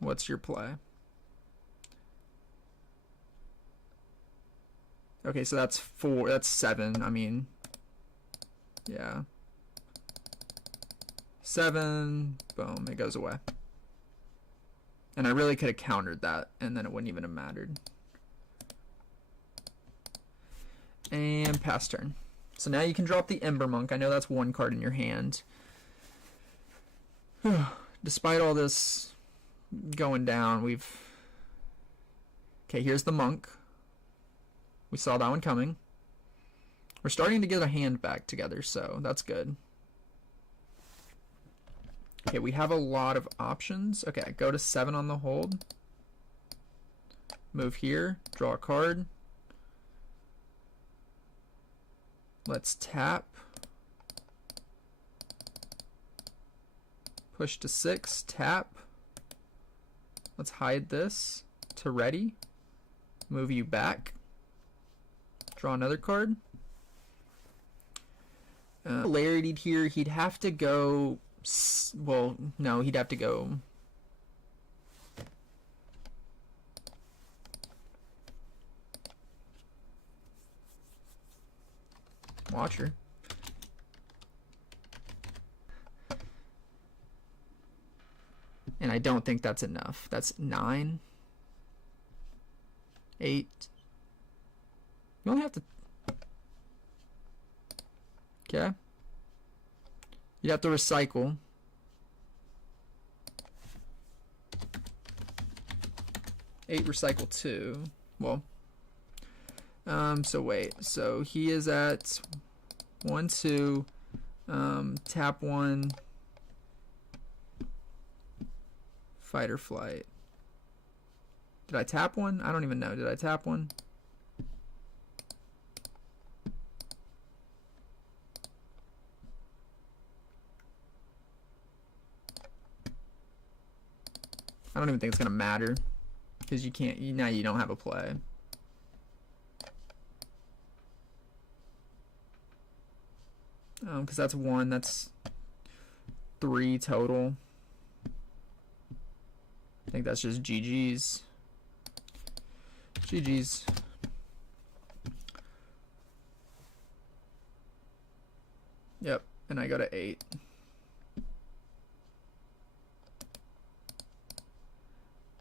What's your play? Okay, so that's 4. That's 7. I mean, yeah. 7, boom, it goes away. And I really could have countered that, and then it wouldn't even have mattered. And pass turn. So now you can drop the Ember Monk. I know that's 1 card in your hand. Despite all this going down, we've... Okay, here's the Monk. We saw that one coming. We're starting to get a hand back together, so that's good. Okay, we have a lot of options. Okay, go to 7 on the hold. Move here, draw a card. Let's tap. Push to 6, tap. Let's hide this to ready. Move you back. Draw another card. Polarity here, he'd have to go... Well, no, he'd have to go... Watcher. And I don't think that's enough. That's 9. 8. You only have to... Okay. You'd have to recycle. Eight, recycle 2. Well, so wait. So he is at 1, 2. Tap 1. Fight or flight. Did I tap 1? I don't even know. Did I tap 1? I don't even think it's gonna matter because you can't. Now you don't have a play. Because that's 1, that's 3 total. I think that's just GG's. GG's. Yep, and I go to 8.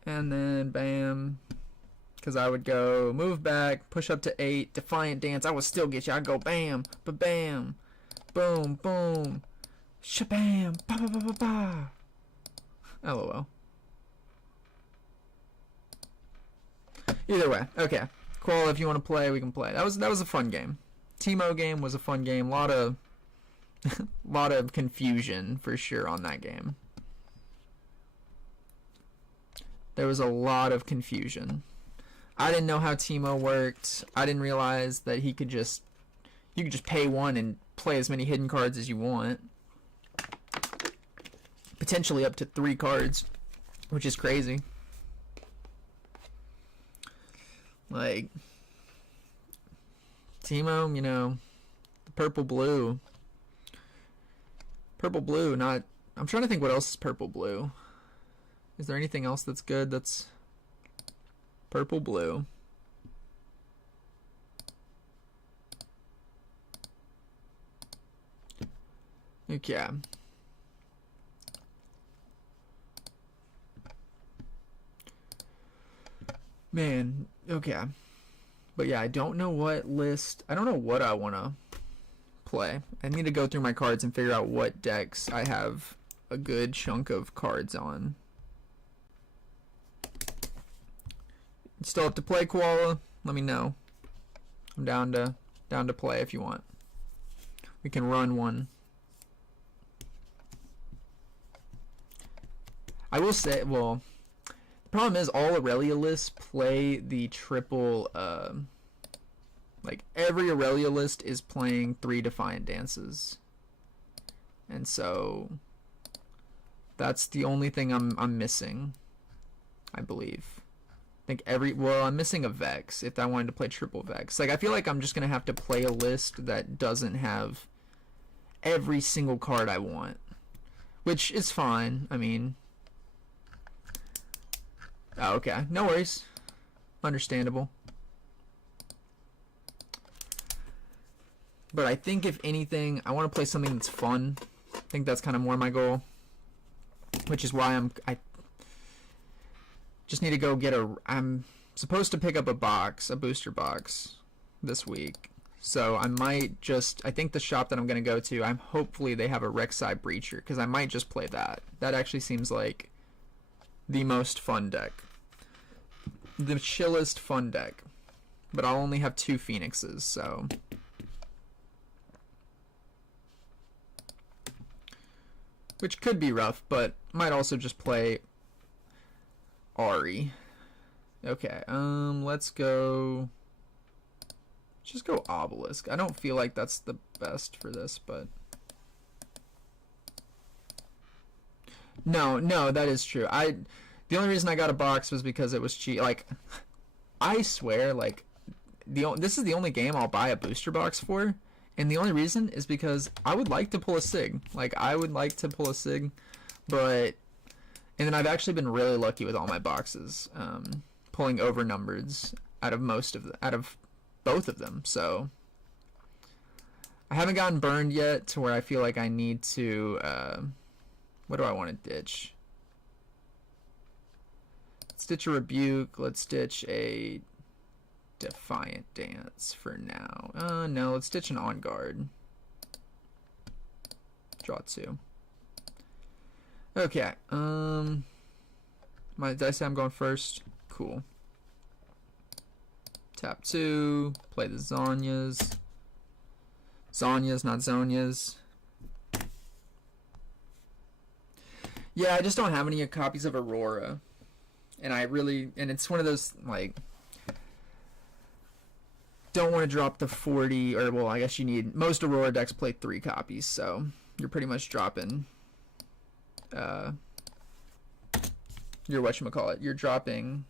And then bam. Because I would go move back, push up to 8, Defiant Dance. I would still get you. I'd go bam, ba-bam, boom, boom, shabam, ba-ba-ba-ba-ba. LOL. Either way, okay. Cool, if you want to play, we can play. That was a fun game. Teemo game was a fun game. Lot of confusion for sure on that game. There was a lot of confusion. I didn't know how Teemo worked. I didn't realize that you could just pay 1 and play as many hidden cards as you want. Potentially up to 3 cards, which is crazy. Like, Teemo, you know, the purple blue, not, I'm trying to think what else is purple blue. Is there anything else that's good that's purple blue? Okay. Man, okay. But yeah, I don't know what list, I don't know what I want to play. I need to go through my cards and figure out what decks I have a good chunk of cards on. Still have to play, Koala? Let me know. I'm down to play if you want. We can run one. I will say, well, the problem is all Aurelia lists play the triple, like every Aurelia list is playing 3 Defiant Dances. And so that's the only thing I'm missing, I believe. I think I'm missing a Vex if I wanted to play triple Vex. Like, I feel like I'm just going to have to play a list that doesn't have every single card I want, which is fine. I mean, oh, okay, no worries, understandable. But I think if anything, I want to play something that's fun. I think that's kind of more my goal, which is why I just need to go get I'm supposed to pick up a booster box this week. So I might just, I think the shop that I'm going to go to, hopefully they have a Rek'Sai Breacher, because I might just play that. That actually seems like the most fun deck. The chillest fun deck. But I'll only have 2 Phoenixes, so. Which could be rough, but might also just play Ari. Okay, let's go. Just go Obelisk. I don't feel like that's the best for this, but no, that is true. The only reason I got a box was because it was cheap. Like, I swear, like, this is the only game I'll buy a booster box for, and the only reason is because I would like to pull a Sig. Like, I would like to pull a Sig, but. And then I've actually been really lucky with all my boxes, pulling over numbers out of both of them. So I haven't gotten burned yet to where I feel like I need to. What do I want to ditch? Let's ditch a Rebuke. Let's ditch a Defiant Dance for now. No, let's ditch an On Guard. Draw 2. Okay, did I say I'm going first? Cool. Tap 2, play the Zhonya's. Zhonya's, not Zhonya's. Yeah, I just don't have any copies of Aurora. And it's one of those, like, don't want to drop the 40, or, well, I guess most Aurora decks play 3 copies, so you're pretty much dropping... you're dropping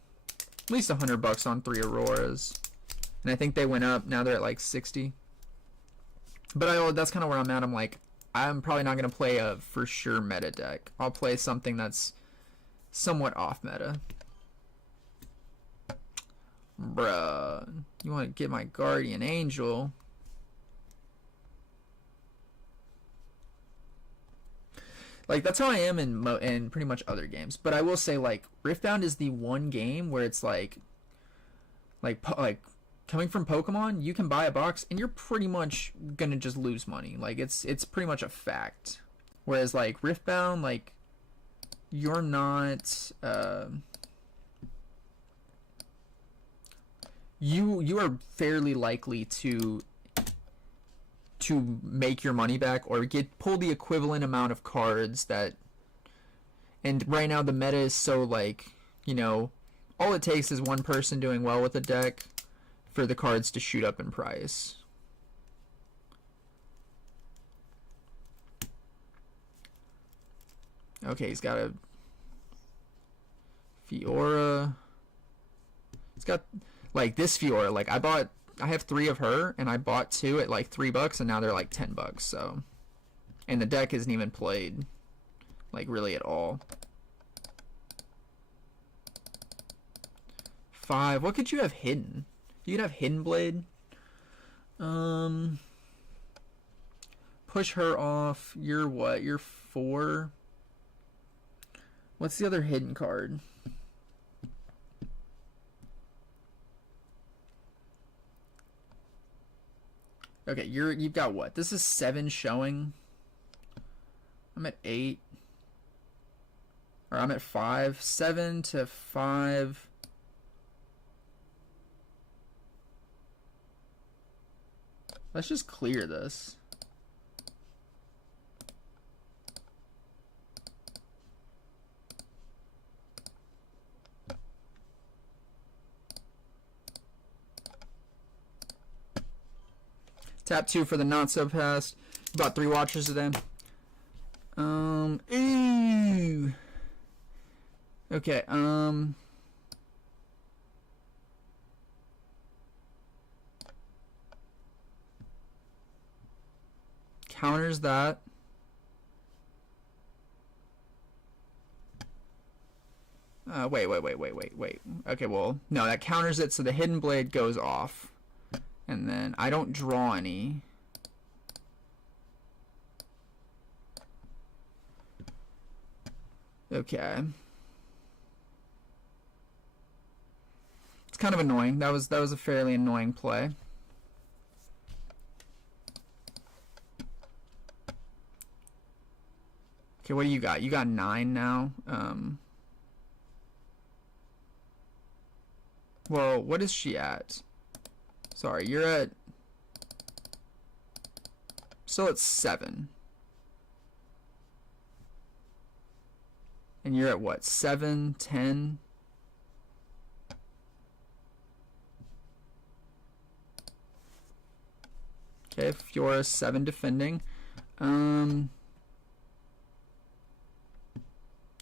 at least $100 on 3 Auroras, and I think they went up. Now they're at like 60. But that's kind of where I'm at. I'm like, I'm probably not going to play a for sure meta deck. I'll play something that's somewhat off meta. Bruh, you want to get my Guardian Angel? Like, that's how I am in pretty much other games. But I will say, like, Riftbound is the one game where it's like coming from Pokemon, you can buy a box and you're pretty much gonna just lose money. Like, it's pretty much a fact. Whereas, like, Riftbound, like, you're not you are fairly likely to make your money back or pull the equivalent amount of cards that. And right now the meta is so, like, you know, all it takes is one person doing well with a deck for the cards to shoot up in price. Okay, he's got a Fiora. It's got, like, this Fiora, like, I have 3 of her, and I bought 2 at like $3, and now they're like $10. So, and the deck isn't even played, like, really at all. 5. What could you have hidden? You could have Hidden Blade. Push her off. You're what? You're 4. What's the other hidden card? Okay, you've got what? This is 7 showing. I'm at 8. Or I'm at 5. 7 to 5. Let's just clear this. Tap 2 for the not so fast. About 3 watchers today. Ooh. Okay, counters that. Wait. Okay, well, no, that counters it, so the Hidden Blade goes off. And then I don't draw any. Okay. It's kind of annoying. That was a fairly annoying play. Okay, what do you got? You got 9 now. Well, what is she at? Sorry, you're at... Still at 7. And you're at what? 7, 10? Okay, Fiora 7 defending. So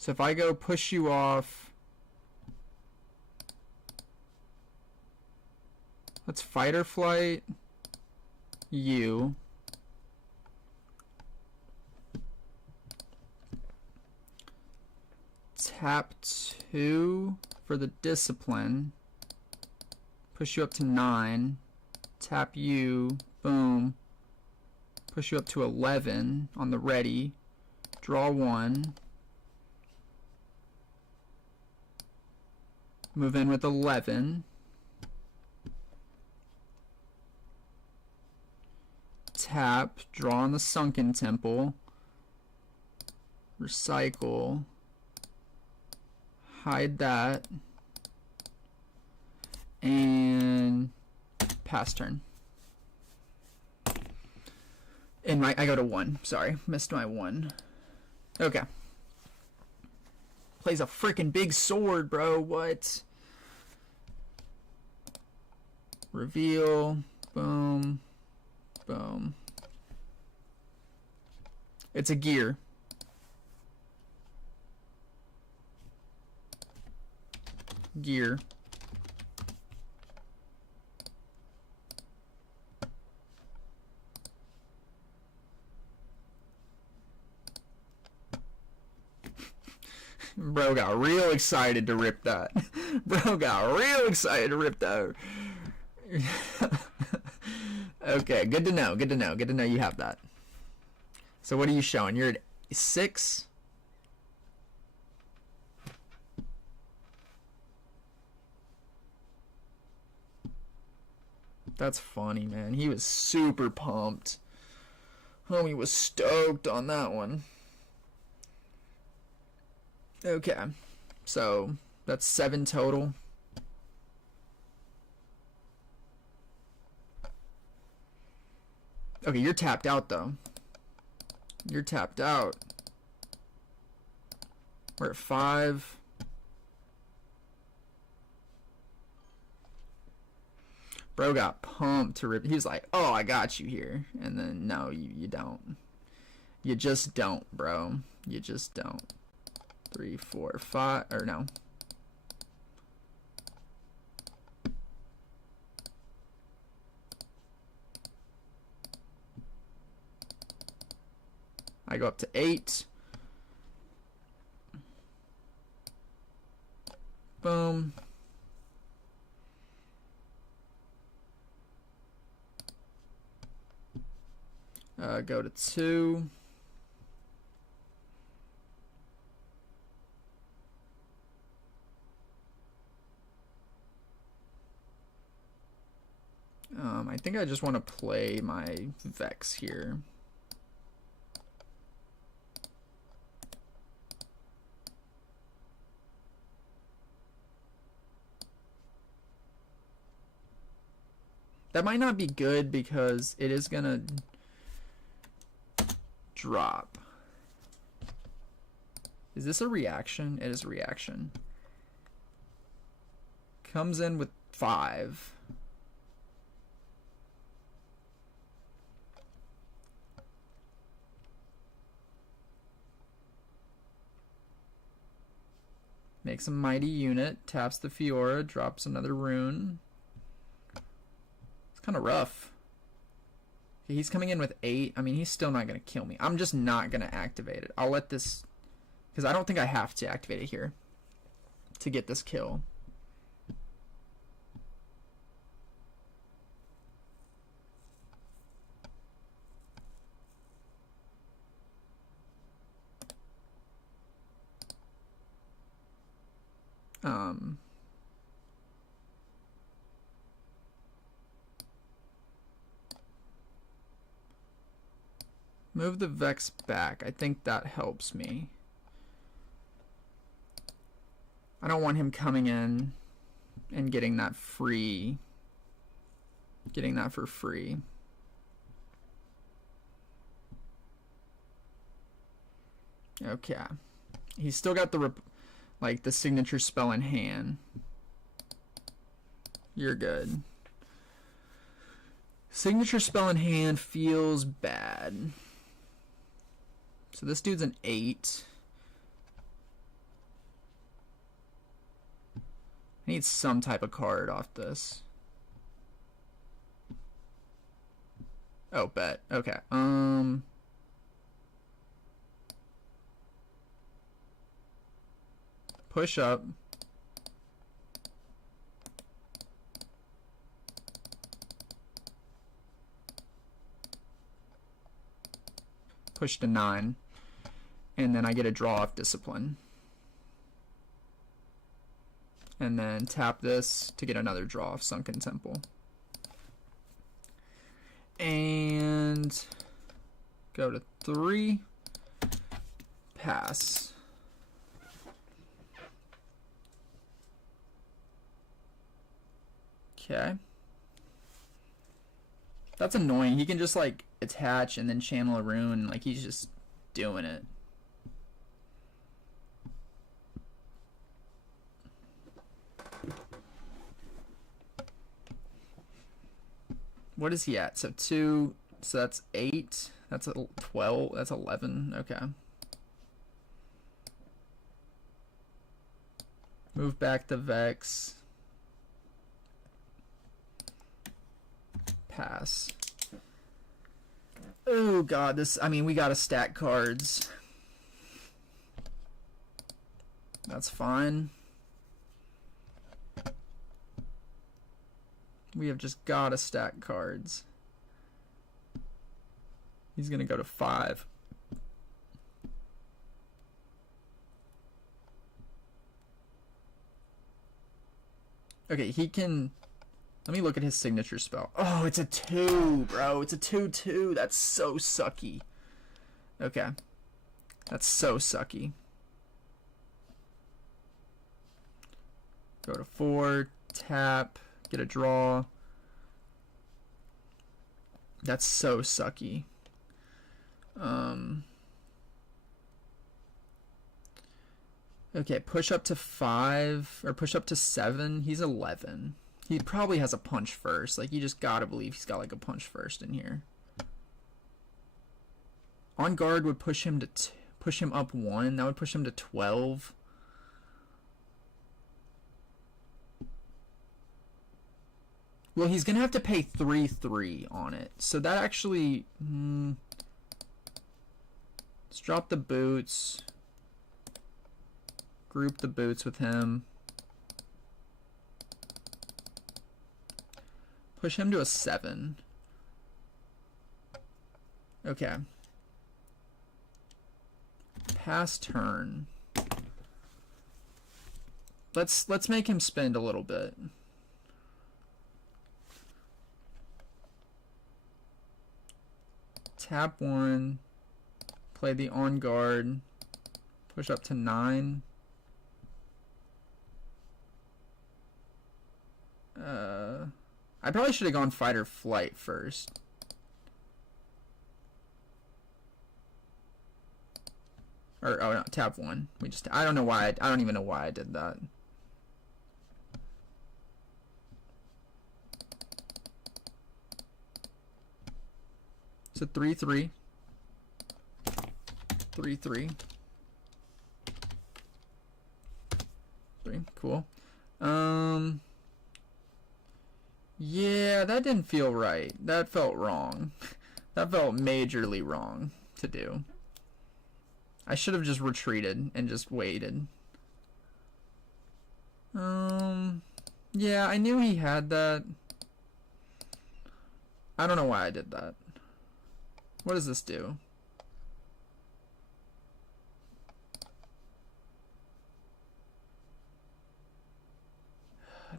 if I go push you off... Let's fight or flight you. Tap 2 for the discipline. Push you up to 9. Tap you. Boom. Push you up to 11 on the ready. Draw 1. Move in with 11. Tap, draw on the Sunken Temple, recycle, hide that, and pass turn. And I go to 1. Sorry, missed my 1. Okay. Plays a freaking big sword, bro. What? Reveal. Boom. Boom. It's a gear. Gear. Bro got real excited to rip that. Bro got real excited to rip that. Okay, good to know. Good to know. Good to know you have that. So what are you showing? You're at 6. That's funny, man. He was super pumped. Homie was stoked on that one. Okay, so that's 7 total. Okay, you're tapped out though. You're tapped out. We're at 5. Bro got pumped to rip. He was like, oh, I got you here. And then, no, you don't. You just don't, bro. You just don't. 3, 4, 5, or no. I go up to 8. Boom. Go to 2. I think I just want to play my Vex here. That might not be good because it is gonna drop. Is this a reaction? It is a reaction. Comes in with 5. Makes a mighty unit, taps the Fiora, drops another rune. It's kind of rough. Okay, he's coming in with 8. I mean, he's still not going to kill me. I'm just not going to activate it. I'll let this... Because I don't think I have to activate it here to get this kill. Move the Vex back. I think that helps me. I don't want him coming in and getting that free. Getting that for free. Okay. He's still got the like the signature spell in hand. You're good. Signature spell in hand feels bad. So this dude's an 8. I need some type of card off this. Oh, bet. Okay. Push up. Push to 9. And then I get a draw off discipline. And then tap this to get another draw off Sunken Temple. And go to 3. Pass. Okay. That's annoying. He can just like attach and then channel a rune. Like he's just doing it. What is he at? So 2, so that's 8. That's a 12. That's 11. Okay. Move back the Vex. Pass. Oh god, this, I mean, we gotta stack cards. That's fine. We have just gotta stack cards. He's gonna go to 5. Okay, he can... Let me look at his signature spell. Oh, it's a 2, bro. It's a 2/2. That's so sucky. Okay. That's so sucky. Go to 4, tap, get a draw. That's so sucky. Okay, push up to 5, or push up to 7. He's 11. He probably has a punch first. Like, you just gotta believe he's got like a punch first in here. On guard would push him to push him up 1. That would push him to 12. Well, he's gonna have to pay 3/3 on it. So that actually, let's drop the boots. Group the boots with him. Push him to a 7. Okay. Pass turn. Let's make him spend a little bit. Tap 1. Play the on guard. Push up to 9. I probably should have gone fight or flight first. Or, oh no, tap 1. I don't know why, I don't even know why I did that. So 3/3. 3/3. 3, cool. Yeah, that didn't feel right. That felt wrong. That felt majorly wrong to do. I should have just retreated and just waited. Yeah, I knew he had that. I don't know why I did that. What does this do?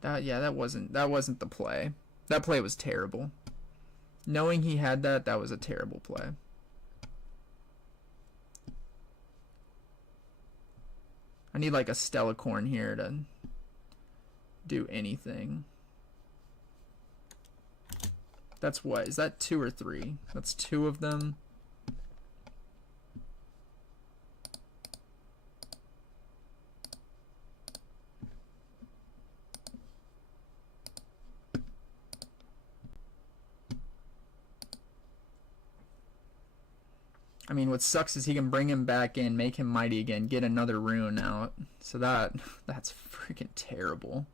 That wasn't the play. That play was terrible. Knowing he had that was a terrible play. I need like a Stellacorn here to do anything. That's what? Is that 2 or 3? That's 2 of them. I mean, what sucks is he can bring him back in, make him mighty again, get another rune out. So that's freaking terrible.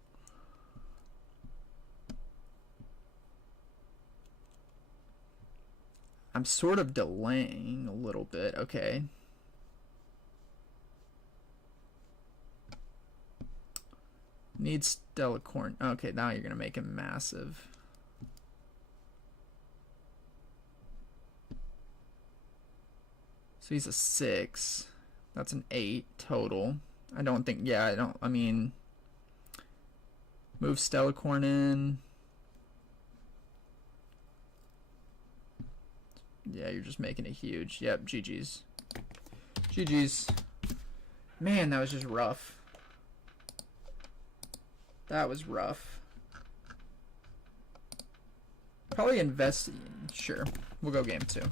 I'm sort of delaying a little bit. Okay. Need Stellacorn. Okay, now you're going to make him massive. So he's a 6. That's an 8 total. I mean, move Stellacorn in. Yeah, you're just making it huge. Yep, GG's. GG's. Man, that was just rough. That was rough. Probably invest. Sure. We'll go game 2.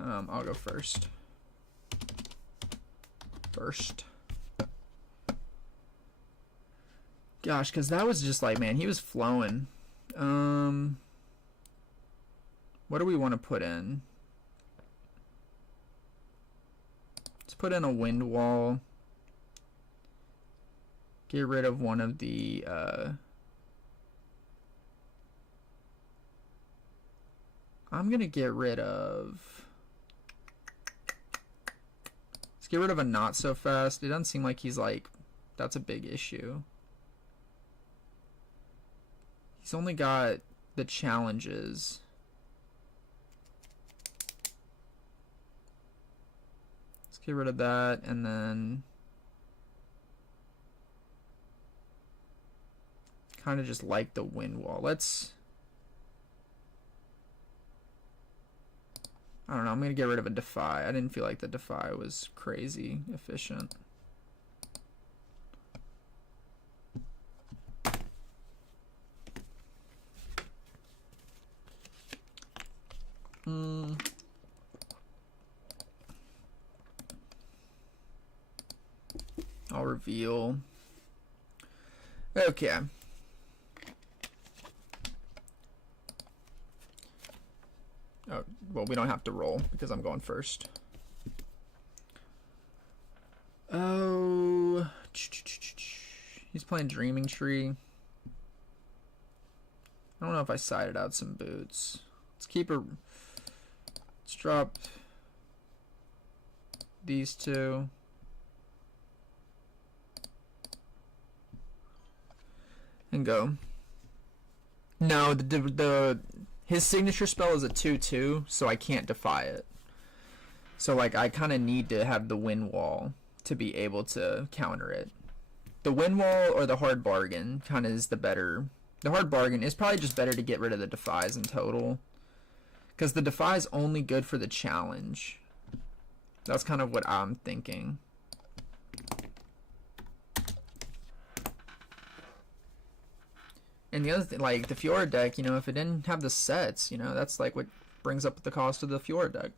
I'll go first. Gosh, because that was just like, man, he was flowing. What do we want to put in? Let's put in a wind wall. Get rid of one of the I'm gonna get rid of Let's get rid of a not so fast. It doesn't seem like he's like, that's a big issue. He's only got the challenges. Let's get rid of that, and then kind of just like the wind wall. I don't know, I'm going to get rid of a Defy. I didn't feel like the Defy was crazy efficient. I'll reveal. Okay. Oh, well, we don't have to roll because I'm going first. Oh, he's playing Dreaming Tree. I don't know if I sided out some boots. Let's drop these two. And go. No, his signature spell is a 2/2, so I can't defy it. So like I kind of need to have the wind wall to be able to counter it. The wind wall or the hard bargain kind of is the better. The hard bargain is probably just better to get rid of the defies in total, because the defy is only good for the challenge. That's kind of what I'm thinking. And the other thing, like the Fjord deck, you know, if it didn't have the sets, you know, that's like what brings up the cost of the Fjord deck.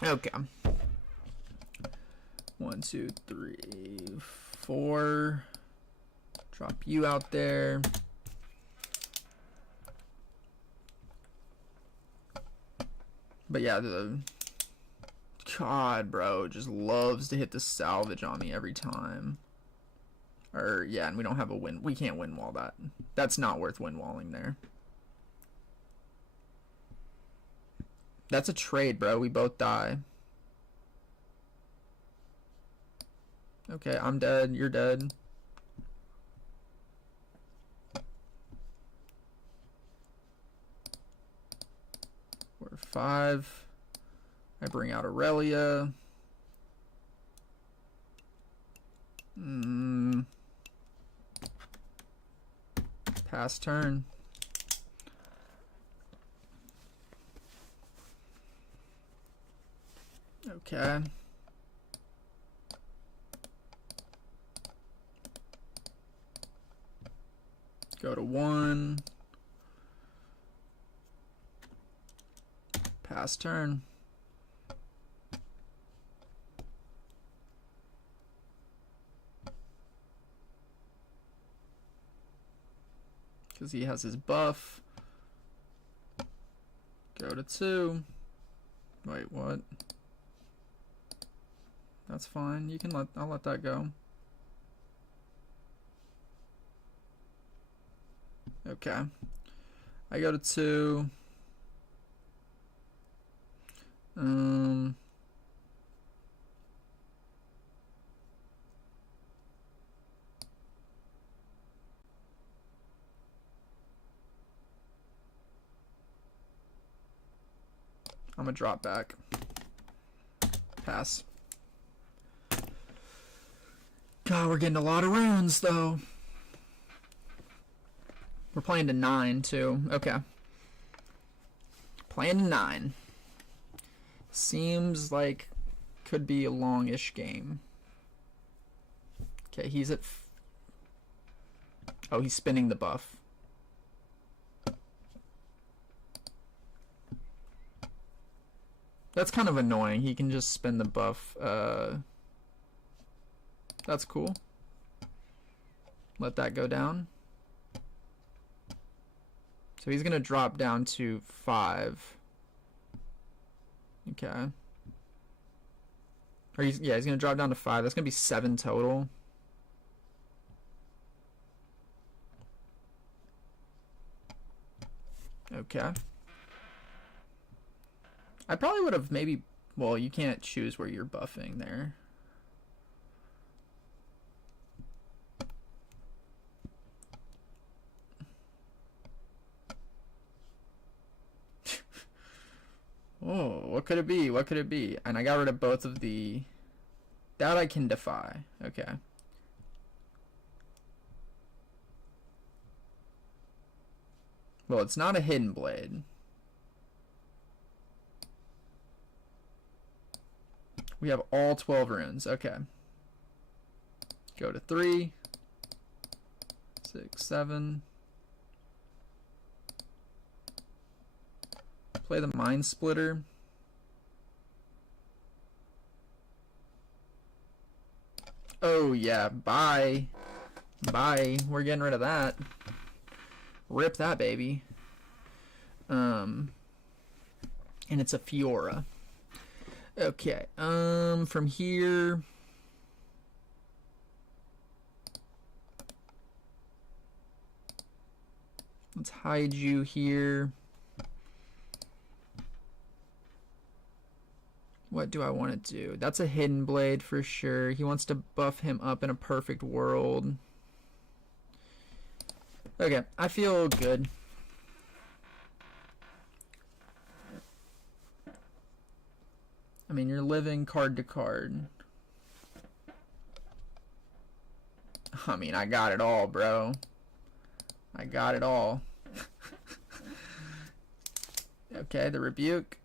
Okay. 1, 2, 3, 4. Drop you out there. But yeah, God, bro, just loves to hit the salvage on me every time. Or, yeah, and we don't have a win. We can't win wall that. That's not worth win walling there. That's a trade, bro. We both die. Okay, I'm dead. You're dead. We're 5. I bring out Aurelia. Pass turn. Okay. Go to 1. Pass turn. Because he has his buff. Go to 2. Wait, what? That's fine. You can I'll let that go. Okay. I go to 2. I'm gonna drop back. Pass. God, we're getting a lot of runes though. We're playing to 9 too. Okay. Playing to 9. Seems like could be a longish game. Okay, he's at oh, he's spinning the buff. That's kind of annoying. He can just spin the buff. That's cool. Let that go down. So he's gonna drop down to 5. Okay. Or he's gonna drop down to 5. That's gonna be 7 total. Okay. I probably would have maybe Well, you can't choose where you're buffing there. Oh, what could it be? What could it be? And I got rid of both of the... That I can defy. Okay. Well, it's not a hidden blade. We have all 12 runes. Okay. Go to 3, 6, 7. Play the Mind Splitter. Oh yeah, bye. Bye. We're getting rid of that. Rip that baby. And it's a Fiora. Okay. From here. Let's hide you here. What do I want to do? That's a hidden blade for sure. He wants to buff him up in a perfect world. Okay, I feel good. I mean, you're living card to card. I mean, I got it all, bro. I got it all. Okay, the rebuke.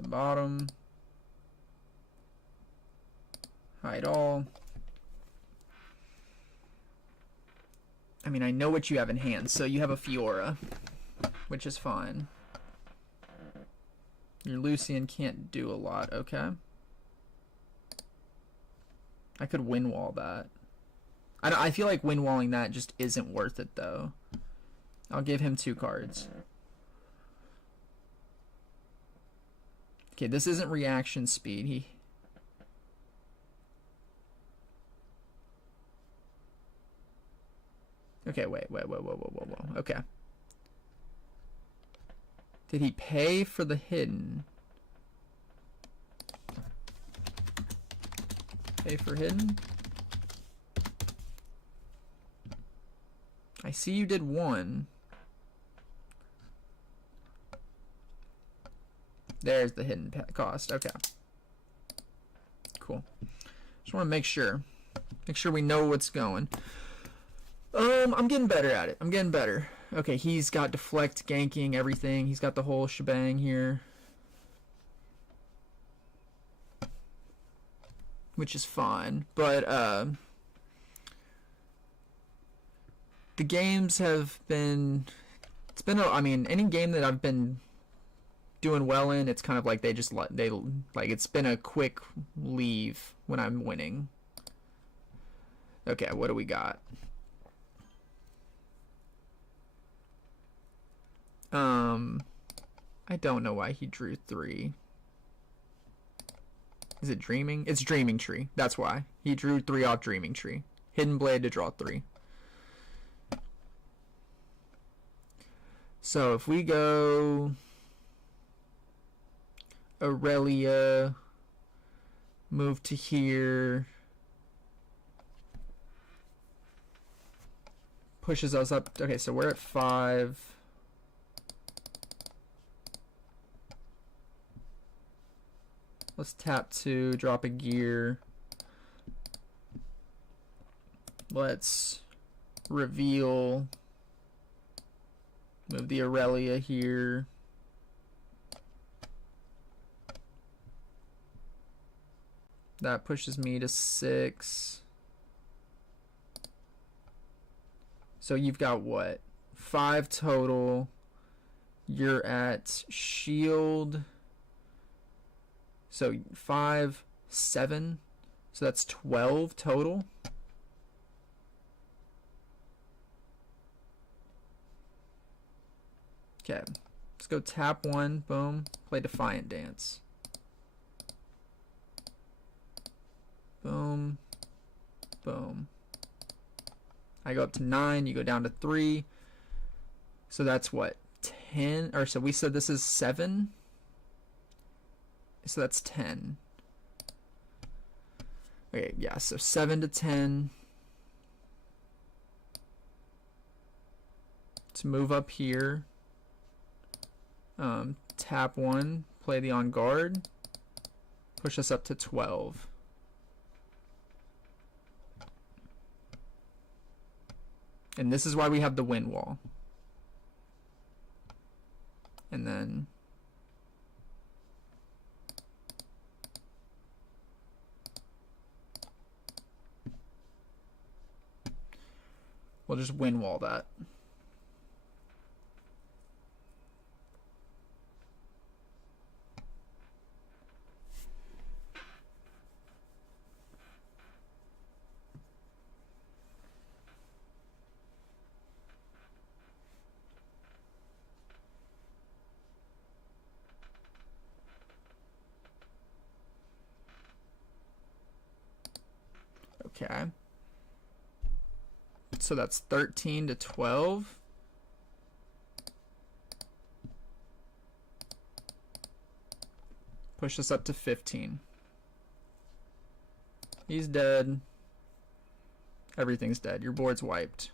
The bottom. Hide all. I mean, I know what you have in hand. So you have a Fiora, which is fine. Your Lucian can't do a lot. Okay. I could win wall that. I feel like win walling that just isn't worth it though. I'll give him 2 cards. Okay, this isn't reaction speed. Okay, wait. Okay. Did he pay for the hidden? Pay for hidden? I see you did 1. There's the hidden cost. Okay. Cool. Just want to make sure. Make sure we know what's going. I'm getting better at it. I'm getting better. Okay, he's got deflect, ganking, everything. He's got the whole shebang here. Which is fine. But, the games have been... It's been, I mean, any game that I've been doing well in, it's kind of like it's been a quick leave when I'm winning. Okay, what do we got? I don't know why he drew 3. Is it Dreaming? It's Dreaming Tree. That's why. He drew 3 off Dreaming Tree. Hidden Blade to draw 3. So if we go Aurelia, move to here, pushes us up. Okay, so we're at 5. Let's tap 2, drop a gear. Let's reveal. Move the Aurelia here. That pushes me to 6. So you've got what? 5 total. You're at shield. So 5, 7. So that's 12 total. Okay. Let's go tap 1. Boom. Play Defiant Dance. Boom. Boom. I go up to 9. You go down to 3. So that's what, 10, or so we said this is 7. So that's 10. Okay, yeah, so 7 to 10. To move up here. Tap 1, play the on guard. Push us up to 12. And this is why we have the wind wall. And then we'll just wind wall that. Okay. So that's 13 to 12. Push us up to 15. He's dead. Everything's dead. Your board's wiped.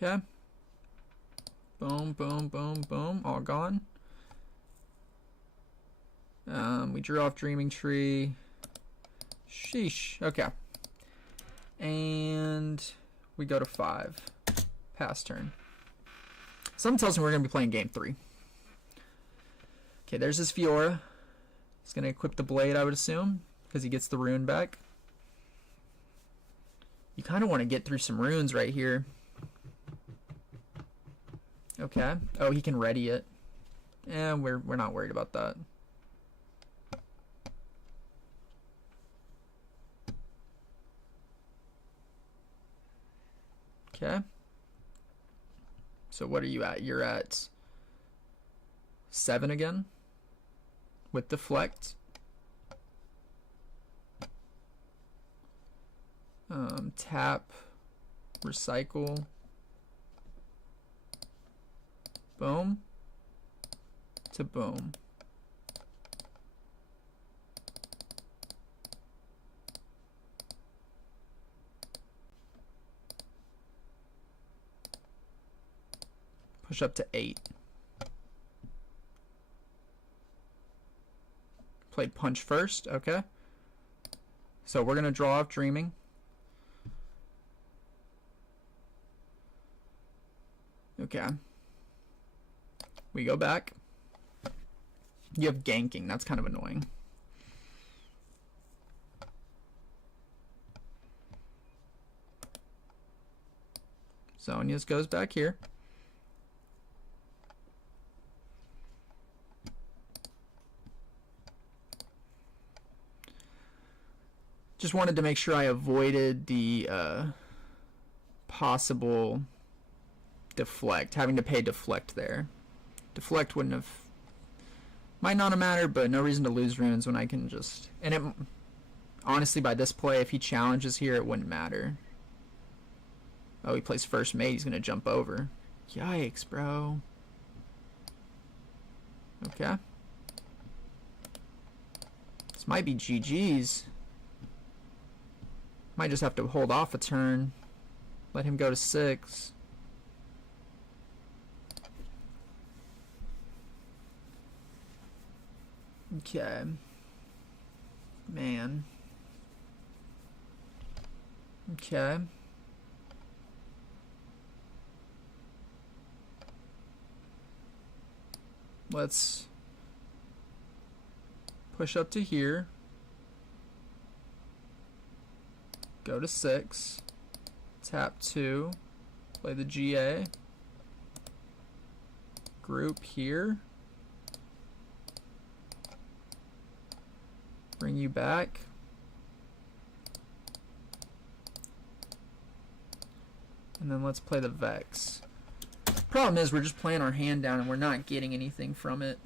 Okay. Boom, boom, boom, boom. All gone. We drew off Dreaming Tree. Sheesh. Okay. And we go to 5. Pass turn. Something tells me we're going to be playing game 3. Okay, there's his Fiora. He's going to equip the blade, I would assume, because he gets the rune back. You kind of want to get through some runes right here. Okay. Oh, he can ready it. We're not worried about that. Okay. So what are you at? You're at 7 again with deflect. Tap, recycle. Boom to boom. Push up to 8. Played punch first, okay. So we're gonna draw off Dreaming. Okay. We go back. You have ganking. That's kind of annoying. Zonia's goes back here. Just wanted to make sure I avoided the possible deflect, having to pay deflect there. Deflect wouldn't have, might not have mattered, but no reason to lose runes when I can just, and it, honestly by this play, if he challenges here, it wouldn't matter. Oh, he plays first mate, he's gonna jump over. Yikes, bro. Okay. This might be GG's. Might just have to hold off a turn. Let him go to 6. Okay. Man. Okay. Let's push up to here. Go to 6. Tap 2. Play the GA. Group here. Bring you back. And then let's play the Vex. Problem is, we're just playing our hand down and we're not getting anything from it.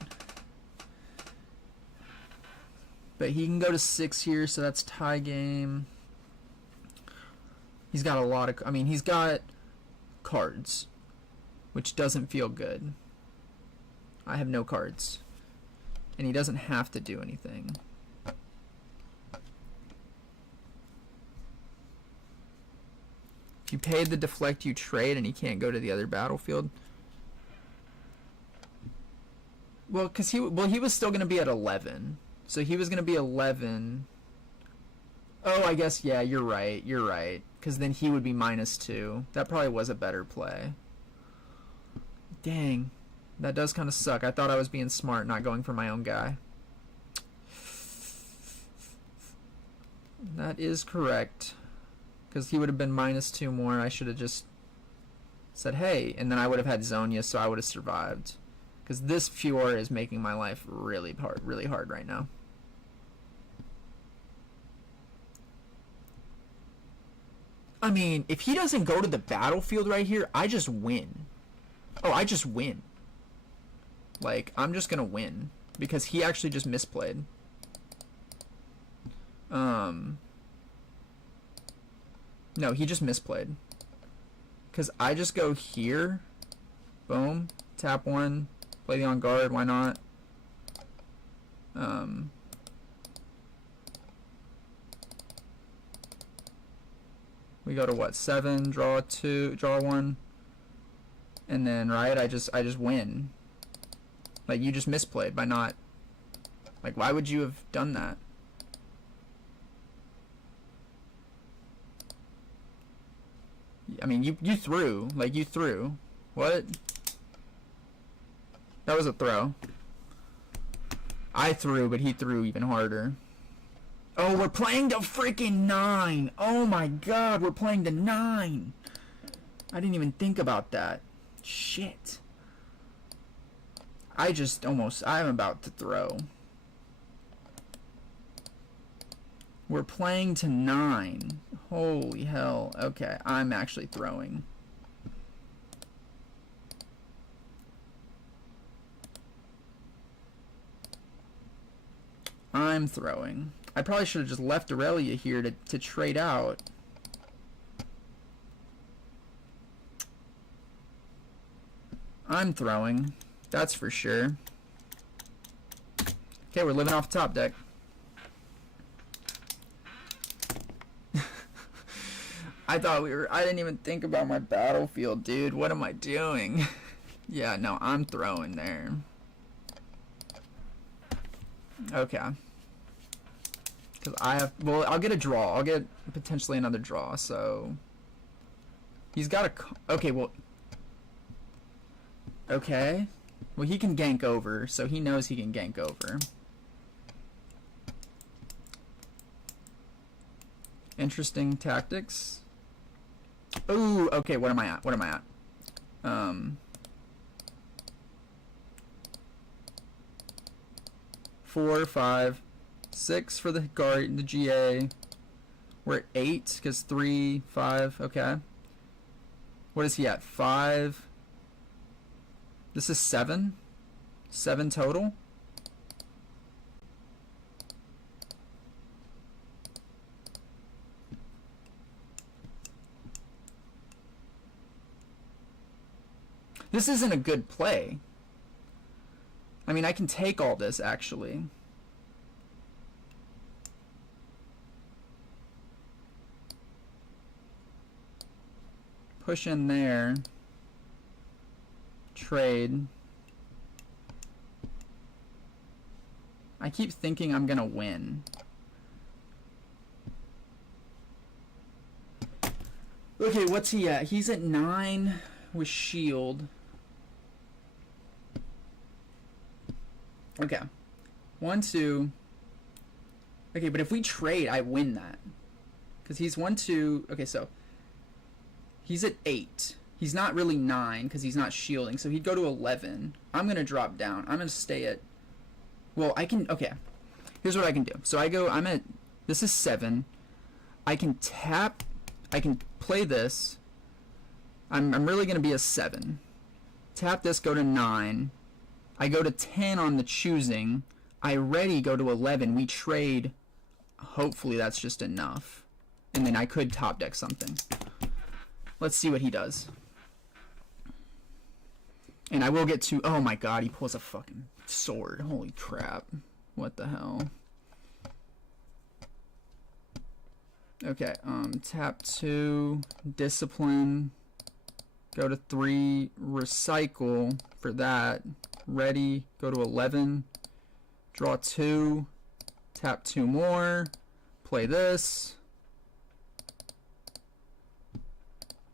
But he can go to 6 here, so that's tie game. He's got a lot of... I mean, he's got cards, which doesn't feel good. I have no cards. And he doesn't have to do anything. If you paid the deflect, you trade, and he can't go to the other battlefield. Well, because he was still going to be at 11. So he was going to be 11. Oh, I guess, yeah, you're right. You're right. Because then he would be -2. That probably was a better play. Dang. That does kind of suck. I thought I was being smart, not going for my own guy. That is correct. Because he would have been -2 more. I should have just said, hey. And then I would have had Zonia, so I would have survived. Because this Fior is making my life really hard right now. I mean, if he doesn't go to the battlefield right here, I just win. Oh, I just win. Like, I'm just gonna win. Because he actually just misplayed. No, he just misplayed. Because I just go here. Boom. Tap 1. Play the on guard. Why not? We go to what? 7. Draw 2. Draw 1. And then, right? I just win. Like, you just misplayed by not... Like, why would you have done that? I mean, you threw. Like, you threw. What? That was a throw. I threw, but he threw even harder. Oh, we're playing the freaking 9. Oh my god, we're playing the 9. I didn't even think about that. Shit. I'm about to throw. We're playing to 9. Holy hell. Okay, I'm actually throwing. I'm throwing. I probably should have just left Aurelia here to trade out. I'm throwing. That's for sure. Okay, we're living off top deck. I didn't even think about my battlefield, dude. What am I doing? Yeah, no, I'm throwing there. Okay. Because well, I'll get a draw. I'll get potentially another draw, so... He's got a... Okay, well... Okay. Well, he can gank over, so he knows he can gank over. Interesting tactics. Ooh, okay, what am I at? 4, 5, 6 for the guard, the GA. We're at 8, because 3, 5, okay. What is he at? 5. This is 7. 7 total. This isn't a good play. I mean, I can take all this, actually. Push in there. Trade. I keep thinking I'm gonna win. Okay, what's he at? He's at 9 with shield. Okay. 1, 2. Okay, but if we trade, I win that. Because he's 1, 2. Okay, so he's at 8. He's not really 9 because he's not shielding. So he'd go to 11. I'm going to drop down. I'm going to stay at... Well, I can... Okay. Here's what I can do. So I'm at... This is 7. I can tap... I can play this. I'm really going to be a 7. Tap this, go to 9. I go to 10 on the choosing. I ready, go to 11. We trade. Hopefully that's just enough. And then I could top deck something. Let's see what he does. And I will get to... Oh my god, he pulls a fucking sword. Holy crap. What the hell? Okay, tap 2, discipline, go to 3, recycle for that, ready, go to 11, draw 2, tap 2 more, play this,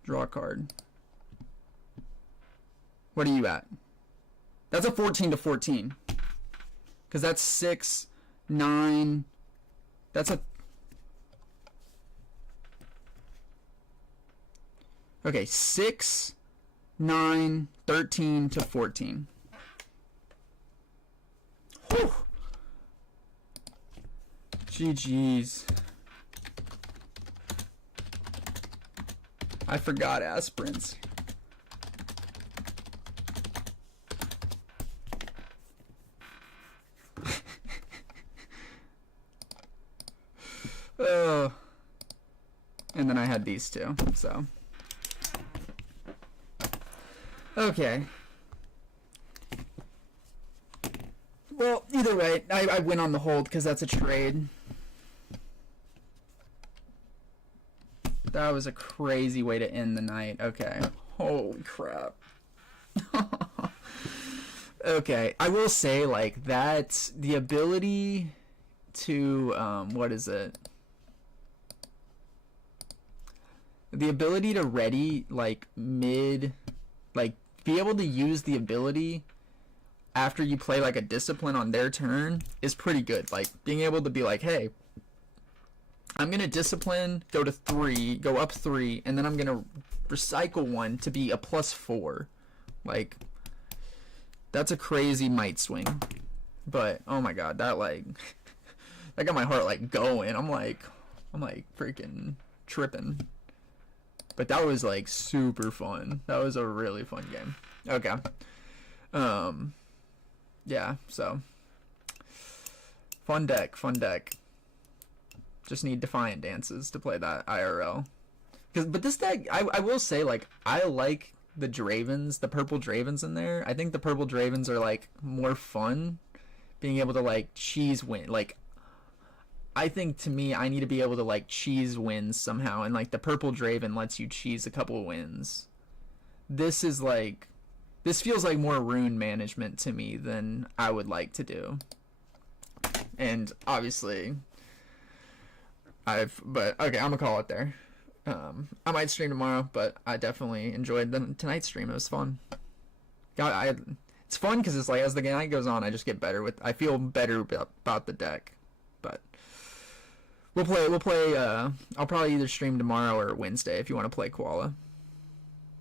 draw a card. What are you at? That's a 14 to 14. Because that's 6, 9, that's a... Okay, 6, 9, 13 to 14. Whew. GG's. I forgot aspirins. Oh. And then I had these two, so. Okay. Well, either way, I win on the hold because that's a trade. That was a crazy way to end the night. Okay. Holy crap. Okay. I will say, like, that's the ability to, what is it? The ability to ready, like, mid, like, be able to use the ability after you play like a discipline on their turn is pretty good. Like being able to be like, hey, I'm gonna discipline, go to 3, go up 3, and then I'm gonna recycle 1 to be a +4. Like that's a crazy might swing. But oh my god, that like that got my heart like going. I'm like freaking tripping. But that was like super fun. That was a really fun game. Okay. Yeah, so fun deck. Just need Defiant Dances to play that IRL. But this deck, I will say, like, I like the Dravens, the purple Dravens in there. I think the purple Dravens are like more fun. Being able to like cheese win, like I think to me, I need to be able to like cheese wins somehow, and like the purple Draven lets you cheese a couple wins. This is like, this feels like more rune management to me than I would like to do. And obviously, but okay, I'm gonna call it there. I might stream tomorrow, but I definitely enjoyed tonight's stream. It was fun. It's fun because it's like as the night goes on, I just get better I feel better about the deck. But we'll play. I'll probably either stream tomorrow or Wednesday if you want to play Koala.